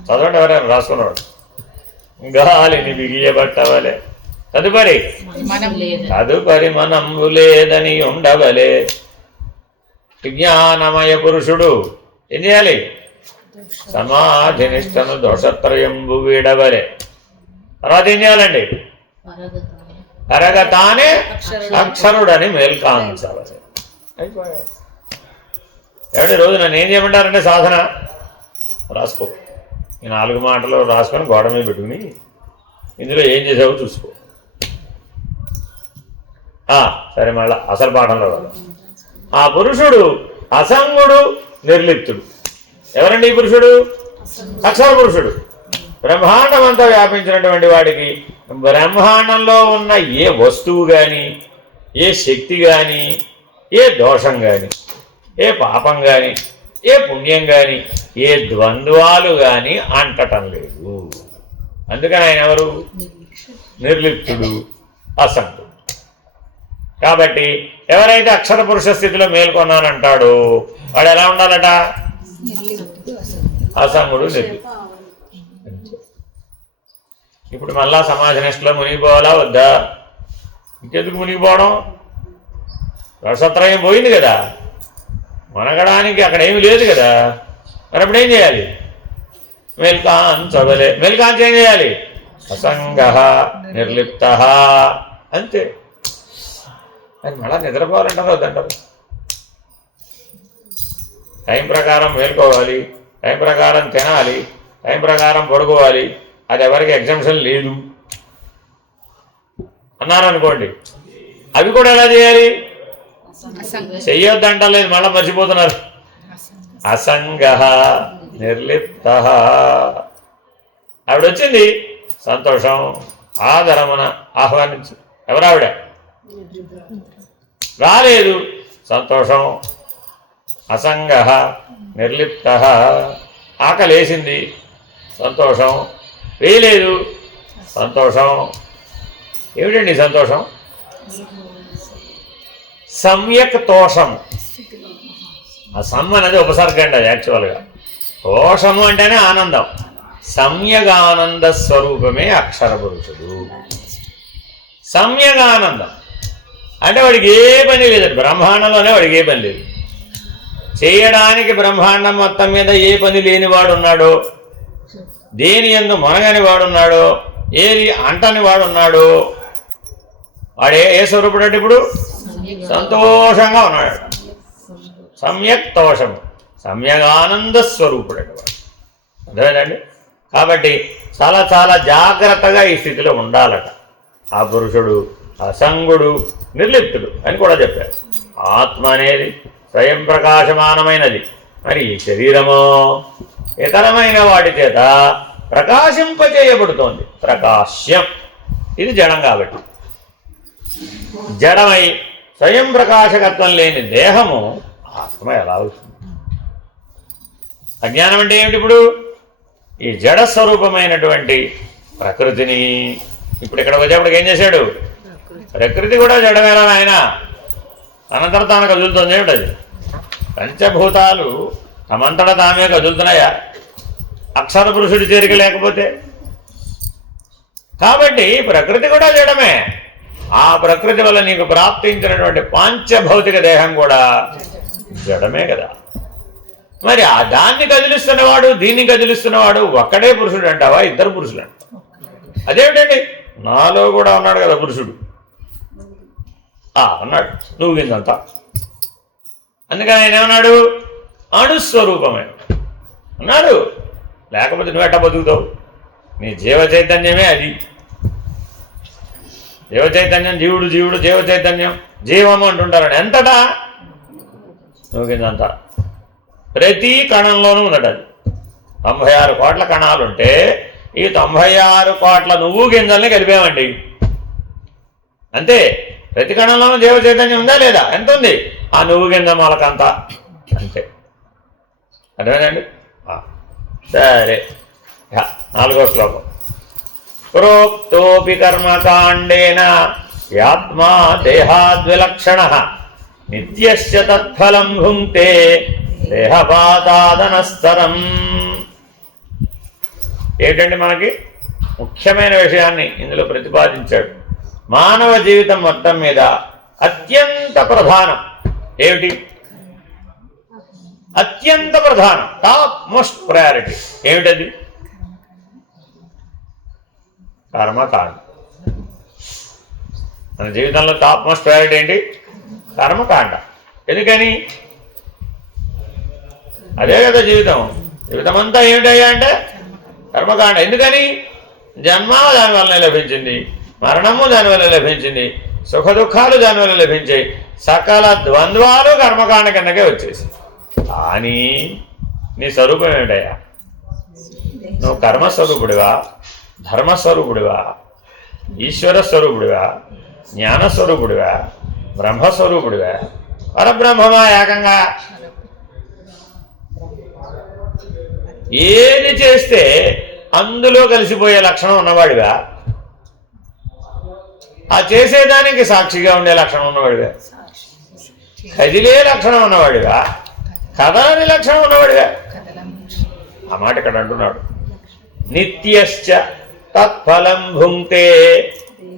చదవండి ఎవరైనా రాసుకున్నాడు. గాలిని బిగియబట్టవలే. తదుపరి మనంబు లేదని ఉండవలే. విజ్ఞానమయ పురుషుడు ఏం చేయాలి? సమాధి నిష్టను దోషత్రయంబు వీడవలే. తర్వాత ఏం చేయాలండి? కరగతానే అక్షరుడని మేల్కాంచవలే. అయిపోయాయి. ఏమంటే రోజు నన్ను ఏం చేయమంటారంటే సాధన రాసుకో, ఈ 4 మాటలు రాసుకొని గోడ మీద పెట్టుకుని ఇందులో ఏం చేసావో చూసుకో. సరే, మళ్ళా అసలు పాఠంలో కాదు. ఆ పురుషుడు అసంగుడు నిర్లిప్తుడు. ఎవరండి ఈ పురుషుడు? అక్షర పురుషుడు. బ్రహ్మాండం అంతా వ్యాపించినటువంటి వాడికి బ్రహ్మాండంలో ఉన్న ఏ వస్తువు కానీ, ఏ శక్తి కానీ, ఏ దోషం కానీ, ఏ పాపం కానీ, ఏ పుణ్యం కానీ, ఏ ద్వంద్వాలు కానీ అంటటం లేదు. అందుకని ఆయన ఎవరు? నిర్లిప్తుడు, అసంగుడు. కాబట్టి ఎవరైతే అక్షర పురుష స్థితిలో మేల్కొన్నానంటాడో వాడు ఎలా ఉండాలట? అసంగుడు, నిర్లిప్తుడు. ఇప్పుడు మళ్ళా సమాజ నిష్టలో మునిగిపోవాలా వద్దా? ఇంకెందుకు మునిగిపోవడం? రసత్రయం పోయింది కదా, మునగడానికి అక్కడ ఏమి లేదు కదా. మరి అప్పుడు ఏం చేయాలి? మేల్కాంచవలే. మేల్కాంచి ఏం చేయాలి? అసంగ నిర్లిప్త, అంతే. అది మళ్ళా నిద్రపోవాలంటారు వద్దంటారు. టైం ప్రకారం మేల్కోవాలి, టైం ప్రకారం తినాలి, టైం ప్రకారం పడుకోవాలి. అది ఎవరికి ఎగ్జామ్షన్ లేదు అన్నారనుకోండి, అవి కూడా ఎలా చేయాలి? చెయ్యొద్దంటలేదు, మళ్ళీ మర్చిపోతున్నారు. అసంగ నిర్లిప్త. ఆవిడ వచ్చింది, సంతోషం, ఆదరమున ఆహ్వానించు. ఎవరావిడ? రాలేదు, సంతోషం. అసంగ నిర్లిప్త. ఆకలేసింది, సంతోషం. వేయలేదు, సంతోషం. ఏమిటండి సంతోషం? సమ్యక్ తోషం. ఆ సమ్ అనేది ఉపసర్గ అండి, అది యాక్చువల్గా. తోషము అంటేనే ఆనందం. సమ్యగానంద స్వరూపమే అక్షర పురుషుడు. సమ్యగానందం అంటే వాడికి ఏ పని లేదండి, బ్రహ్మాండంలోనే వాడికి ఏ పని లేదు. చేయడానికి బ్రహ్మాండం మొత్తం మీద ఏ పని లేనివాడు ఉన్నాడో, దేని యందు మొనగని వాడున్నాడో, ఏది అంటని వాడున్నాడో, వాడు ఏ స్వరూపుడు అంటే ఇప్పుడు సంతోషంగా ఉన్నాడు. సమ్యక్ తోషం, సమ్యగానంద స్వరూపుడు అంటే వాడు. అర్థమైందండి? కాబట్టి చాలా చాలా జాగ్రత్తగా ఈ స్థితిలో ఉండాలట. ఆ పురుషుడు అసంగుడు, నిర్లిప్తుడు అని కూడా చెప్పారు. ఆత్మ అనేది స్వయం ప్రకాశమానమైనది. మరి ఈ శరీరమో ఇతరమైన వాటి చేత ప్రకాశింపచేయబడుతోంది. ప్రకాశ్యం. ఇది జడం కాబట్టి. జడమై స్వయం ప్రకాశకత్వం లేని దేహము ఆత్మ ఎలా అవుతుంది? అజ్ఞానం అంటే ఏమిటి? ఇప్పుడు ఈ జడ స్వరూపమైనటువంటి ప్రకృతిని ఇప్పుడు ఇక్కడ వచ్చేప్పటికి ఏం చేశాడు? ప్రకృతి కూడా జడమేలా ఆయన తనంతట తాను కదులుతుంది. ఏమిటది? పంచభూతాలు తమంతట తామే కదులుతున్నాయా అక్షర పురుషుడి చేరిక లేకపోతే? కాబట్టి ప్రకృతి కూడా జడమే. ఆ ప్రకృతి వల్ల నీకు ప్రాప్తించినటువంటి పాంచభౌతిక దేహం కూడా జడమే కదా. మరి ఆ దాన్ని కదిలిస్తున్నవాడు, దీన్ని కదిలిస్తున్నవాడు ఒక్కడే పురుషుడు అంటావా? ఇద్దరు పురుషులు అంటావా? అదేమిటండి, నాలో కూడా ఉన్నాడు కదా పురుషుడు. అన్నాడు నువ్వు కిందంతా. అందుకని ఆయన ఏమన్నాడు? అణుస్వరూపమే అన్నాడు. లేకపోతే నువ్వు ఎట్టా బతుకుతావు? నీ జీవ చైతన్యమే అది. జీవ చైతన్యం, జీవుడు, జీవుడు, జీవ చైతన్యం, జీవము అంటుంటారు. ఎంతటా? నువ్వు కిందంతా. ప్రతి కణంలోనూ ఉన్నది అది. 96 కోట్ల కణాలుంటే ఈ 96 కోట్ల నువ్వు గింజల్ని కలిపామండి. అంతే. ప్రతి కణంలోనూ జీవ చైతన్యం ఉందా లేదా? ఎంత ఉంది? ఆ నువ్వు గింజ మొలకంతా అంతే. అర్థమేనండి? సరే, 4వ శ్లోకం. ప్రోక్తోపి కర్మకాండేన యాత్మా దేహాద్విలక్షణ నిత్యస్య తత్ఫలం భుంక్తే దేహపాతాదనస్తరం. ఏంటండి మనకి ముఖ్యమైన విషయాన్ని ఇందులో ప్రతిపాదించాడు. మానవ జీవితం మొత్తం మీద అత్యంత ప్రధానం ఏమిటి? అత్యంత ప్రధానం, టాప్ మోస్ట్ ప్రయారిటీ ఏమిటది? కర్మకాండ. మన జీవితంలో టాప్ మోస్ట్ ప్రయారిటీ ఏంటి? కర్మకాండ. ఎందుకని? అదే కదా జీవితం. జీవితం అంతా ఏమిటయ్యా అంటే కర్మకాండ. ఎందుకని? జన్మ దానివల్లనే లభించింది, మరణము దానివల్ల లభించింది, సుఖ దుఃఖాలు దానివల్ల లభించాయి, సకల ద్వంద్వాలు కర్మకాండ కిందకే వచ్చేసి. కానీ నీ స్వరూపం ఏమిటయ్యా? నువ్వు కర్మస్వరూపుడివా, ధర్మస్వరూపుడివా, ఈశ్వర స్వరూపుడివా, జ్ఞానస్వరూపుడివా, బ్రహ్మస్వరూపుడివా, పరబ్రహ్మమా ఏకంగా? ఏది చేస్తే అందులో కలిసిపోయే లక్షణం ఉన్నవాడిగా, ఆ చేసేదానికి సాక్షిగా ఉండే లక్షణం ఉన్నవాడిగా, కదిలే లక్షణం ఉన్నవాడిగా, కదలని లక్షణం ఉన్నవాడిగా. ఆ మాట ఇక్కడ అంటున్నాడు. నిత్యశ్చ తత్ఫలం భుంక్తే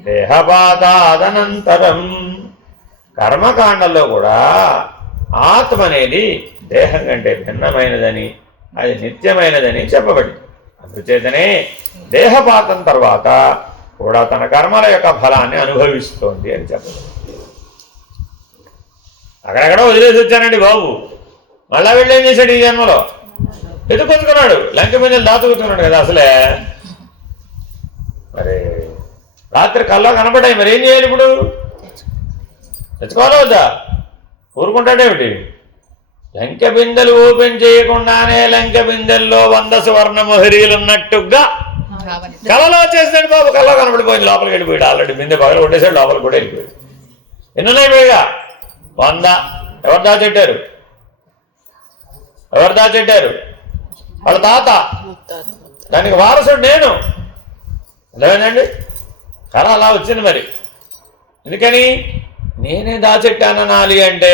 దేహపాతాదనంతరం. కర్మకాండల్లో కూడా ఆత్మ అనేది దేహం కంటే భిన్నమైనదని, అది నిత్యమైనదని చెప్పబడింది. అందుచేతనే దేహపాతం తర్వాత కూడా తన కర్మల యొక్క ఫలాన్ని అనుభవిస్తోంది అని చెప్పబడింది. అక్కడెక్కడ వదిలేసి వచ్చానండి బాబు, మళ్ళా వెళ్ళి ఏం చేశాడు? ఈ జన్మలో ఎదుకొచ్చుకున్నాడు, లంక మీద దాచుకుతున్నాడు కదా. అసలే మరి రాత్రి కల్లా కనపడ్డాయి, మరి ఏం చేయాలి ఇప్పుడు? తెచ్చుకోవాలా వద్దా? ఊరుకుంటాడేమిటి? లంక బిందెలు ఓపెన్ చేయకుండానే లంక బిందెల్లో 100 సువర్ణ మొహరీలు ఉన్నట్టుగా కళలో వచ్చేసాడు బాబు. కళ్ళలో కనపడిపోయింది, లోపలికి వెళ్ళిపోయాడు. ఆల్రెడీ బిందె పగల కొట్టేశాడు, లోపలికి కూడా వెళ్ళిపోయాడు. ఎన్నున్నాయి పైగా? 100. ఎవరు దాచెట్టారు? ఎవరు దాచెట్టారు? వాళ్ళ తాత. దానికి వారసుడు నేను. అదేనండి, కళ అలా వచ్చింది. మరి ఎందుకని? నేనే దాచెట్టాననాలి అంటే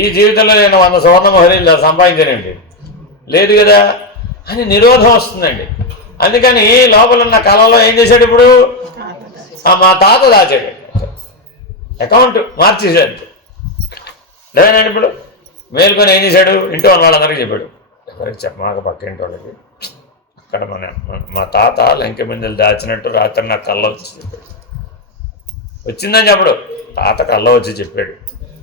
ఈ జీవితంలో నేను 100 సువర్ణ మొహరీలు సంపాదించానండి, లేదు కదా అని నిరోధం వస్తుందండి. అందుకని లోపల ఉన్న కళలో ఏం చేశాడు? ఇప్పుడు మా తాత దాచాడు, అకౌంట్ మార్చేశాడు. లేదండి, ఇప్పుడు మేల్కొని ఏం చేశాడు? ఇంట్లో ఉన్న వాళ్ళందరికీ చెప్పాడు. ఎవరికి చెప్పమాక, పక్క ఇంటి వాళ్ళకి. అక్కడ మా తాత లంక బిందెలు దాచినట్టు రాత్రి నాకు కళ్ళ వచ్చి చెప్పాడు. వచ్చిందని చెప్పడు, తాత కళ్ళ వచ్చి చెప్పాడు.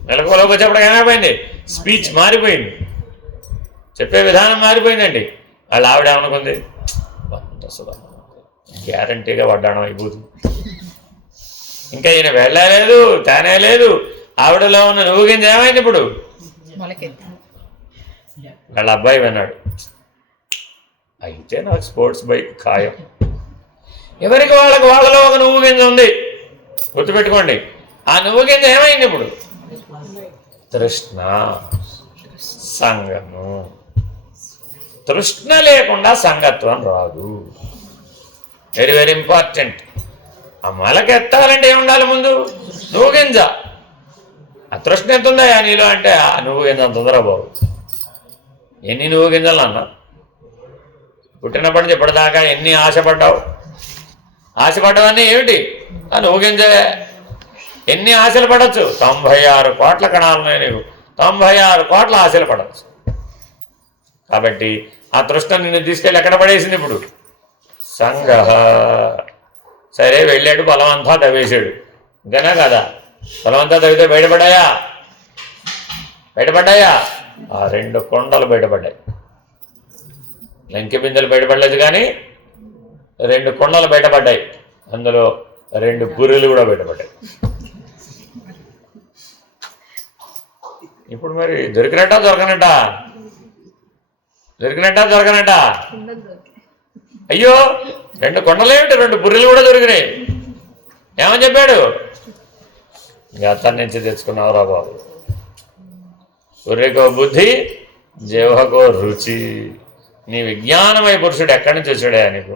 మెలకువలోకి వచ్చేప్పుడు ఏమైపోయింది? స్పీచ్ మారిపోయింది, చెప్పే విధానం మారిపోయిందండి. వాళ్ళ ఆవిడ ఏమనుకుంది? గ్యారంటీగా వడ్డాణం అయిపోతుంది. ఇంకా ఈయన వెళ్ళలేదు, తానే లేదు. ఆవిడలో ఉన్న నువ్వు గింజ ఏమైంది ఇప్పుడు? వాళ్ళ అబ్బాయి విన్నాడు, అయితే నాకు స్పోర్ట్స్ బైక్ ఖాయం. ఎవరికి వాళ్ళలో ఒక నువ్వు గింజ ఉంది, గుర్తుపెట్టుకోండి. ఆ నువ్వు గింజ ఏమైంది ఇప్పుడు? తృష్ణ, సంగము. తృష్ణ లేకుండా సంగత్వం రాదు. Very very important. ఆ మొలకెత్తాలంటే ఏముండాలి? ముందు నువ్వు గింజ. ఆ తృష్ణ ఎంత ఉందా నీలో అంటే ఆ నువ్వు గింజ అంత ఉందరా బాబు. ఎన్ని నువ్వు గింజలు అన్నా? పుట్టినప్పటి నుంచి ఇప్పటిదాకా ఎన్ని ఆశపడ్డావు? ఆశపడ్డవన్నీ ఏమిటి? ఆ నువ్వు గింజే. ఎన్ని ఆశలు పడవచ్చు? 96 కోట్ల కణాలున్నాయి నీకు, 96 కోట్ల ఆశలు పడవచ్చు. కాబట్టి ఆ తృష్ణ నిన్ను తీసుకెళ్ళి ఎక్కడ పడేసింది ఇప్పుడు? సంగ. సరే వెళ్ళాడు, బలవంతా తవ్వేశాడు. ఇంకనా కదా? బలవంతా తవ్వితే బయటపడ్డాయా? బయటపడ్డాయా? ఆ 2 కొండలు బయటపడ్డాయి. లంకె బిందెలు బయటపడలేదు, కానీ 2 కొండలు బయటపడ్డాయి. అందులో 2 పుర్రెలు కూడా బయటపడ్డాయి. ఇప్పుడు మరి దొరికినట్టా దొరకనట్టా? దొరికినట్టా దొరకనట్టా? అయ్యో, 2 కొండలేమిటి, 2 పుర్రెలు కూడా దొరికినాయి. ఏమని చెప్పాడు? అతని నుంచి తెచ్చుకున్నావురా బాబు. పుర్రెకో బుద్ధి, జీవకో రుచి. నీ విజ్ఞానమై పురుషుడు ఎక్కడి నుంచి వచ్చాడా నీకు?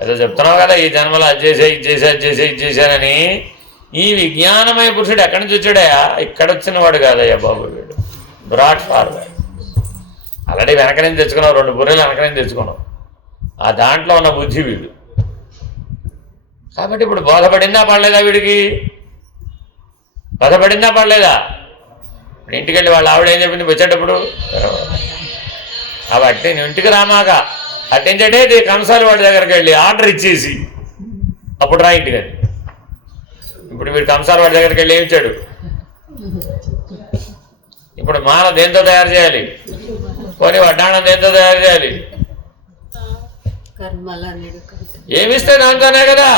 ఏదో చెప్తున్నావు కదా, ఈ జన్మలో అది చేసే, ఇది చేసే, అది చేసే, ఇది చేశానని. ఈ విజ్ఞానమయ పురుషుడు ఎక్కడి నుంచి వచ్చాడయా? ఇక్కడ వచ్చిన వాడు కాదయ్యా బాబు, వీడు బ్రాడ్ ఫార్వర్డ్. ఆల్రెడీ వెనక నుంచి తెచ్చుకున్నావు, 2 బుర్రెలు వెనక నుంచి తెచ్చుకున్నావు. ఆ దాంట్లో ఉన్న బుద్ధి వీడు. కాబట్టి ఇప్పుడు బోధపడిందా పడలేదా వీడికి? బోధపడిందా పడలేదా? ఇప్పుడు ఇంటికి వెళ్ళి వాళ్ళ ఆవిడ ఏం చెప్పింది వచ్చేటప్పుడు? కాబట్టి నువ్వు ఇంటికి రామాక అట్టించటే కంసాలి వాడి దగ్గరికి వెళ్ళి ఆర్డర్ ఇచ్చేసి అప్పుడు రా ఇంటికి. ఇప్పుడు వీడు కంసాల వాడి దగ్గరికి వెళ్ళి ఏమిచ్చాడు? ఇప్పుడు మాల దేంతో తయారు చేయాలి? పోనీ వడ్డాణం దేంతో తయారు చేయాలి? ఏమిస్తే దాంతోనే కదా.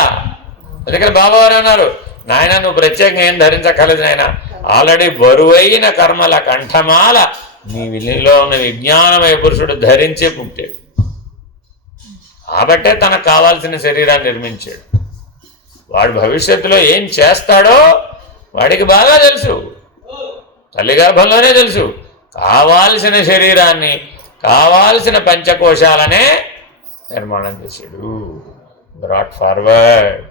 అందుకని బాబావారు అన్నారు, నాయన నువ్వు ప్రత్యేకంగా ఏం ధరించక్కర్లేదు నాయన, ఆల్రెడీ బరువైన కర్మల కంఠమాల నీ విల్లిలో ఉన్న విజ్ఞానమయ పురుషుడు ధరించే పుట్టాడు. కాబట్టే తనకు కావాల్సిన శరీరాన్ని నిర్మించాడు. వాడు భవిష్యత్తులో ఏం చేస్తాడో వాడికి బాగా తెలుసు, తల్లి గర్భంలోనే తెలుసు. కావాల్సిన శరీరాన్ని, కావాల్సిన పంచకోశాలనే నిర్మాణం చేశాడు, బ్రాట్ ఫార్వర్డ్.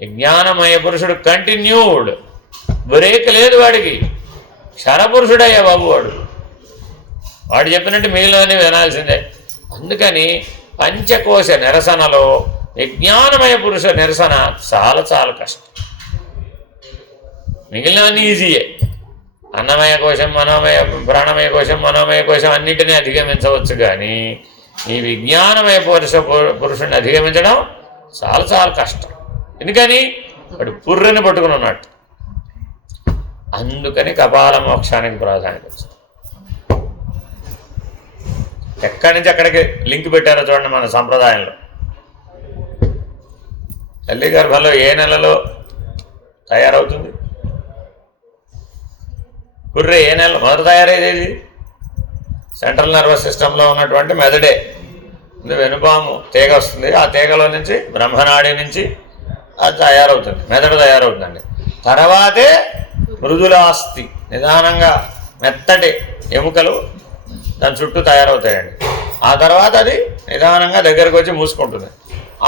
విజ్ఞానమయ పురుషుడు కంటిన్యూడ్, బ్రేక్ లేదు వాడికి. క్షరపురుషుడయ్యా బాబు వాడు. వాడు చెప్పినట్టు మిగిలినవన్నీ వినాల్సిందే. అందుకని పంచకోశ నిరసనలో విజ్ఞానమయ పురుష నిరసన చాలా చాలా కష్టం. మిగిలినవన్నీ ఈజీయే. అన్నమయ కోశం, మనోమయ, ప్రాణమయ కోశం, మనోమయ కోశం అన్నిటినీ అధిగమించవచ్చు. కానీ ఈ విజ్ఞానమయ పురుషుడిని అధిగమించడం చాలా చాలా కష్టం. ఎందుకని వాడు పుర్రెని పట్టుకుని ఉన్నట్టు. అందుకని కపాల మోక్షానికి ప్రాధాన్యత వచ్చింది. ఎక్కడి నుంచి అక్కడికి లింక్ పెట్టారో చూడండి మన సంప్రదాయంలో. తల్లి గర్భంలో ఏ నెలలో తయారవుతుంది? పుర్రె ఏ నెలలో మొదట తయారయ్యేది? సెంట్రల్ నర్వస్ సిస్టంలో ఉన్నటువంటి మెదడే. వెనుపాము తీగ వస్తుంది, ఆ తీగలో నుంచి బ్రహ్మనాడి నుంచి అది తయారవుతుంది, మెదడు తయారవుతుందండి. తర్వాతే మృదులాస్థి, నిదానంగా మెత్తటి ఎముకలు దాని చుట్టూ తయారవుతాయండి. ఆ తర్వాత అది నిదానంగా దగ్గరకు వచ్చి మూసుకుంటుంది.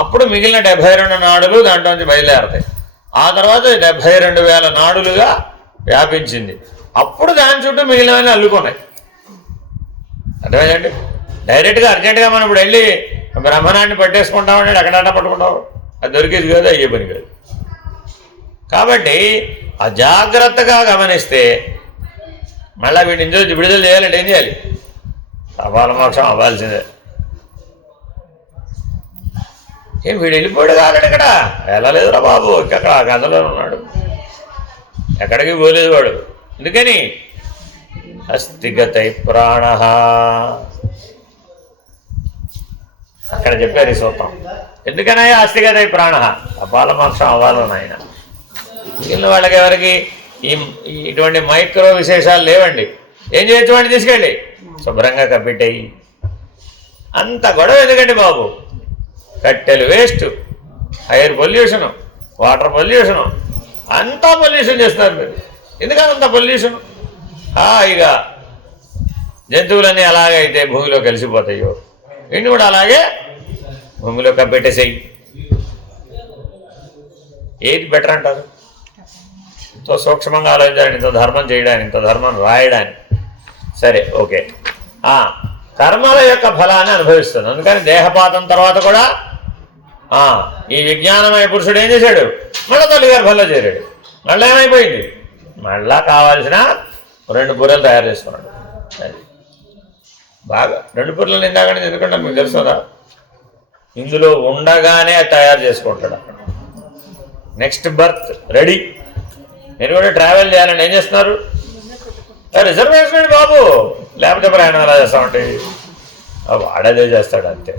అప్పుడు మిగిలిన 72 నాడులు దాంట్లోంచి బయలుదేరతాయి. ఆ తర్వాత 72,000 నాడులుగా వ్యాపించింది. అప్పుడు దాని చుట్టూ మిగిలినవన్నీ అల్లుకున్నాయి. అర్థమైందండి? డైరెక్ట్గా అర్జెంటుగా మనం ఇప్పుడు వెళ్ళి బ్రహ్మనాడిని పట్టేసుకుంటామంటే ఎక్కడన్నా పట్టుకుంటాం, అది దొరికేది కాదు, అయ్యే పని కాదు. కాబట్టి అజాగ్రత్తగా గమనిస్తే మళ్ళీ వీటిని విడుదల చేయాలంటే ఏం చేయాలి? కపాల మోక్షం అవ్వాల్సిందే. ఏం వీడు వెళ్ళిపోయాడు కాగడు, ఇక్కడ వెళ్ళలేదురా బాబు, ఇక్కడ ఆ గందలో ఉన్నాడు, ఎక్కడికి పోలేదు వాడు. ఎందుకని అస్థిగతై ప్రాణ, అక్కడ చెప్పారు ఈ సూత్రం. ఎందుకనయ్యా అస్థిగతై ప్రాణ? కపాల మోక్షం అవ్వాలని ఆయన. మిగిలిన వాళ్ళకి ఎవరికి ఇటువంటి మైక్రో విశేషాలు లేవండి. ఏం చేయొచ్చు వాడిని తీసుకెళ్ళి శుభ్రంగా కప్పెట్టేయి. అంత గొడవ ఎందుకండి బాబు? కట్టెలు waste, air pollution, water pollution, అంతా పొల్యూషన్ చేస్తున్నారు మీరు. ఎందుకని అంత పొల్యూషన్? ఇక జంతువులన్నీ అలాగైతే భూమిలో కలిసిపోతాయో, వీడిని కూడా అలాగే భూమిలో కప్పెట్టేసేయి. ఏది బెటర్ అంటారు? ఎంతో సూక్ష్మంగా ఆలోచించాలని, ఇంత ధర్మం చేయడానికి, ఇంత ధర్మం రాయడానికి. సరే, ఓకే. కర్మల యొక్క ఫలాన్ని అనుభవిస్తుంది. అందుకని దేహపాతం తర్వాత కూడా ఈ విజ్ఞానమయ పురుషుడు ఏం చేశాడు? మళ్ళీ తల్లి గర్భంలో చేరాడు. మళ్ళీ ఏమైపోయింది? మళ్ళా కావాల్సిన 2 బుర్రలు తయారు చేసుకున్నాడు. అది బాగా 2 బుర్రలు ఇందాకనే ఎందుకంటే మీకు తెలుస్తుందా? ఇందులో ఉండగానే తయారు చేసుకుంటాడు. అక్కడ నెక్స్ట్ బర్త్ రెడీ. మీరు కూడా ట్రావెల్ చేయాలని ఏం చేస్తున్నారు? రిజర్వేషన్ అండి బాబు, లేకపోతే ప్రయాణం ఎలా చేస్తామంటే వాడదే చేస్తాడు అంతే.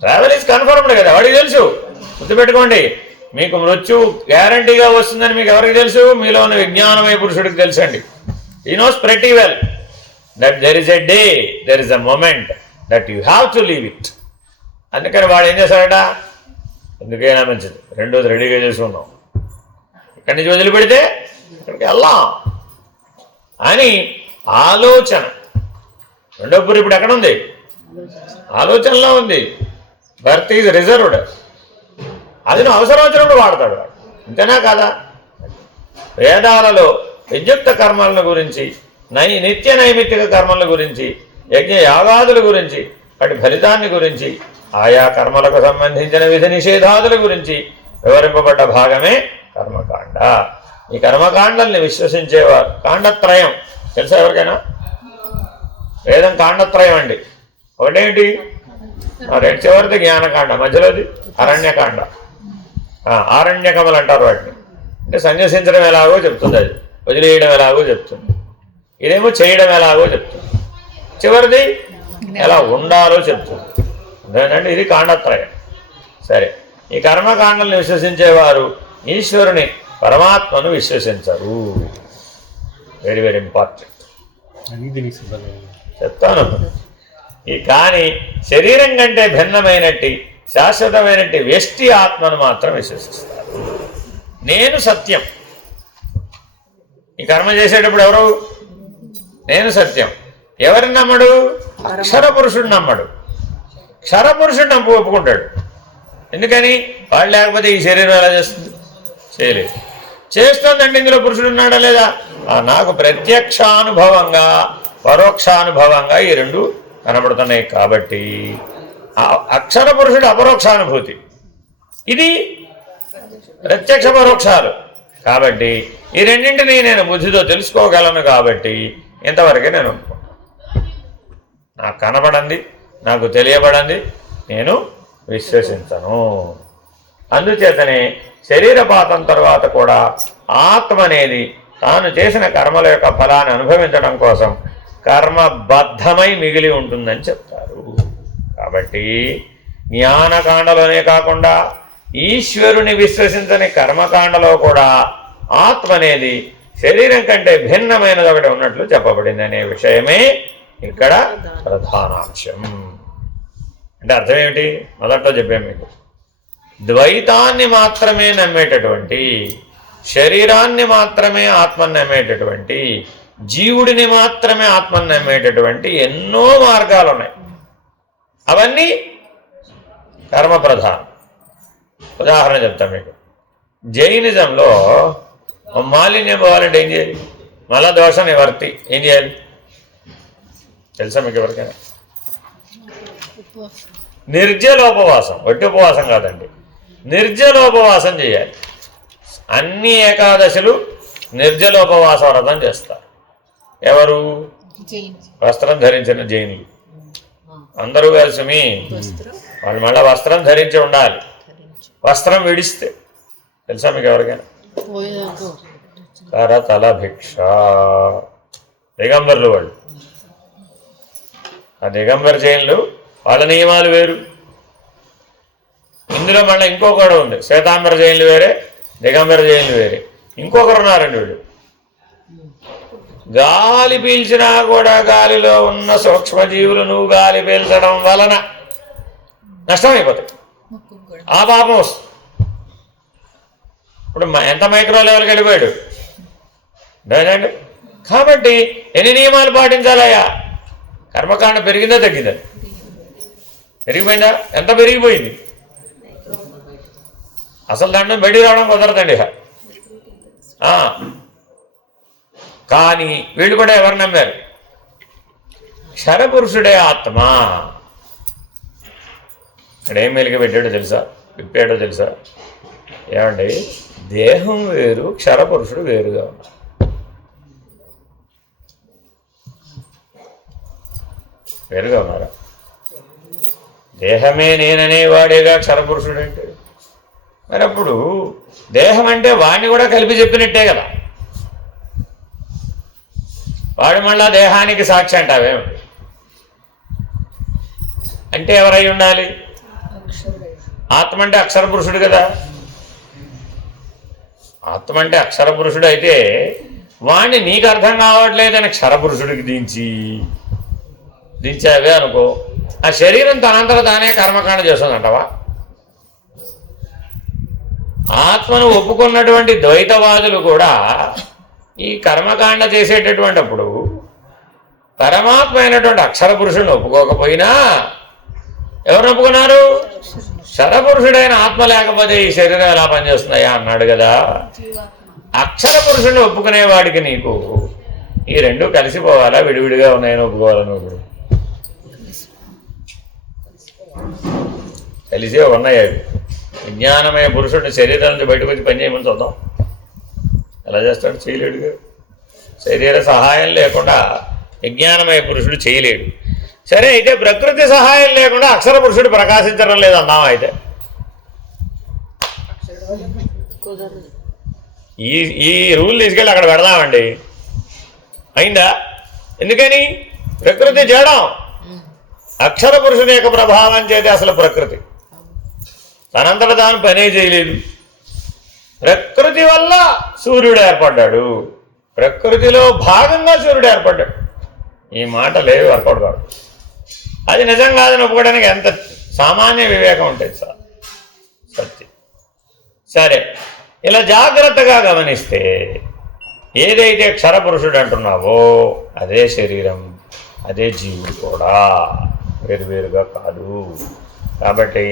ట్రావెల్ ఈజ్ కన్ఫర్మ్డ్ కదా, వాడికి తెలుసు. గుర్తుపెట్టుకోండి, మీకు మృత్యు గ్యారంటీగా వస్తుందని మీకు ఎవరికి తెలుసు? మీలో ఉన్న విజ్ఞానమయ పురుషుడికి తెలుసు అండి. He knows pretty well that there is a day, there is a moment that you have to leave it. అందుకని వాడు ఏం చేస్తాడట? ఎందుకైనా మంచిది, రెండోది రెడీగా చేసుకున్నాం, ఇక్కడి నుంచి వదిలిపెడితే ఇక్కడికి వెళ్దాం అని ఆలోచన. రెండో పురి ఇప్పుడు ఎక్కడుంది? ఆలోచనలో ఉంది. Birth is reserved. అది నువ్వు అవసరం వచ్చినప్పుడు వాడతాడు వాడు. ఇంతేనా కాదా? వేదాలలో విద్యుక్త కర్మల గురించి, నిత్య నైమిత్తిక కర్మల గురించి, యజ్ఞ యాగాదుల గురించి, వాటి ఫలితాన్ని గురించి, ఆయా కర్మలకు సంబంధించిన విధి నిషేధాదుల గురించి వివరింపబడ్డ భాగమే కర్మకాండ. ఈ కర్మకాండల్ని విశ్వసించేవారు, కాండత్రయం తెలుసా ఎవరికైనా? వేదం కాండత్రయం అండి. ఒకటేంటి? చివరిది జ్ఞానకాండ, మధ్యలోది అరణ్యకాండ. ఆరణ్యకములు అంటారు వాటిని. అంటే సన్యసించడం ఎలాగో చెప్తుంది, అది వదిలేయడం ఎలాగో చెప్తుంది, ఇదేమో చేయడం ఎలాగో చెప్తుంది, చివరిది ఎలా ఉండాలో చెప్తుంది. అదేనండి, ఇది కాండత్రయం. సరే, ఈ కర్మకాండల్ని విశ్వసించేవారు ఈశ్వరుని పరమాత్మను విశ్వసించరు. వెరీ వెరీ ఇంపార్టెంట్ చెప్తాను. ఈ కానీ శరీరం కంటే భిన్నమైనట్టి శాశ్వతమైనట్టి వ్యష్టి ఆత్మను మాత్రం విశ్వసిస్తారు. నేను సత్యం. ఈ కర్మ చేసేటప్పుడు ఎవరు? నేను సత్యం. ఎవరిని నమ్మడు? అక్షరపురుషుడు నమ్మడు. క్షరపురుషుడు ఒప్పుకుంటాడు. ఎందుకని? వాడు లేకపోతే ఈ శరీరం ఎలా చేస్తుంది? చేయలేదు. చేస్తుందంటే ఇందులో పురుషుడు ఉన్నాడా లేదా? నాకు ప్రత్యక్షానుభవంగా పరోక్షానుభవంగా ఈ రెండు కనబడుతున్నాయి. కాబట్టి అక్షర పురుషుడు అపరోక్షానుభూతి, ఇది ప్రత్యక్ష పరోక్షాలు. కాబట్టి ఈ రెండింటినీ నేను బుద్ధితో తెలుసుకోగలను. కాబట్టి ఇంతవరకే నేను నాకు కనబడంది, నాకు తెలియబడంది నేను విశ్వసించను. అందుచేతనే శరీరపాతం తర్వాత కూడా ఆత్మ అనేది తాను చేసిన కర్మల యొక్క ఫలాన్ని అనుభవించడం కోసం కర్మబద్ధమై మిగిలి ఉంటుందని చెప్తారు. కాబట్టి జ్ఞానకాండలోనే కాకుండా ఈశ్వరుని విశ్వసించని కర్మకాండలో కూడా ఆత్మ అనేది శరీరం కంటే భిన్నమైనది ఒకటి ఉన్నట్లు చెప్పబడింది అనే విషయమే ఇక్కడ ప్రధానాంశం. అంటే అర్థం ఏమిటి? మొదట్లో చెప్పాము మీకు, ద్వైతాన్ని మాత్రమే నమ్మేటటువంటి, శరీరాన్ని మాత్రమే ఆత్మను నమ్మేటటువంటి, జీవుడిని మాత్రమే ఆత్మను నమ్మేటటువంటి ఎన్నో మార్గాలు ఉన్నాయి. అవన్నీ కర్మ ప్రధానం. ఉదాహరణ చెప్తాం మీకు. జైనిజంలో మాలిన్యం పోవాలంటే ఏం చేయాలి? మలదోష నివర్తి ఏం చేయాలి తెలుసా మీకు ఎవరికైనా? నిర్జలోపవాసం. వట్టి ఉపవాసం కాదండి, నిర్జలోపవాసం చేయాలి. అన్ని ఏకాదశులు నిర్జలోపవాస వ్రతం చేస్తారు. ఎవరు? వస్త్రం ధరించిన జైనులు అందరూ కలిసి వాళ్ళు మళ్ళీ వస్త్రం ధరించి ఉండాలి. వస్త్రం విడిస్తే తెలుసా మీకు ఎవరికైనా? కరతల భిక్ష. దిగంబర్లు వాళ్ళు. ఆ దిగంబర్ జైన్లు వాళ్ళ నియమాలు వేరు. ఇందులో మళ్ళీ ఇంకొకడు ఉంది. శ్వేతాంబర జైన్లు వేరే, దిగంబర జైన్లు వేరే. ఇంకొకరు ఉన్నారండి వీళ్ళు. గాలి పీల్చినా కూడా గాలిలో ఉన్న సూక్ష్మజీవులు నువ్వు గాలి పీల్చడం వలన నష్టమైపోతాయి. ఆ పాపం వస్తుంది. ఇప్పుడు ఎంత మైక్రో లెవెల్కి వెళ్ళిపోయాడు లేదండి. కాబట్టి ఎన్ని నియమాలు పాటించాలయ్యా? కర్మకాండ పెరిగిందా తగ్గిందా? పెరిగిపోయిందా? ఎంత పెరిగిపోయింది? అసలు దాంట్లో బయటికి రావడం కుదరదండి. కానీ వీళ్ళు కూడా ఎవరు నమ్మారు? క్షరపురుషుడే ఆత్మ. ఇక్కడ ఏం మెలిగి పెట్టాడో తెలుసా? విప్పాడో తెలుసా? ఏమండి, దేహం వేరు, క్షరపురుషుడు వేరుగా ఉన్నారు. వేరుగా ఉన్నారా? దేహమే నేననేవాడేగా క్షరపురుషుడు అంటే. మరి అప్పుడు దేహం అంటే వాడిని కూడా కలిపి చెప్పినట్టే కదా. వాడు మళ్ళా దేహానికి సాక్షి అంటావేమిటి? అంటే ఎవరై ఉండాలి? ఆత్మ అంటే అక్షర పురుషుడు కదా. ఆత్మ అంటే అక్షర పురుషుడు అయితే వాడిని నీకు అర్థం కావట్లేదని క్షరపురుషుడికి దించావే అనుకో, ఆ శరీరం తనంతట తానే కర్మకాండ చేస్తుందంటవా? ఆత్మను ఒప్పుకున్నటువంటి ద్వైతవాదులు కూడా ఈ కర్మకాండ చేసేటటువంటి అప్పుడు పరమాత్మ అయినటువంటి అక్షర పురుషుడిని ఒప్పుకోకపోయినా ఎవరు ఒప్పుకున్నారు? క్షరపురుషుడైన ఆత్మ లేకపోతే ఈ శరీరం ఎలా పనిచేస్తున్నాయా అన్నాడు కదా. అక్షర పురుషుడిని ఒప్పుకునేవాడికి నీకు ఈ రెండు కలిసిపోవాలా, విడివిడిగా ఉన్నాయని ఒప్పుకోవాలా? నువ్వు కలిసి ఉన్నాయి. అవి విజ్ఞానమయ పురుషుడిని శరీరం నుంచి బయటకు వచ్చి పని చేయమని చూద్దాం. ఎలా చేస్తాడు? చేయలేడుగా. శరీర సహాయం లేకుండా విజ్ఞానమయ పురుషుడు చేయలేడు. సరే, అయితే ప్రకృతి సహాయం లేకుండా అక్షర పురుషుడు ప్రకాశించడం లేదన్నాం. అయితే ఈ ఈ రూల్ తీసుకెళ్ళి అక్కడ పెడదామండి, అయిందా? ఎందుకని? ప్రకృతి చేయడం అక్షర పురుషుని యొక్క ప్రభావం చేతి అసలు ప్రకృతి తనంతట తాను పనే చేయలేదు. ప్రకృతి వల్ల సూర్యుడు ఏర్పడ్డాడు, ప్రకృతిలో భాగంగా సూర్యుడు ఏర్పడ్డాడు. ఈ మాట లేదు, వర్కౌట్ కాదు. అది నిజం కాదని ఒప్పుకోవడానికి ఎంత సామాన్య వివేకం ఉంటుంది సార్, సత్యం. సరే, ఇలా జాగ్రత్తగా గమనిస్తే ఏదైతే క్షరపురుషుడు అంటున్నావో అదే శరీరం, అదే జీవుడు కూడా, వేరువేరుగా కాదు. కాబట్టి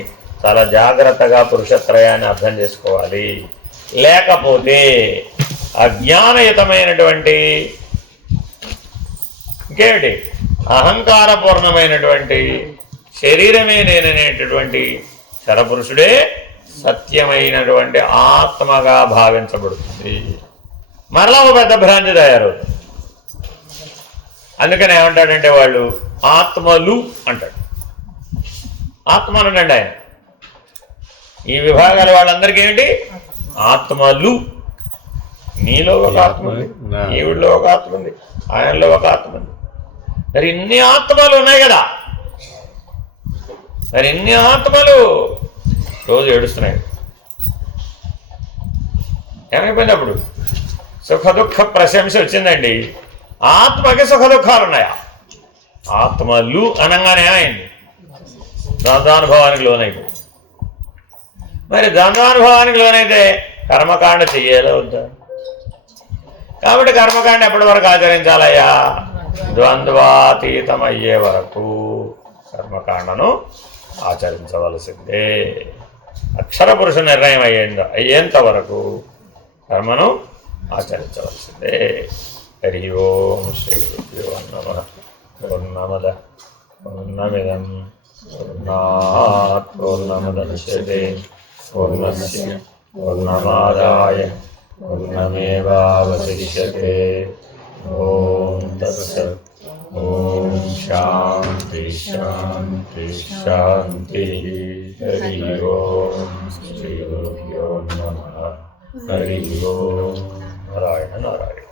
చాలా జాగ్రత్తగా పురుషత్రయాన్ని అర్థం చేసుకోవాలి. లేకపోతే అజ్ఞానయుతమైనటువంటి ఇంకేమిటి అహంకారపూర్ణమైనటువంటి శరీరమే నేననేటటువంటి క్షరపురుషుడే సత్యమైనటువంటి ఆత్మగా భావించబడుతుంది. మరలా ఒక పెద్ద భ్రాంతి తయారవుతుంది. అందుకని ఏమంటాడంటే వాళ్ళు ఆత్మలు అంటాడు. ఆత్మలు అండి ఆయన. ఈ విభాగాల వాళ్ళందరికీ ఏంటి? ఆత్మలు. నీలో ఒక ఆత్మ ఉంది, ఈవిడిలో ఒక ఆత్మ ఉంది, ఆయనలో ఒక ఆత్మ ఉంది. మరి ఇన్ని ఆత్మలు ఉన్నాయి కదా, మరి ఇన్ని ఆత్మలు రోజు ఏడుస్తున్నాయి. ఏమైపోయింది? అప్పుడు సుఖ దుఃఖ ప్రశంస వచ్చిందండి. ఆత్మకి సుఖ దుఃఖాలు ఉన్నాయా? ఆత్మలు అనగానే ఏమైంది? ద్వంద్వానుభవానికి లోనైపోయింది. మరి ద్వంద్వానుభవానికి లోనైతే కర్మకాండ చెయ్యాలో వద్దా? కాబట్టి కర్మకాండ ఎప్పటి వరకు ఆచరించాలయ్యా? ద్వంద్వాతీతం అయ్యే వరకు కర్మకాండను ఆచరించవలసిందే. అక్షర పురుష నిర్ణయం అయ్యేంత వరకు కర్మను ఆచరించవలసిందే. హరి ఓం శ్రీ గురుభ్యో నమః. పూర్ణమద పూర్ణమిదం పూర్ణాత్ పూర్ణముదచ్యతే పూర్ణస్య పూర్ణమాదాయ పూర్ణమేవావశిష్యతే. ఓం తత్సత్. ఓం శాంతి శాంతి శాంతి. హరి ఓం శ్రీ గురుభ్యో నమః. హరి ఓం. నారాయణ నారాయణ.